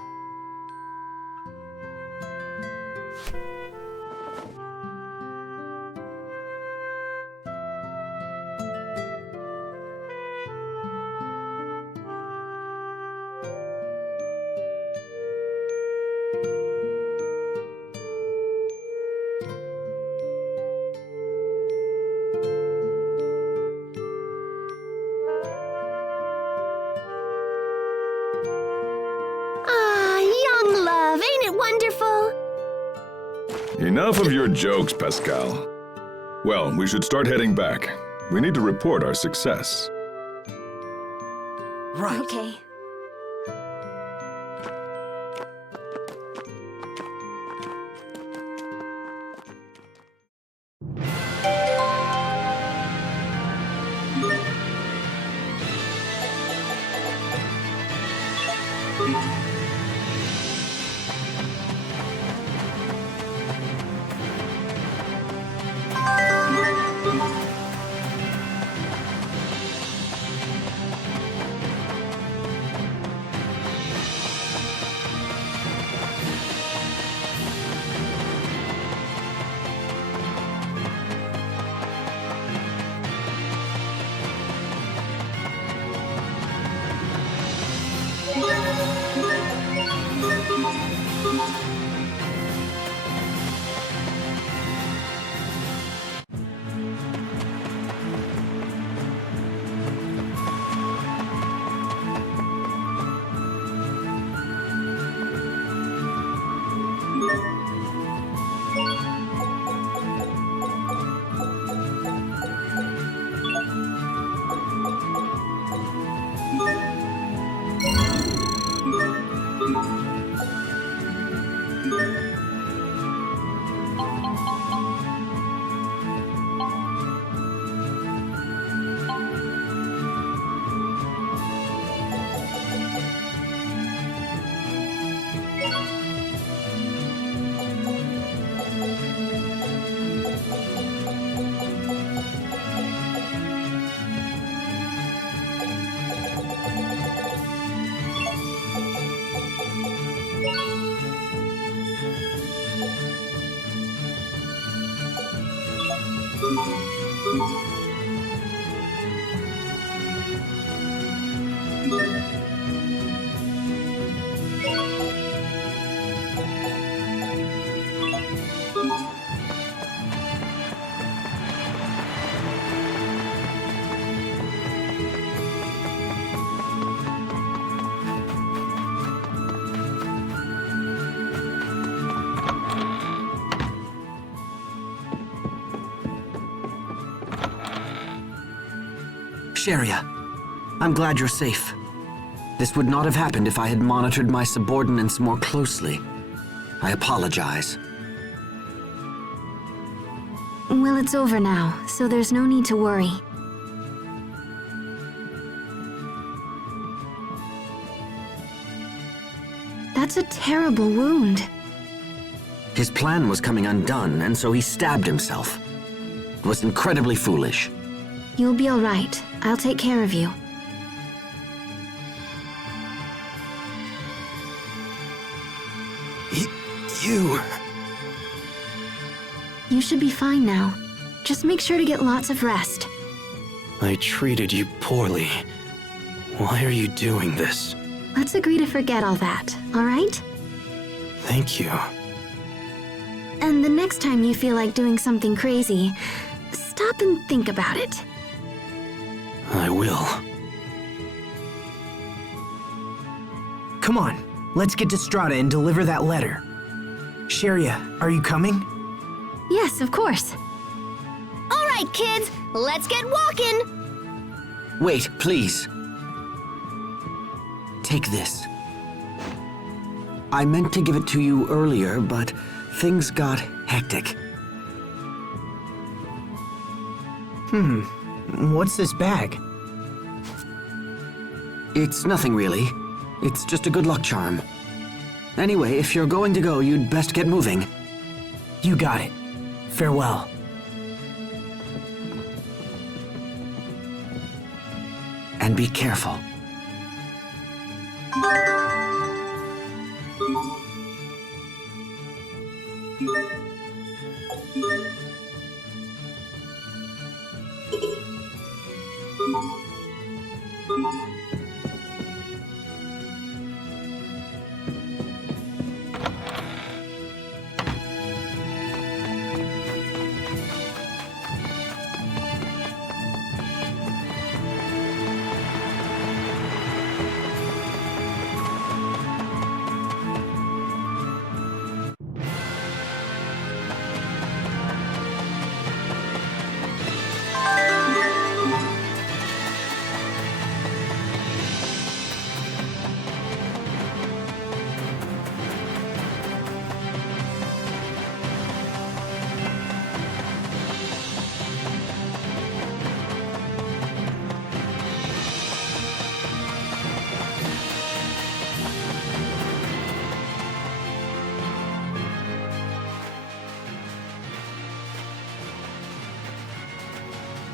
Enough of your jokes, Pascal. Well, we should start heading back. We need to report our success. Right. Okay. Sheria, I'm glad you're safe. This would not have happened if I had monitored my subordinates more closely. I apologize. Well, it's over now, so there's no need to worry. That's a terrible wound. His plan was coming undone, and so he stabbed himself. It was incredibly foolish. You'll be all right. I'll take care of you. You... You should be fine now. Just make sure to get lots of rest. I treated you poorly. Why are you doing this? Let's agree to forget all that, all right? Thank you. And the next time you feel like doing something crazy, stop and think about it. I will. Come on, let's get to Strata and deliver that letter. Sheria, are you coming? Yes, of course. All right, kids, let's get walking. Wait, please. Take this. I meant to give it to you earlier, but things got hectic. What's this bag? It's nothing really. It's just a good luck charm. Anyway, if you're going to go, you'd best get moving. You got it. Farewell. And be careful.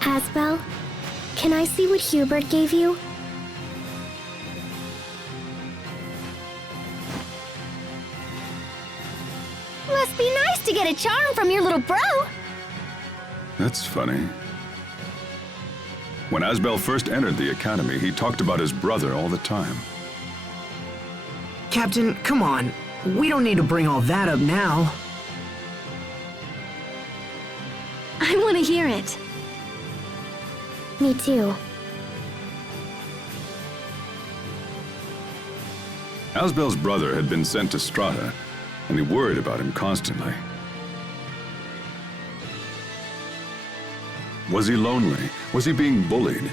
Asbel, can I see what Hubert gave you? Must be nice to get a charm from your little bro. That's funny. When Asbel first entered the academy, he talked about his brother all the time. Captain, come on. We don't need to bring all that up now. I want to hear it. Me too. Asbel's brother had been sent to Strata, and he worried about him constantly. Was he lonely? Was he being bullied?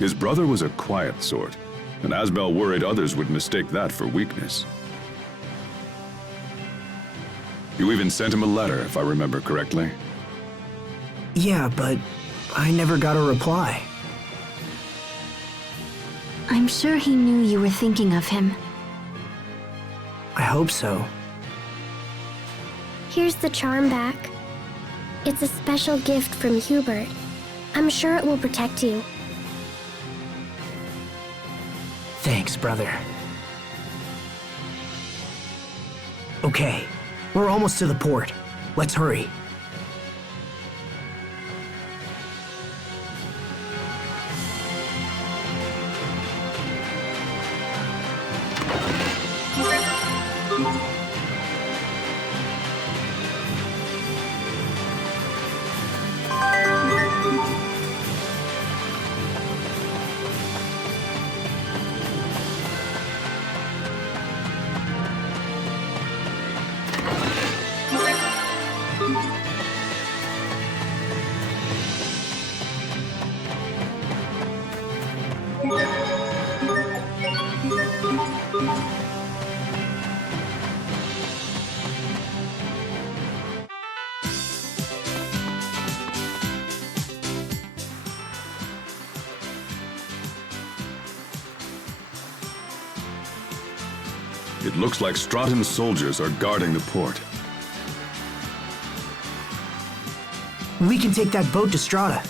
His brother was a quiet sort, and Asbel worried others would mistake that for weakness. You even sent him a letter, if I remember correctly. Yeah, but I never got a reply. I'm sure he knew you were thinking of him. I hope so. Here's the charm back. It's a special gift from Hubert. I'm sure it will protect you. Thanks, brother. Okay, we're almost to the port. Let's hurry. It looks like Straten's soldiers are guarding the port. We can take that boat to Strata.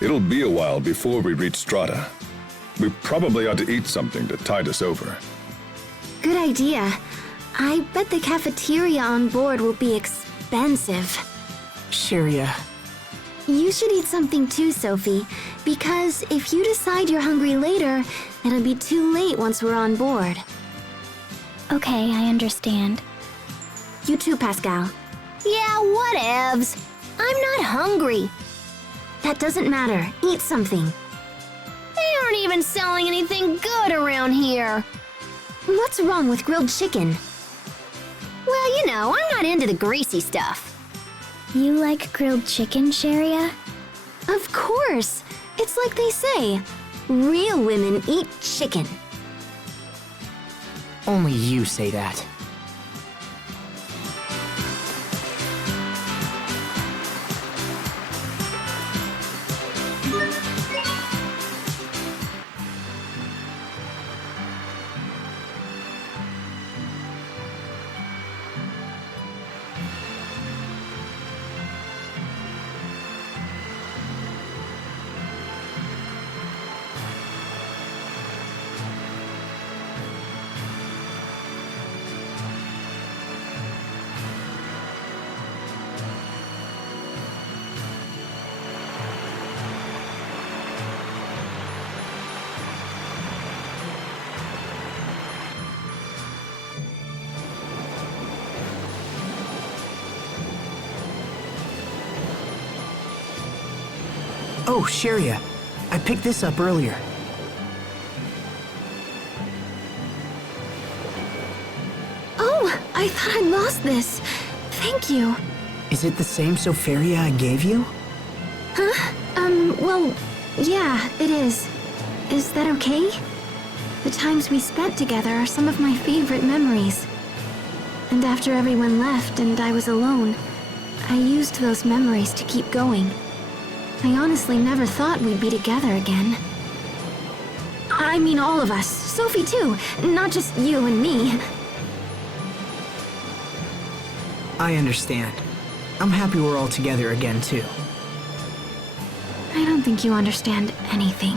It'll be a while before we reach Strata. We probably ought to eat something to tide us over. Good idea. I bet the cafeteria on board will be expensive. Sharia. You should eat something too, Sophie, because if you decide you're hungry later, it'll be too late once we're on board. Okay, I understand. You too, Pascal. Yeah, whatevs. I'm not hungry. That doesn't matter. Eat something. They aren't even selling anything good around here. What's wrong with grilled chicken? Well, you know, I'm not into the greasy stuff. You like grilled chicken, Sharia? Of course. It's like they say, real women eat chicken. Only you say that. Oh, Sharia. I picked this up earlier. Oh, I thought I'd lost this. Thank you. Is it the same Sopharia I gave you? Huh? Well, yeah, it is. Is that okay? The times we spent together are some of my favorite memories. And after everyone left and I was alone, I used those memories to keep going. I honestly never thought we'd be together again. I mean all of us. Sophie too, not just you and me. I understand. I'm happy we're all together again too. I don't think you understand anything.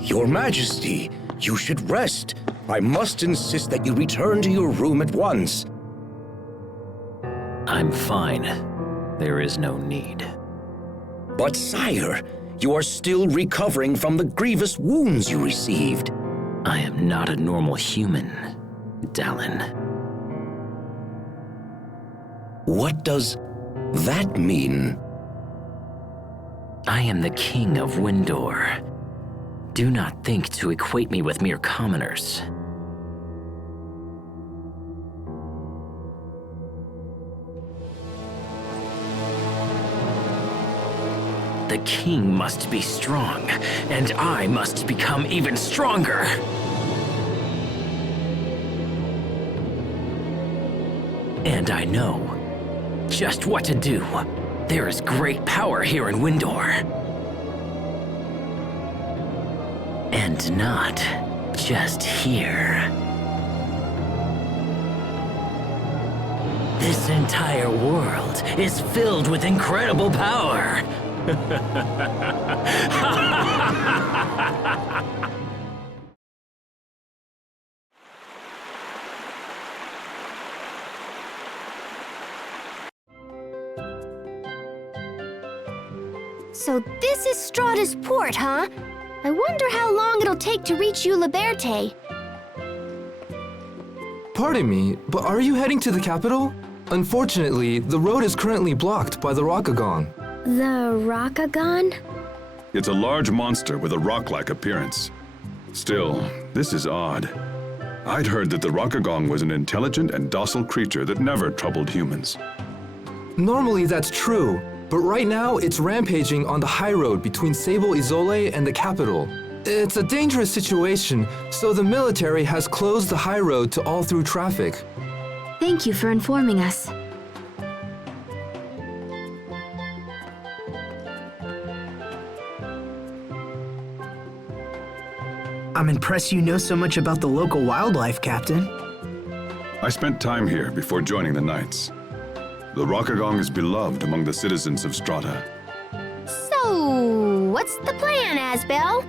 Your Majesty, you should rest. I must insist that you return to your room at once. I'm fine. There is no need. But sire, you are still recovering from the grievous wounds you received. I am not a normal human, Dallin. What does that mean? I am the king of Windor. Do not think to equate me with mere commoners. The king must be strong, and I must become even stronger. And I know just what to do. There is great power here in Windor. And not just here. This entire world is filled with incredible power. So this is Strahta's port, huh? I wonder how long it'll take to reach you Liberte. Pardon me, but are you heading to the capital? Unfortunately, the road is currently blocked by the Rakagon. The Rakagon? It's a large monster with a rock-like appearance. Still, this is odd. I'd heard that the Rakagon was an intelligent and docile creature that never troubled humans. Normally that's true, but right now it's rampaging on the high road between Sable Izole and the capital. It's a dangerous situation, so the military has closed the high road to all through traffic. Thank you for informing us. I'm impressed you know so much about the local wildlife, Captain. I spent time here before joining the Knights. The Rakagon is beloved among the citizens of Strahta. So, what's the plan, Asbel?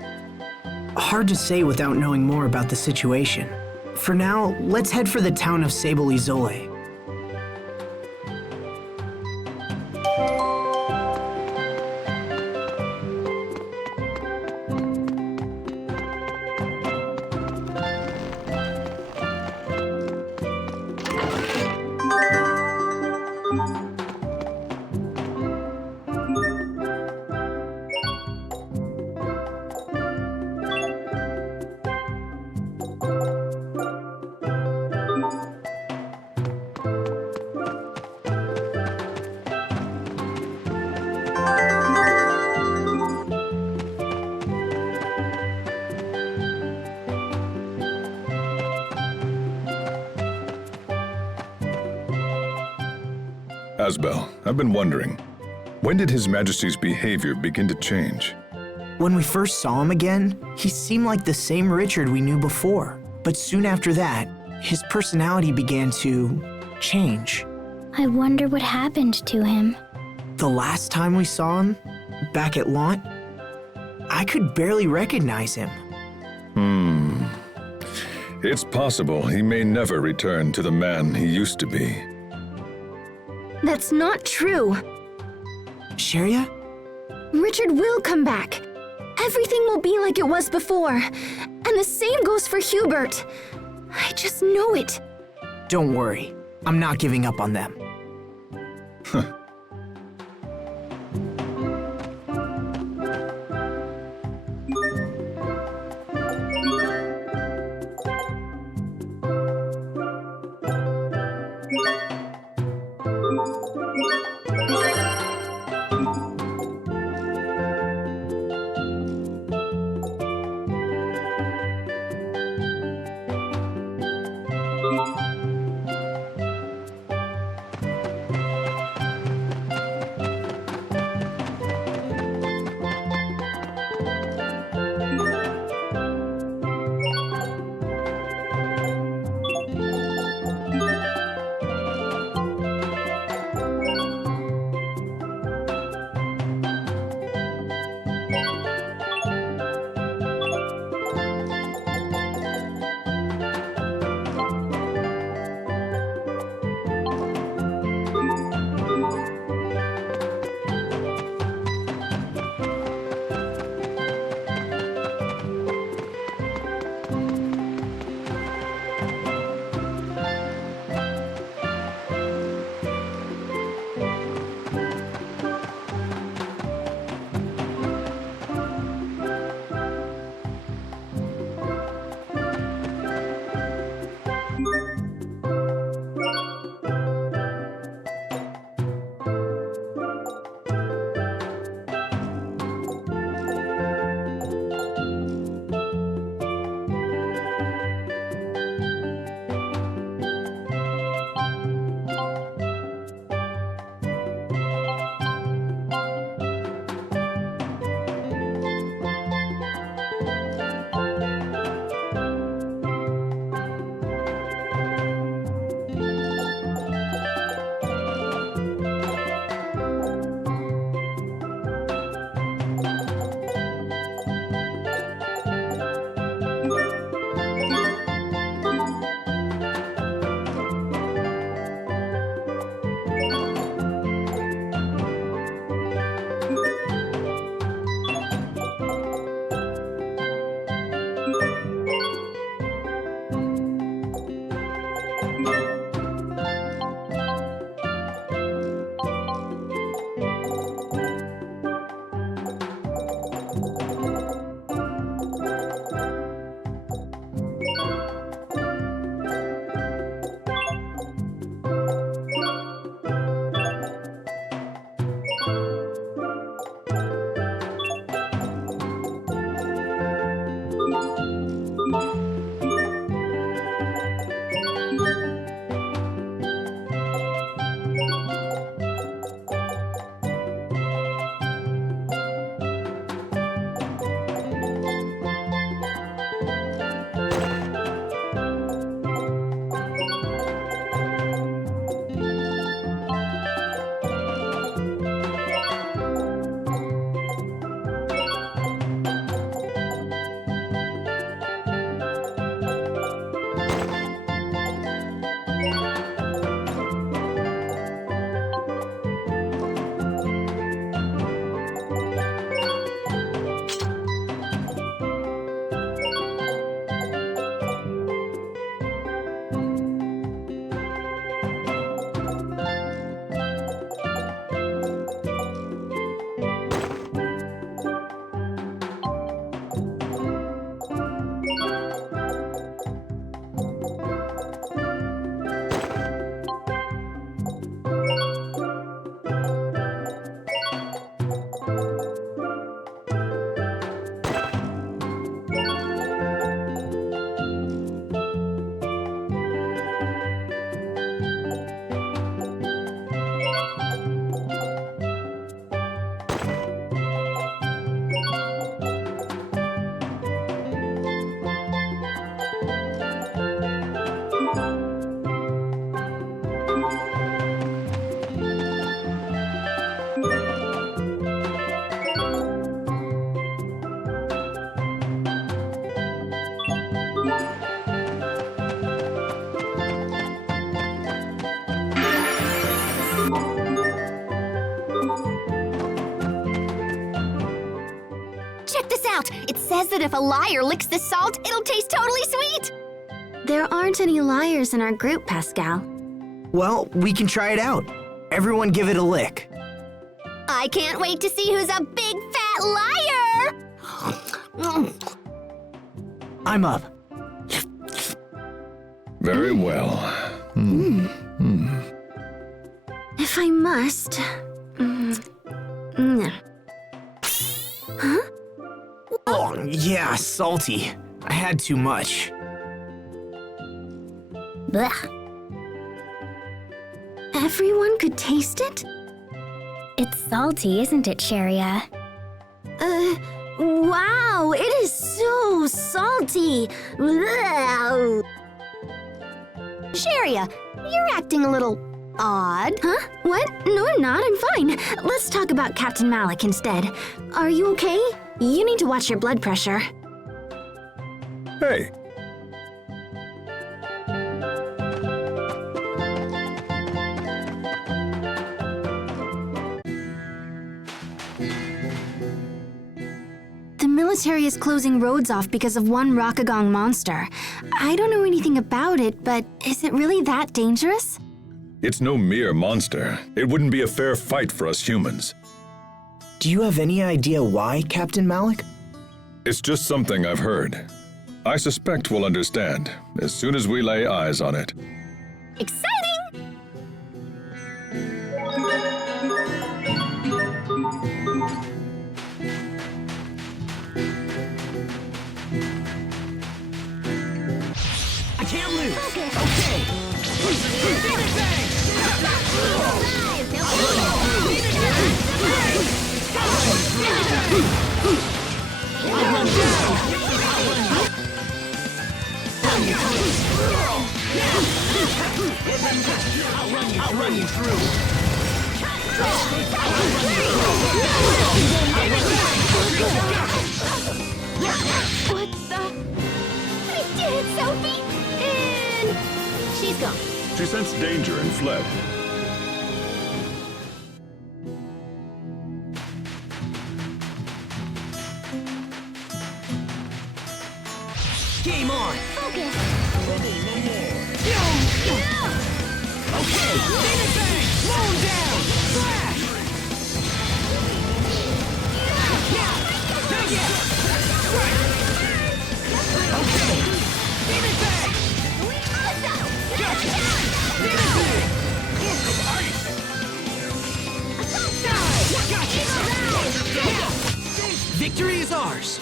Hard to say without knowing more about the situation. For now, let's head for the town of Sable Izole. Asbel, I've been wondering, when did His Majesty's behavior begin to change? When we first saw him again, he seemed like the same Richard we knew before. But soon after that, his personality began to change. I wonder what happened to him. The last time we saw him, back at Lhant, I could barely recognize him. It's possible he may never return to the man he used to be. That's not true. Sheria? Richard will come back. Everything will be like it was before. And the same goes for Hubert. I just know it. Don't worry. I'm not giving up on them. says that if a liar licks the salt, it'll taste totally sweet. There aren't any liars in our group, Pascal. Well, we can try it out. Everyone give it a lick. I can't wait to see who's a big fat liar! I'm up. Very well. If I must... Huh? Oh, yeah, salty. I had too much. Blech. Everyone could taste it? It's salty, isn't it, Sharia? Wow, it is so salty. Blech. Sharia, you're acting a little odd. Huh? What? No, I'm not. I'm fine. Let's talk about Captain Malik instead. Are you okay? You need to watch your blood pressure. Hey. The military is closing roads off because of one Rakagong monster. I don't know anything about it, but is it really that dangerous? It's no mere monster. It wouldn't be a fair fight for us humans. Do you have any idea why, Captain Malik? It's just something I've heard. I suspect we'll understand as soon as we lay eyes on it. Exciting! I can't lose. Okay. I'll run you through. What the? I did it, Sophie! And she's gone. She sensed danger and fled. Game on. Focus. Okay, Demon Fang, slow him down. Slash. Yeah. Okay, Demon Fang. Gotcha. Demon Fang. Gotcha. Victory is ours.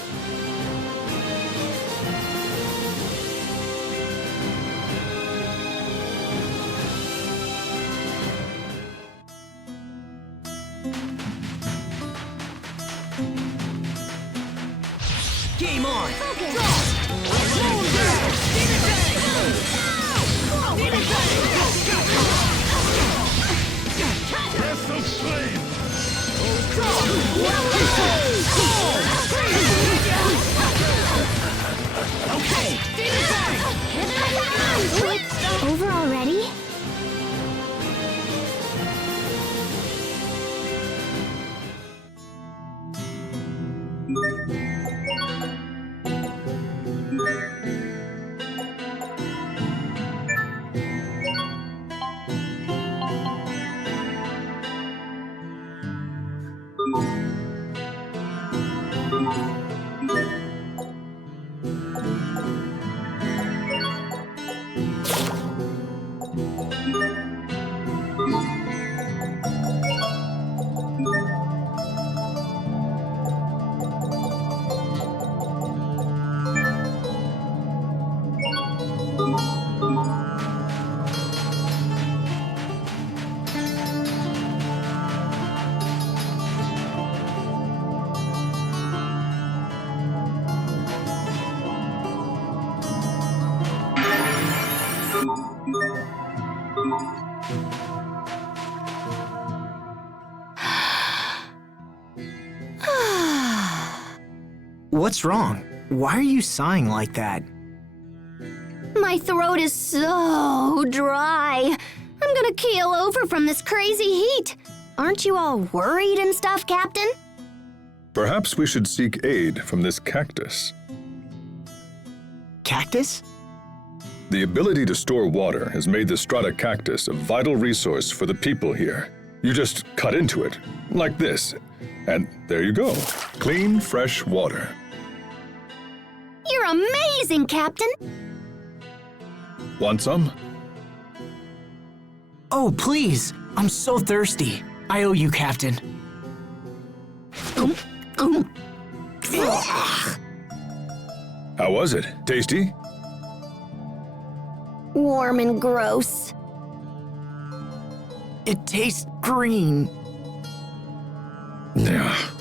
Game on! Focus. Breath of flame! Over already? What's wrong? Why are you sighing like that? My throat is so dry. I'm gonna keel over from this crazy heat. Aren't you all worried and stuff, Captain? Perhaps we should seek aid from this cactus. Cactus? The ability to store water has made the strata cactus a vital resource for the people here. You just cut into it, like this, and there you go. Clean, fresh water. You're amazing, Captain! Want some? Oh, please! I'm so thirsty. I owe you, Captain. How was it? Tasty? Warm and gross. It tastes green. Yeah.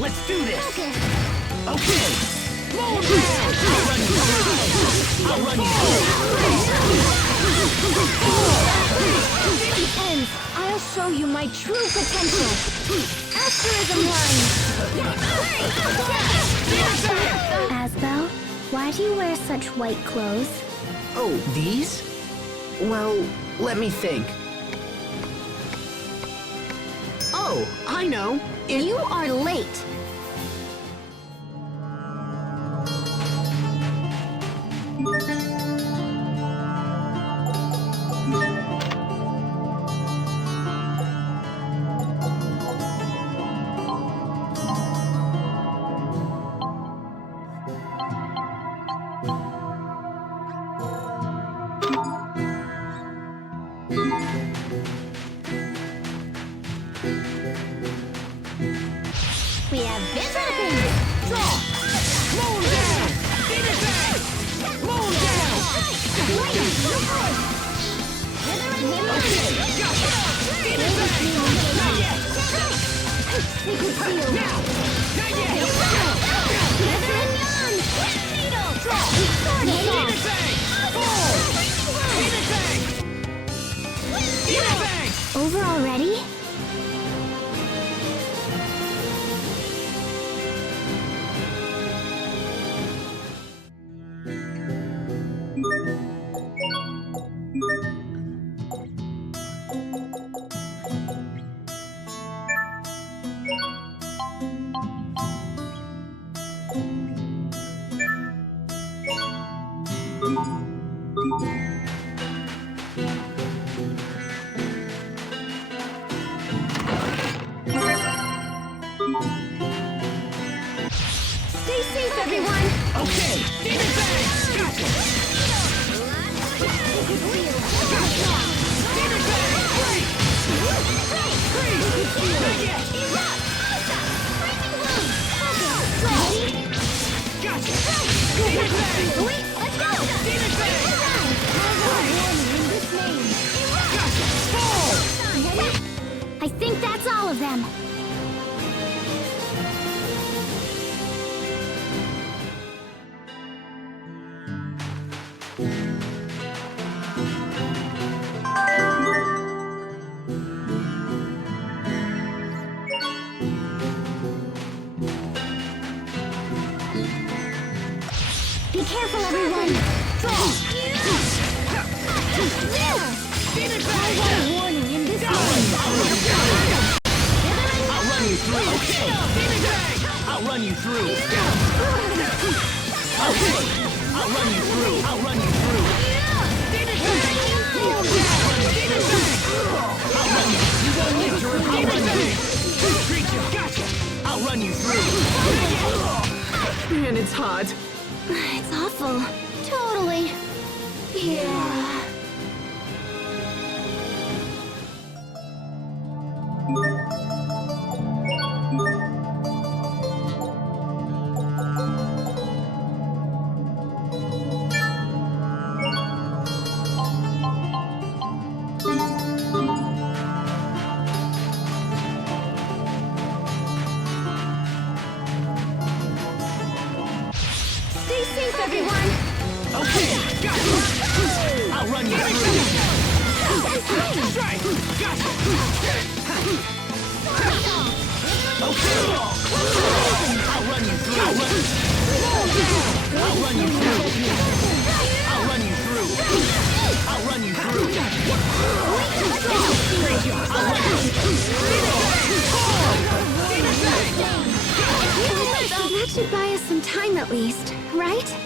Let's do this! Okay! Moon I'll run you At the end, I'll show you my true potential. Asterism line! Asbel, why do you wear such white clothes? Oh, these? Well, let me think. Oh, I know. You are late. We have visitors! Draw! Moon down! Moon down! Secret seal! Now! Not yet! Needle! Draw! Over already? Stay safe, everyone! Okay, demon bang! Gotcha! Demon bang! Freeze! Freeze! Not yet! Erupt! Gotcha! Demon bang! Wait, let's go! Demon bang! Gotcha! Fall! I think that's all of them. Be careful, everyone. Demon I got a warning in this one. I'll run you through. Okay, demon bang! I'll run you through. I'll run you through. I'll run you through. Demon bang! Demon bang! I'll run you. You won't live to repeat. Demon bang! Creature, gotcha! I'll run you through. Man, it's hot. It's awful. Totally. Yeah. Stay safe, everyone! Okay, gotcha! I'll run you through. Strike! Gotcha! Okay! I'll run you through. I'll run you through. I'll run you through. I'll run you through. I'll run you through. That should buy us some time at least, right?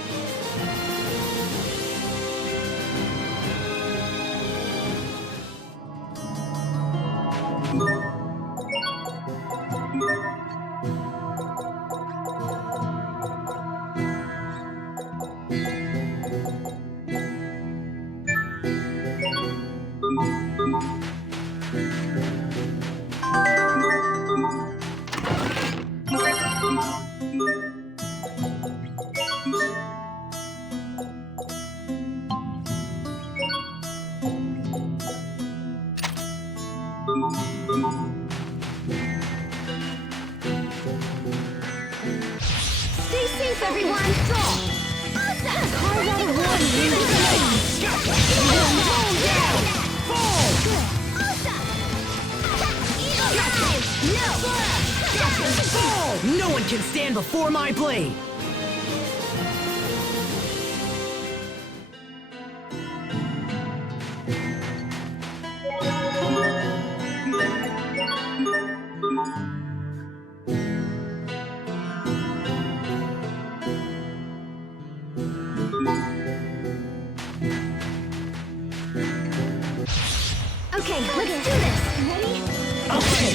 Stay safe, everyone! Carve out a warning! No one can stand before my blade! Okay, let's do this! Ready? Okay,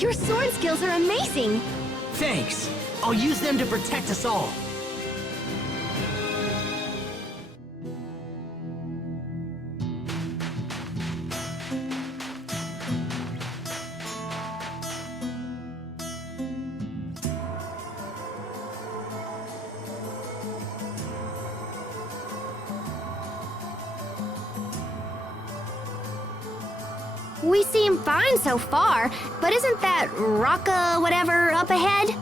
Your sword skills are amazing! Thanks. I'll use them to protect us all. We seem fine so far, but isn't that Rocka whatever up ahead?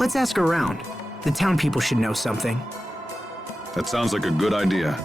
Let's ask around. The town people should know something. That sounds like a good idea.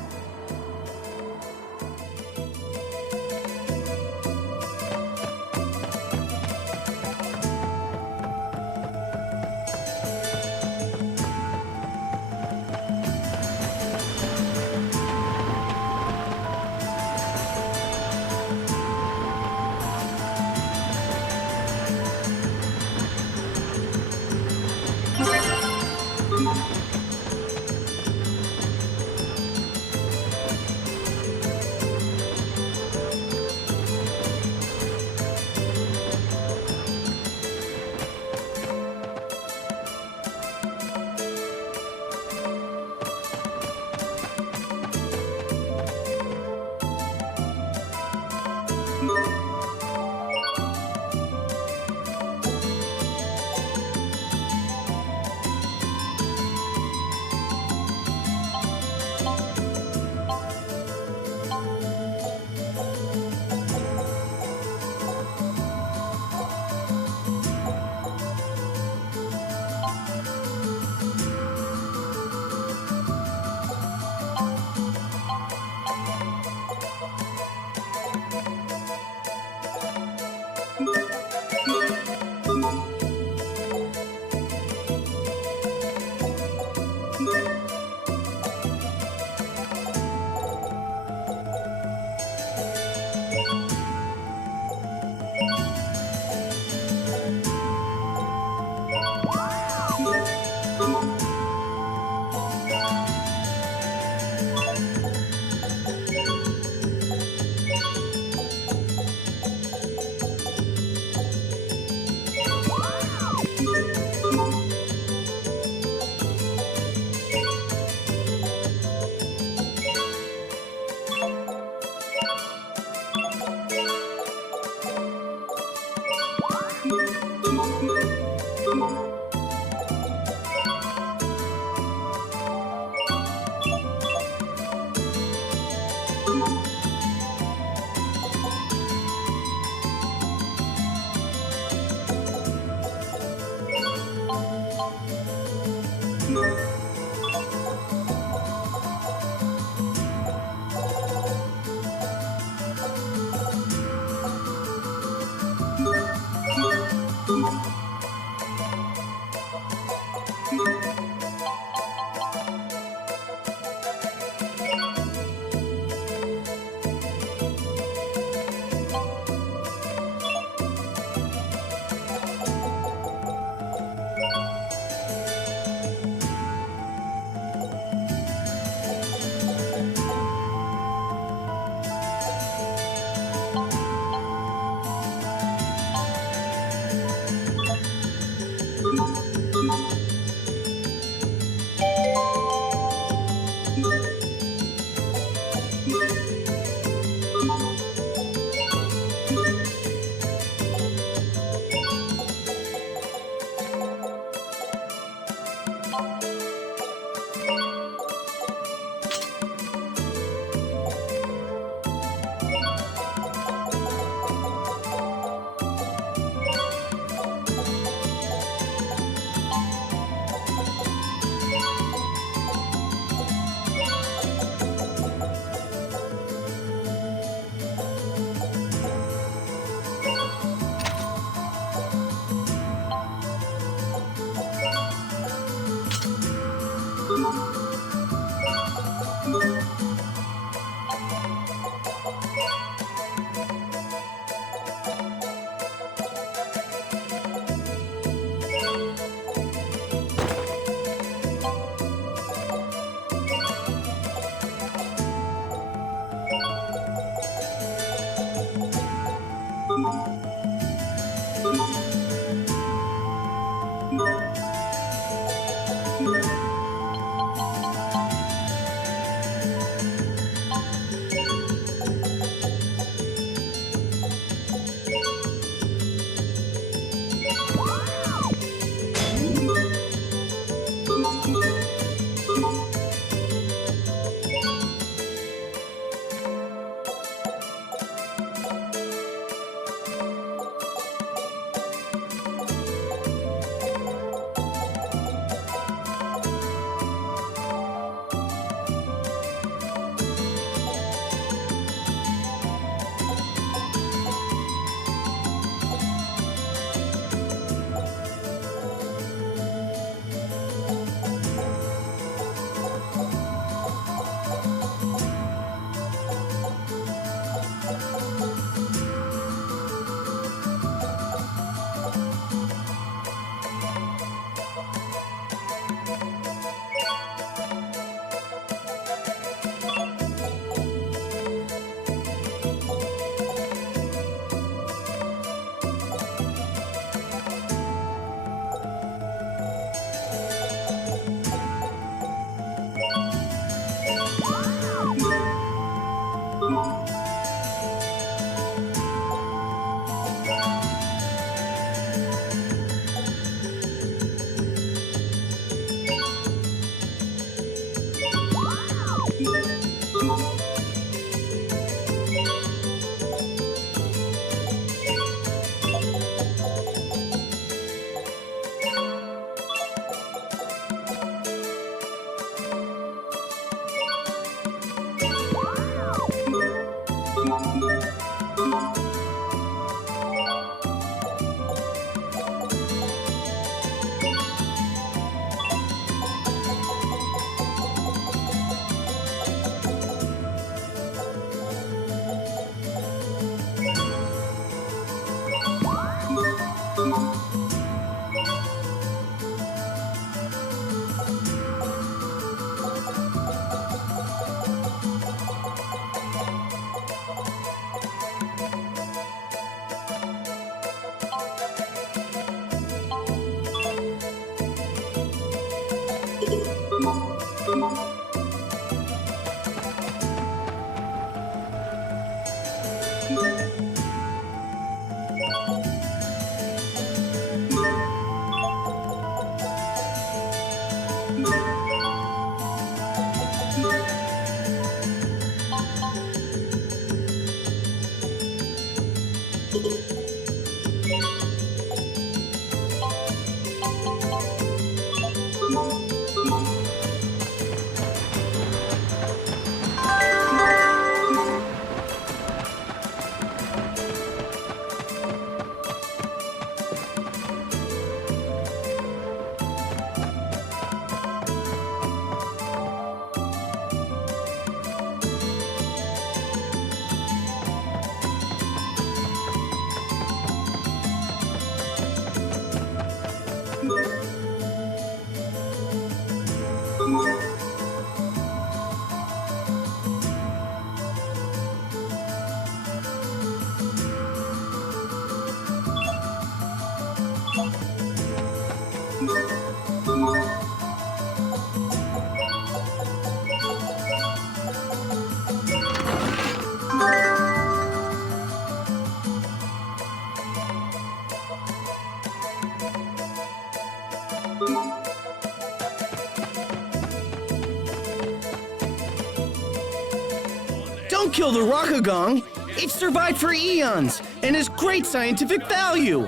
Don't kill the Rockagong! It survived for eons and has great scientific value!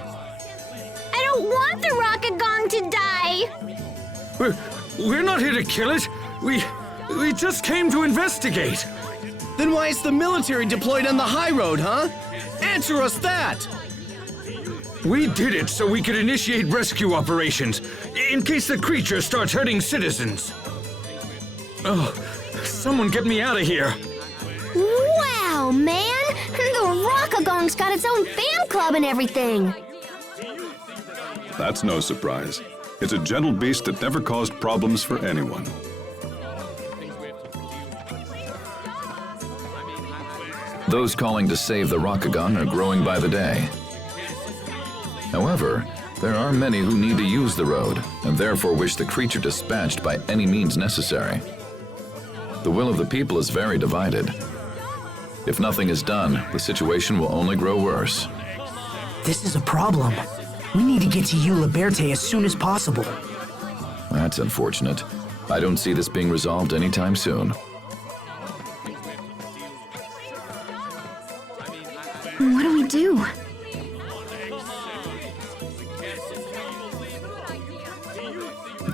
I don't want the Rockagong to die! We're not here to kill it. We just came to investigate. Then why is the military deployed on the high road, huh? Answer us that! We did it so we could initiate rescue operations, in case the creature starts hurting citizens. Oh, someone get me out of here. Wow, man! The Rockagong's got its own fan club and everything! That's no surprise. It's a gentle beast that never caused problems for anyone. Those calling to save the Rockagong are growing by the day. However, there are many who need to use the road, and therefore wish the creature dispatched by any means necessary. The will of the people is very divided. If nothing is done, the situation will only grow worse. This is a problem. We need to get to Eula Berté as soon as possible. That's unfortunate. I don't see this being resolved anytime soon. What do we do?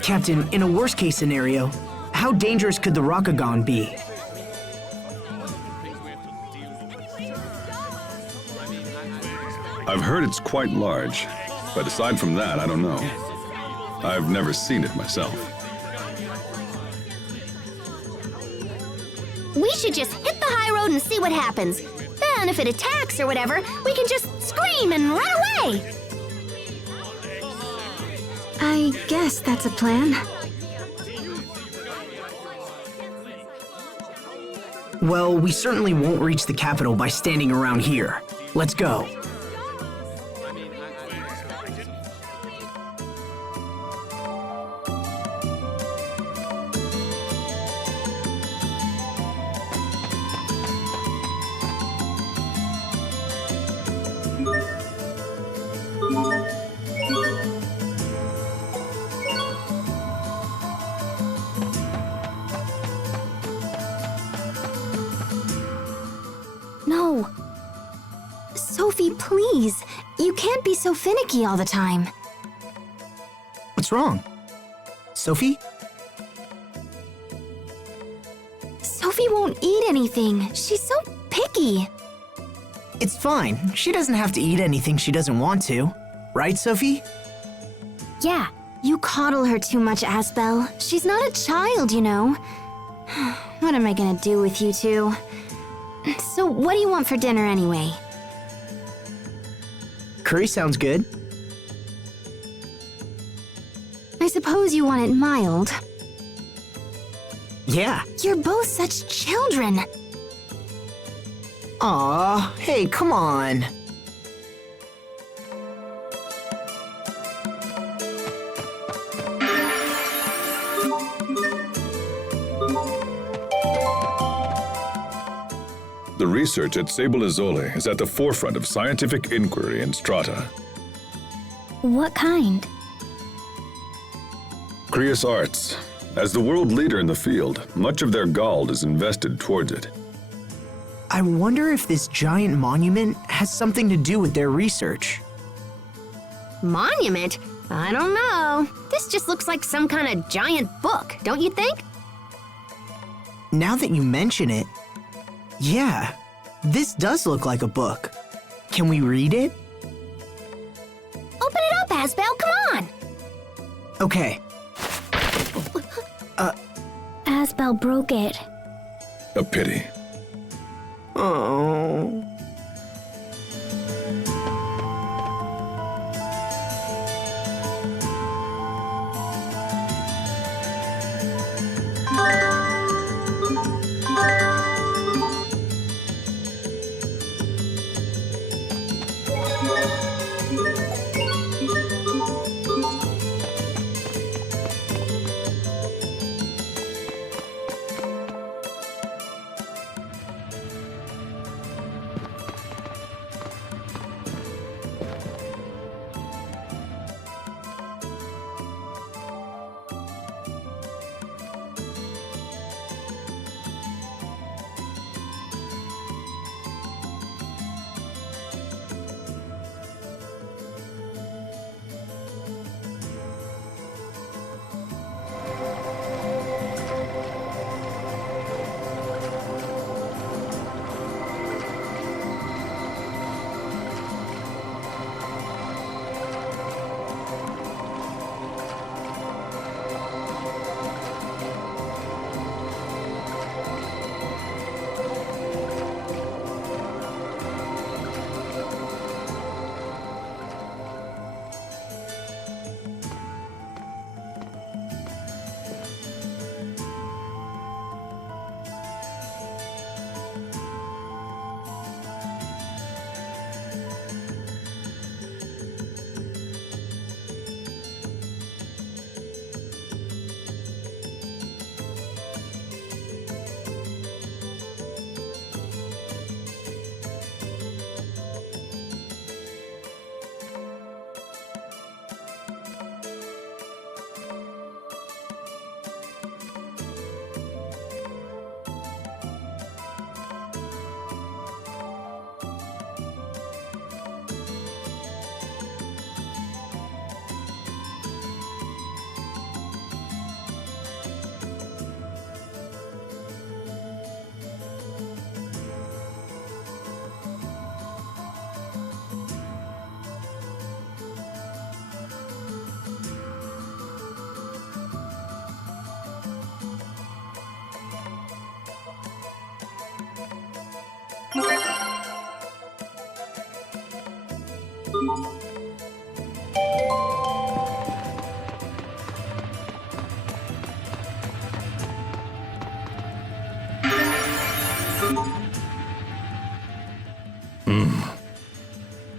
Captain, in a worst-case scenario, how dangerous could the Rockagong be? I've heard it's quite large, but aside from that, I don't know. I've never seen it myself. We should just hit the high road and see what happens. Then, if it attacks or whatever, we can just scream and run away! I guess that's a plan. Well, we certainly won't reach the capital by standing around here. Let's go. No. Sophie, please. You can't be so finicky all the time. What's wrong? Sophie? Sophie won't eat anything. She's so picky. It's fine. She doesn't have to eat anything she doesn't want to. Right, Sophie? Yeah, you coddle her too much, Asbel. She's not a child, you know. What am I gonna do with you two? So what do you want for dinner anyway? Curry sounds good. I suppose you want it mild. Yeah. You're both such children. Aw, hey, come on. The research at Sable Izole is at the forefront of scientific inquiry in Strata. What kind? Creus Arts. As the world leader in the field, much of their gold is invested towards it. I wonder if this giant monument has something to do with their research. Monument? I don't know. This just looks like some kind of giant book, don't you think? Now that you mention it, yeah, this does look like a book. Can we read it? Open it up, Asbel, come on! Okay. Asbel broke it. A pity. Oh.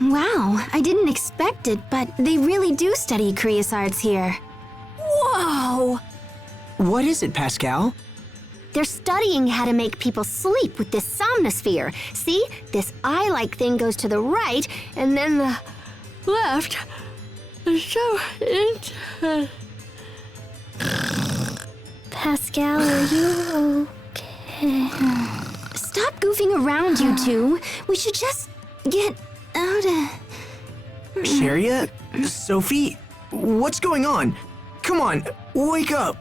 Wow, I didn't expect it, but they really do study Creus arts here. Whoa! What is it, Pascal? They're studying how to make people sleep with this somnosphere. See? This eye-like thing goes to the right, and then the left. So Pascal, are you okay? Stop goofing around, you two. We should just get out of... Sharia? Sophie? What's going on? Come on, wake up.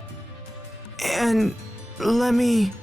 And let me...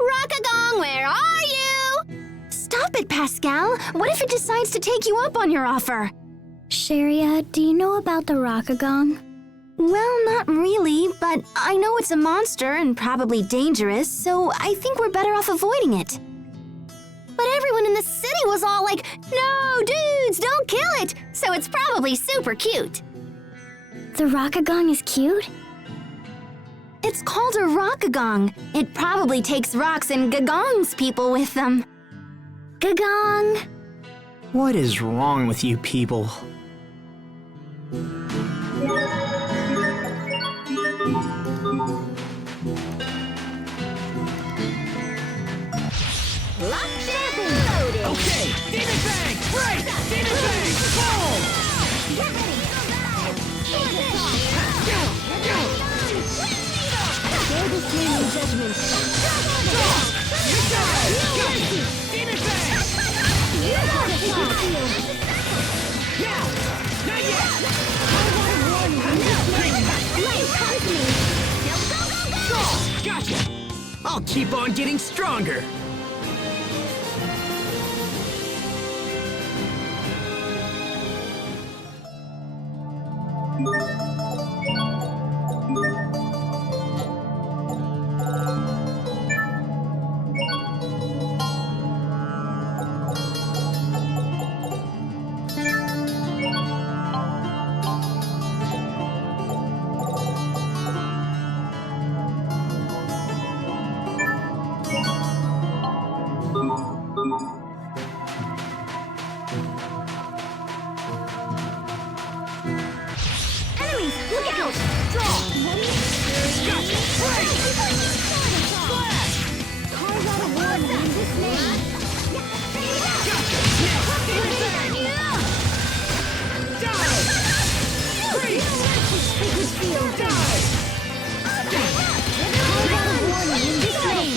Rockagong, where are you? Stop it, Pascal. What if it decides to take you up on your offer? Sharia, do you know about the Rockagong? Well, not really, but I know it's a monster and probably dangerous, so I think we're better off avoiding it. But everyone in the city was all like, no, dudes, don't kill it! So it's probably super cute. The Rockagong is cute? It's called a Rockagong. It probably takes rocks and gagongs people with them. Gagong! What is wrong with you people? Okay, Demon Bang! Break! Demon Bang! Boom! Share this game in judgment. Demon Bang! Now! Not yet! Gotcha! I'll keep on getting stronger!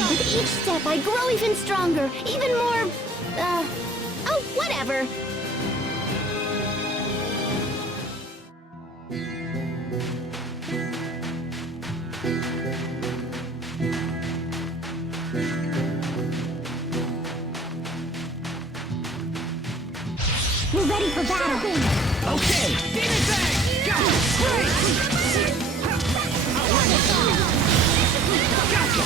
With each step, I grow even stronger, even more, oh, whatever. We're ready for battle. Okay, Demon Bang! Got it! Break! Gotcha!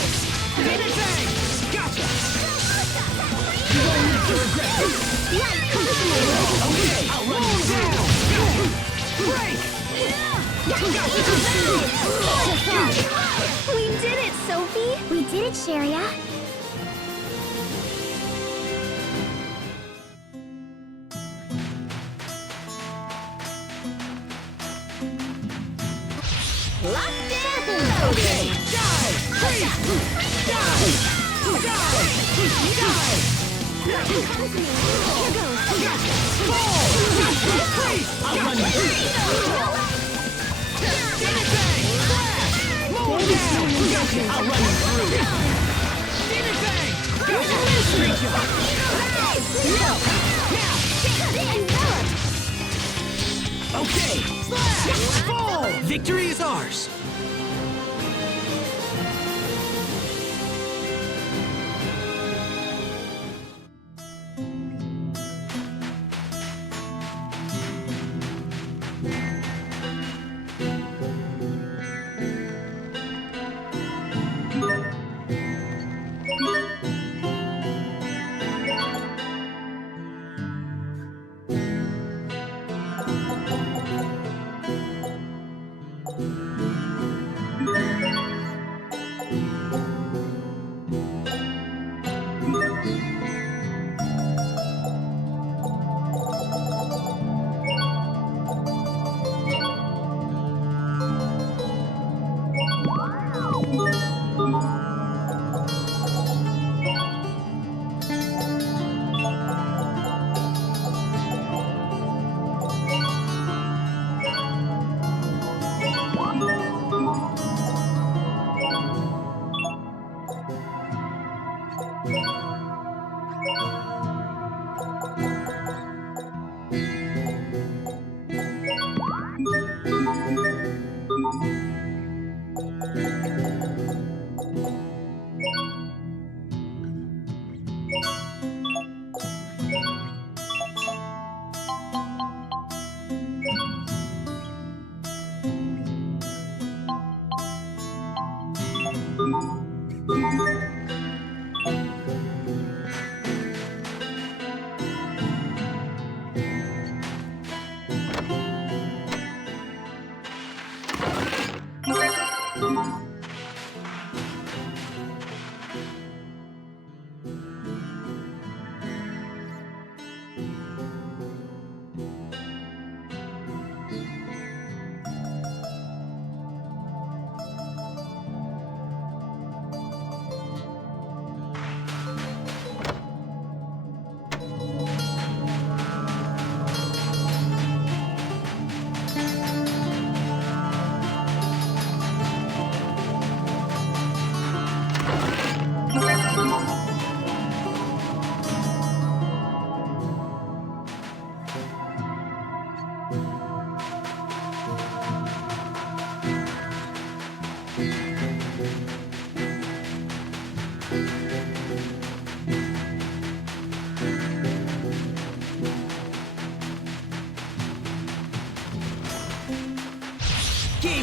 Demon Bang! Gotcha! You won't need to regret this! Okay, roll down! Break! We did it, Sophie! We did it, Sharia. Okay, dive! Freeze! Dive! Dive! Dive! Here goes! Gotcha! Fall! Freeze! I'll run you through! Demon Bang! Flash! Mow down! Gotcha! I'll run you through! Demon Bang! Gotcha! Reach up! Now! Okay! Slash! Fall! Victory is ours!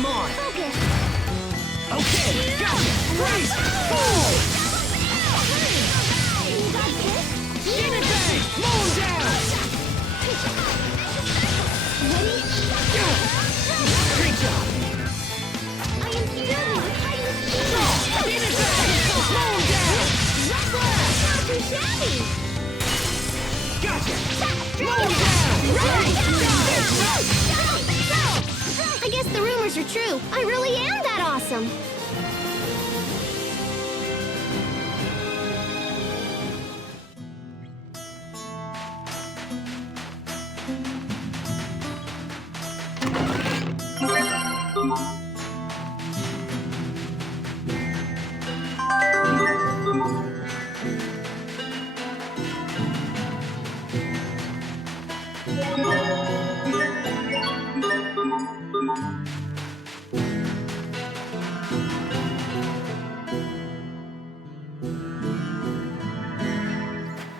on! Okay, gotcha! Freeze! Fall! Demon Fang! Moon down! Great job! Demon Fang! Moon down! Not too shabby. Gotcha! Moon down! I guess the rumors are true. I really am that awesome.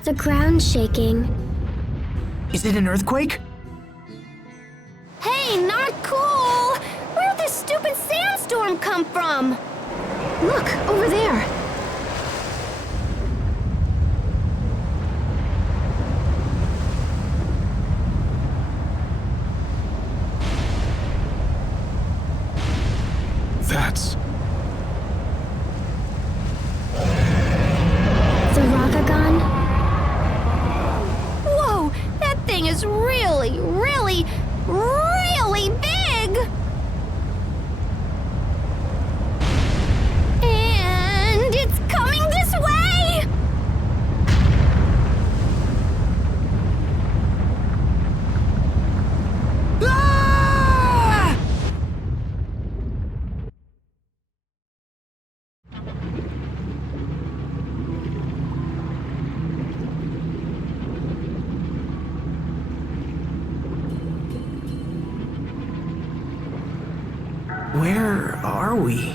The ground's shaking. Is it an earthquake? Hey, not cool! Where'd this stupid sandstorm come from? Look, over there. That's... The Rakagon? Whoa! That thing is really, really, really big! And it's coming this way! Ah! Where are we?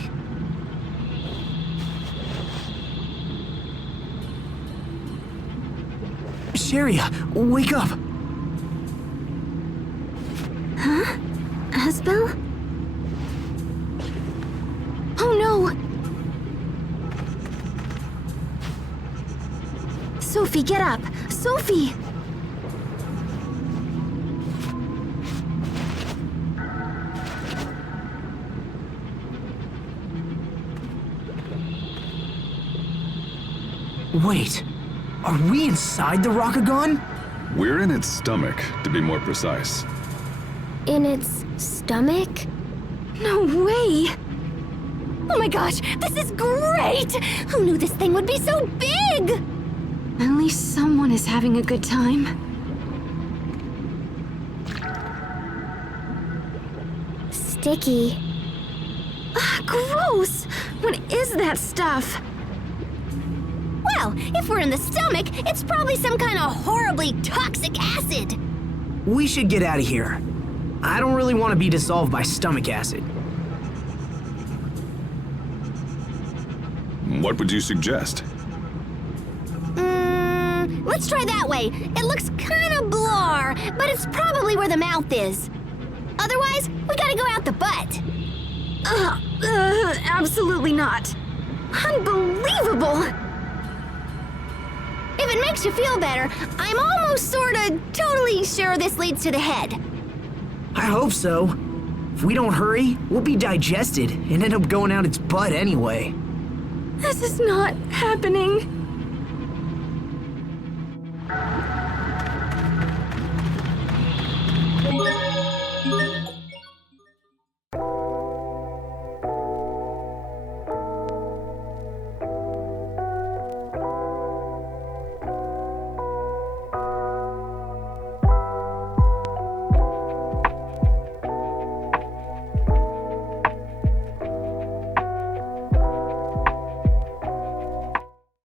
Sharia, wake up! Huh? Asbel? Oh no! Sophie, get up! Sophie! Wait, are we inside the Rakagon? We're in its stomach, to be more precise. In its stomach? No way! Oh my gosh, this is great! Who knew this thing would be so big? At least someone is having a good time. Sticky. Gross! What is that stuff? Well, if we're in the stomach, it's probably some kind of horribly toxic acid. We should get out of here. I don't really want to be dissolved by stomach acid. What would you suggest? Let's try that way. It looks kind of blar, but it's probably where the mouth is. Otherwise, we gotta go out the butt. Absolutely not. Unbelievable! If it makes you feel better, I'm almost sorta totally sure this leads to the head. I hope so. If we don't hurry, we'll be digested and end up going out its butt anyway. This is not happening.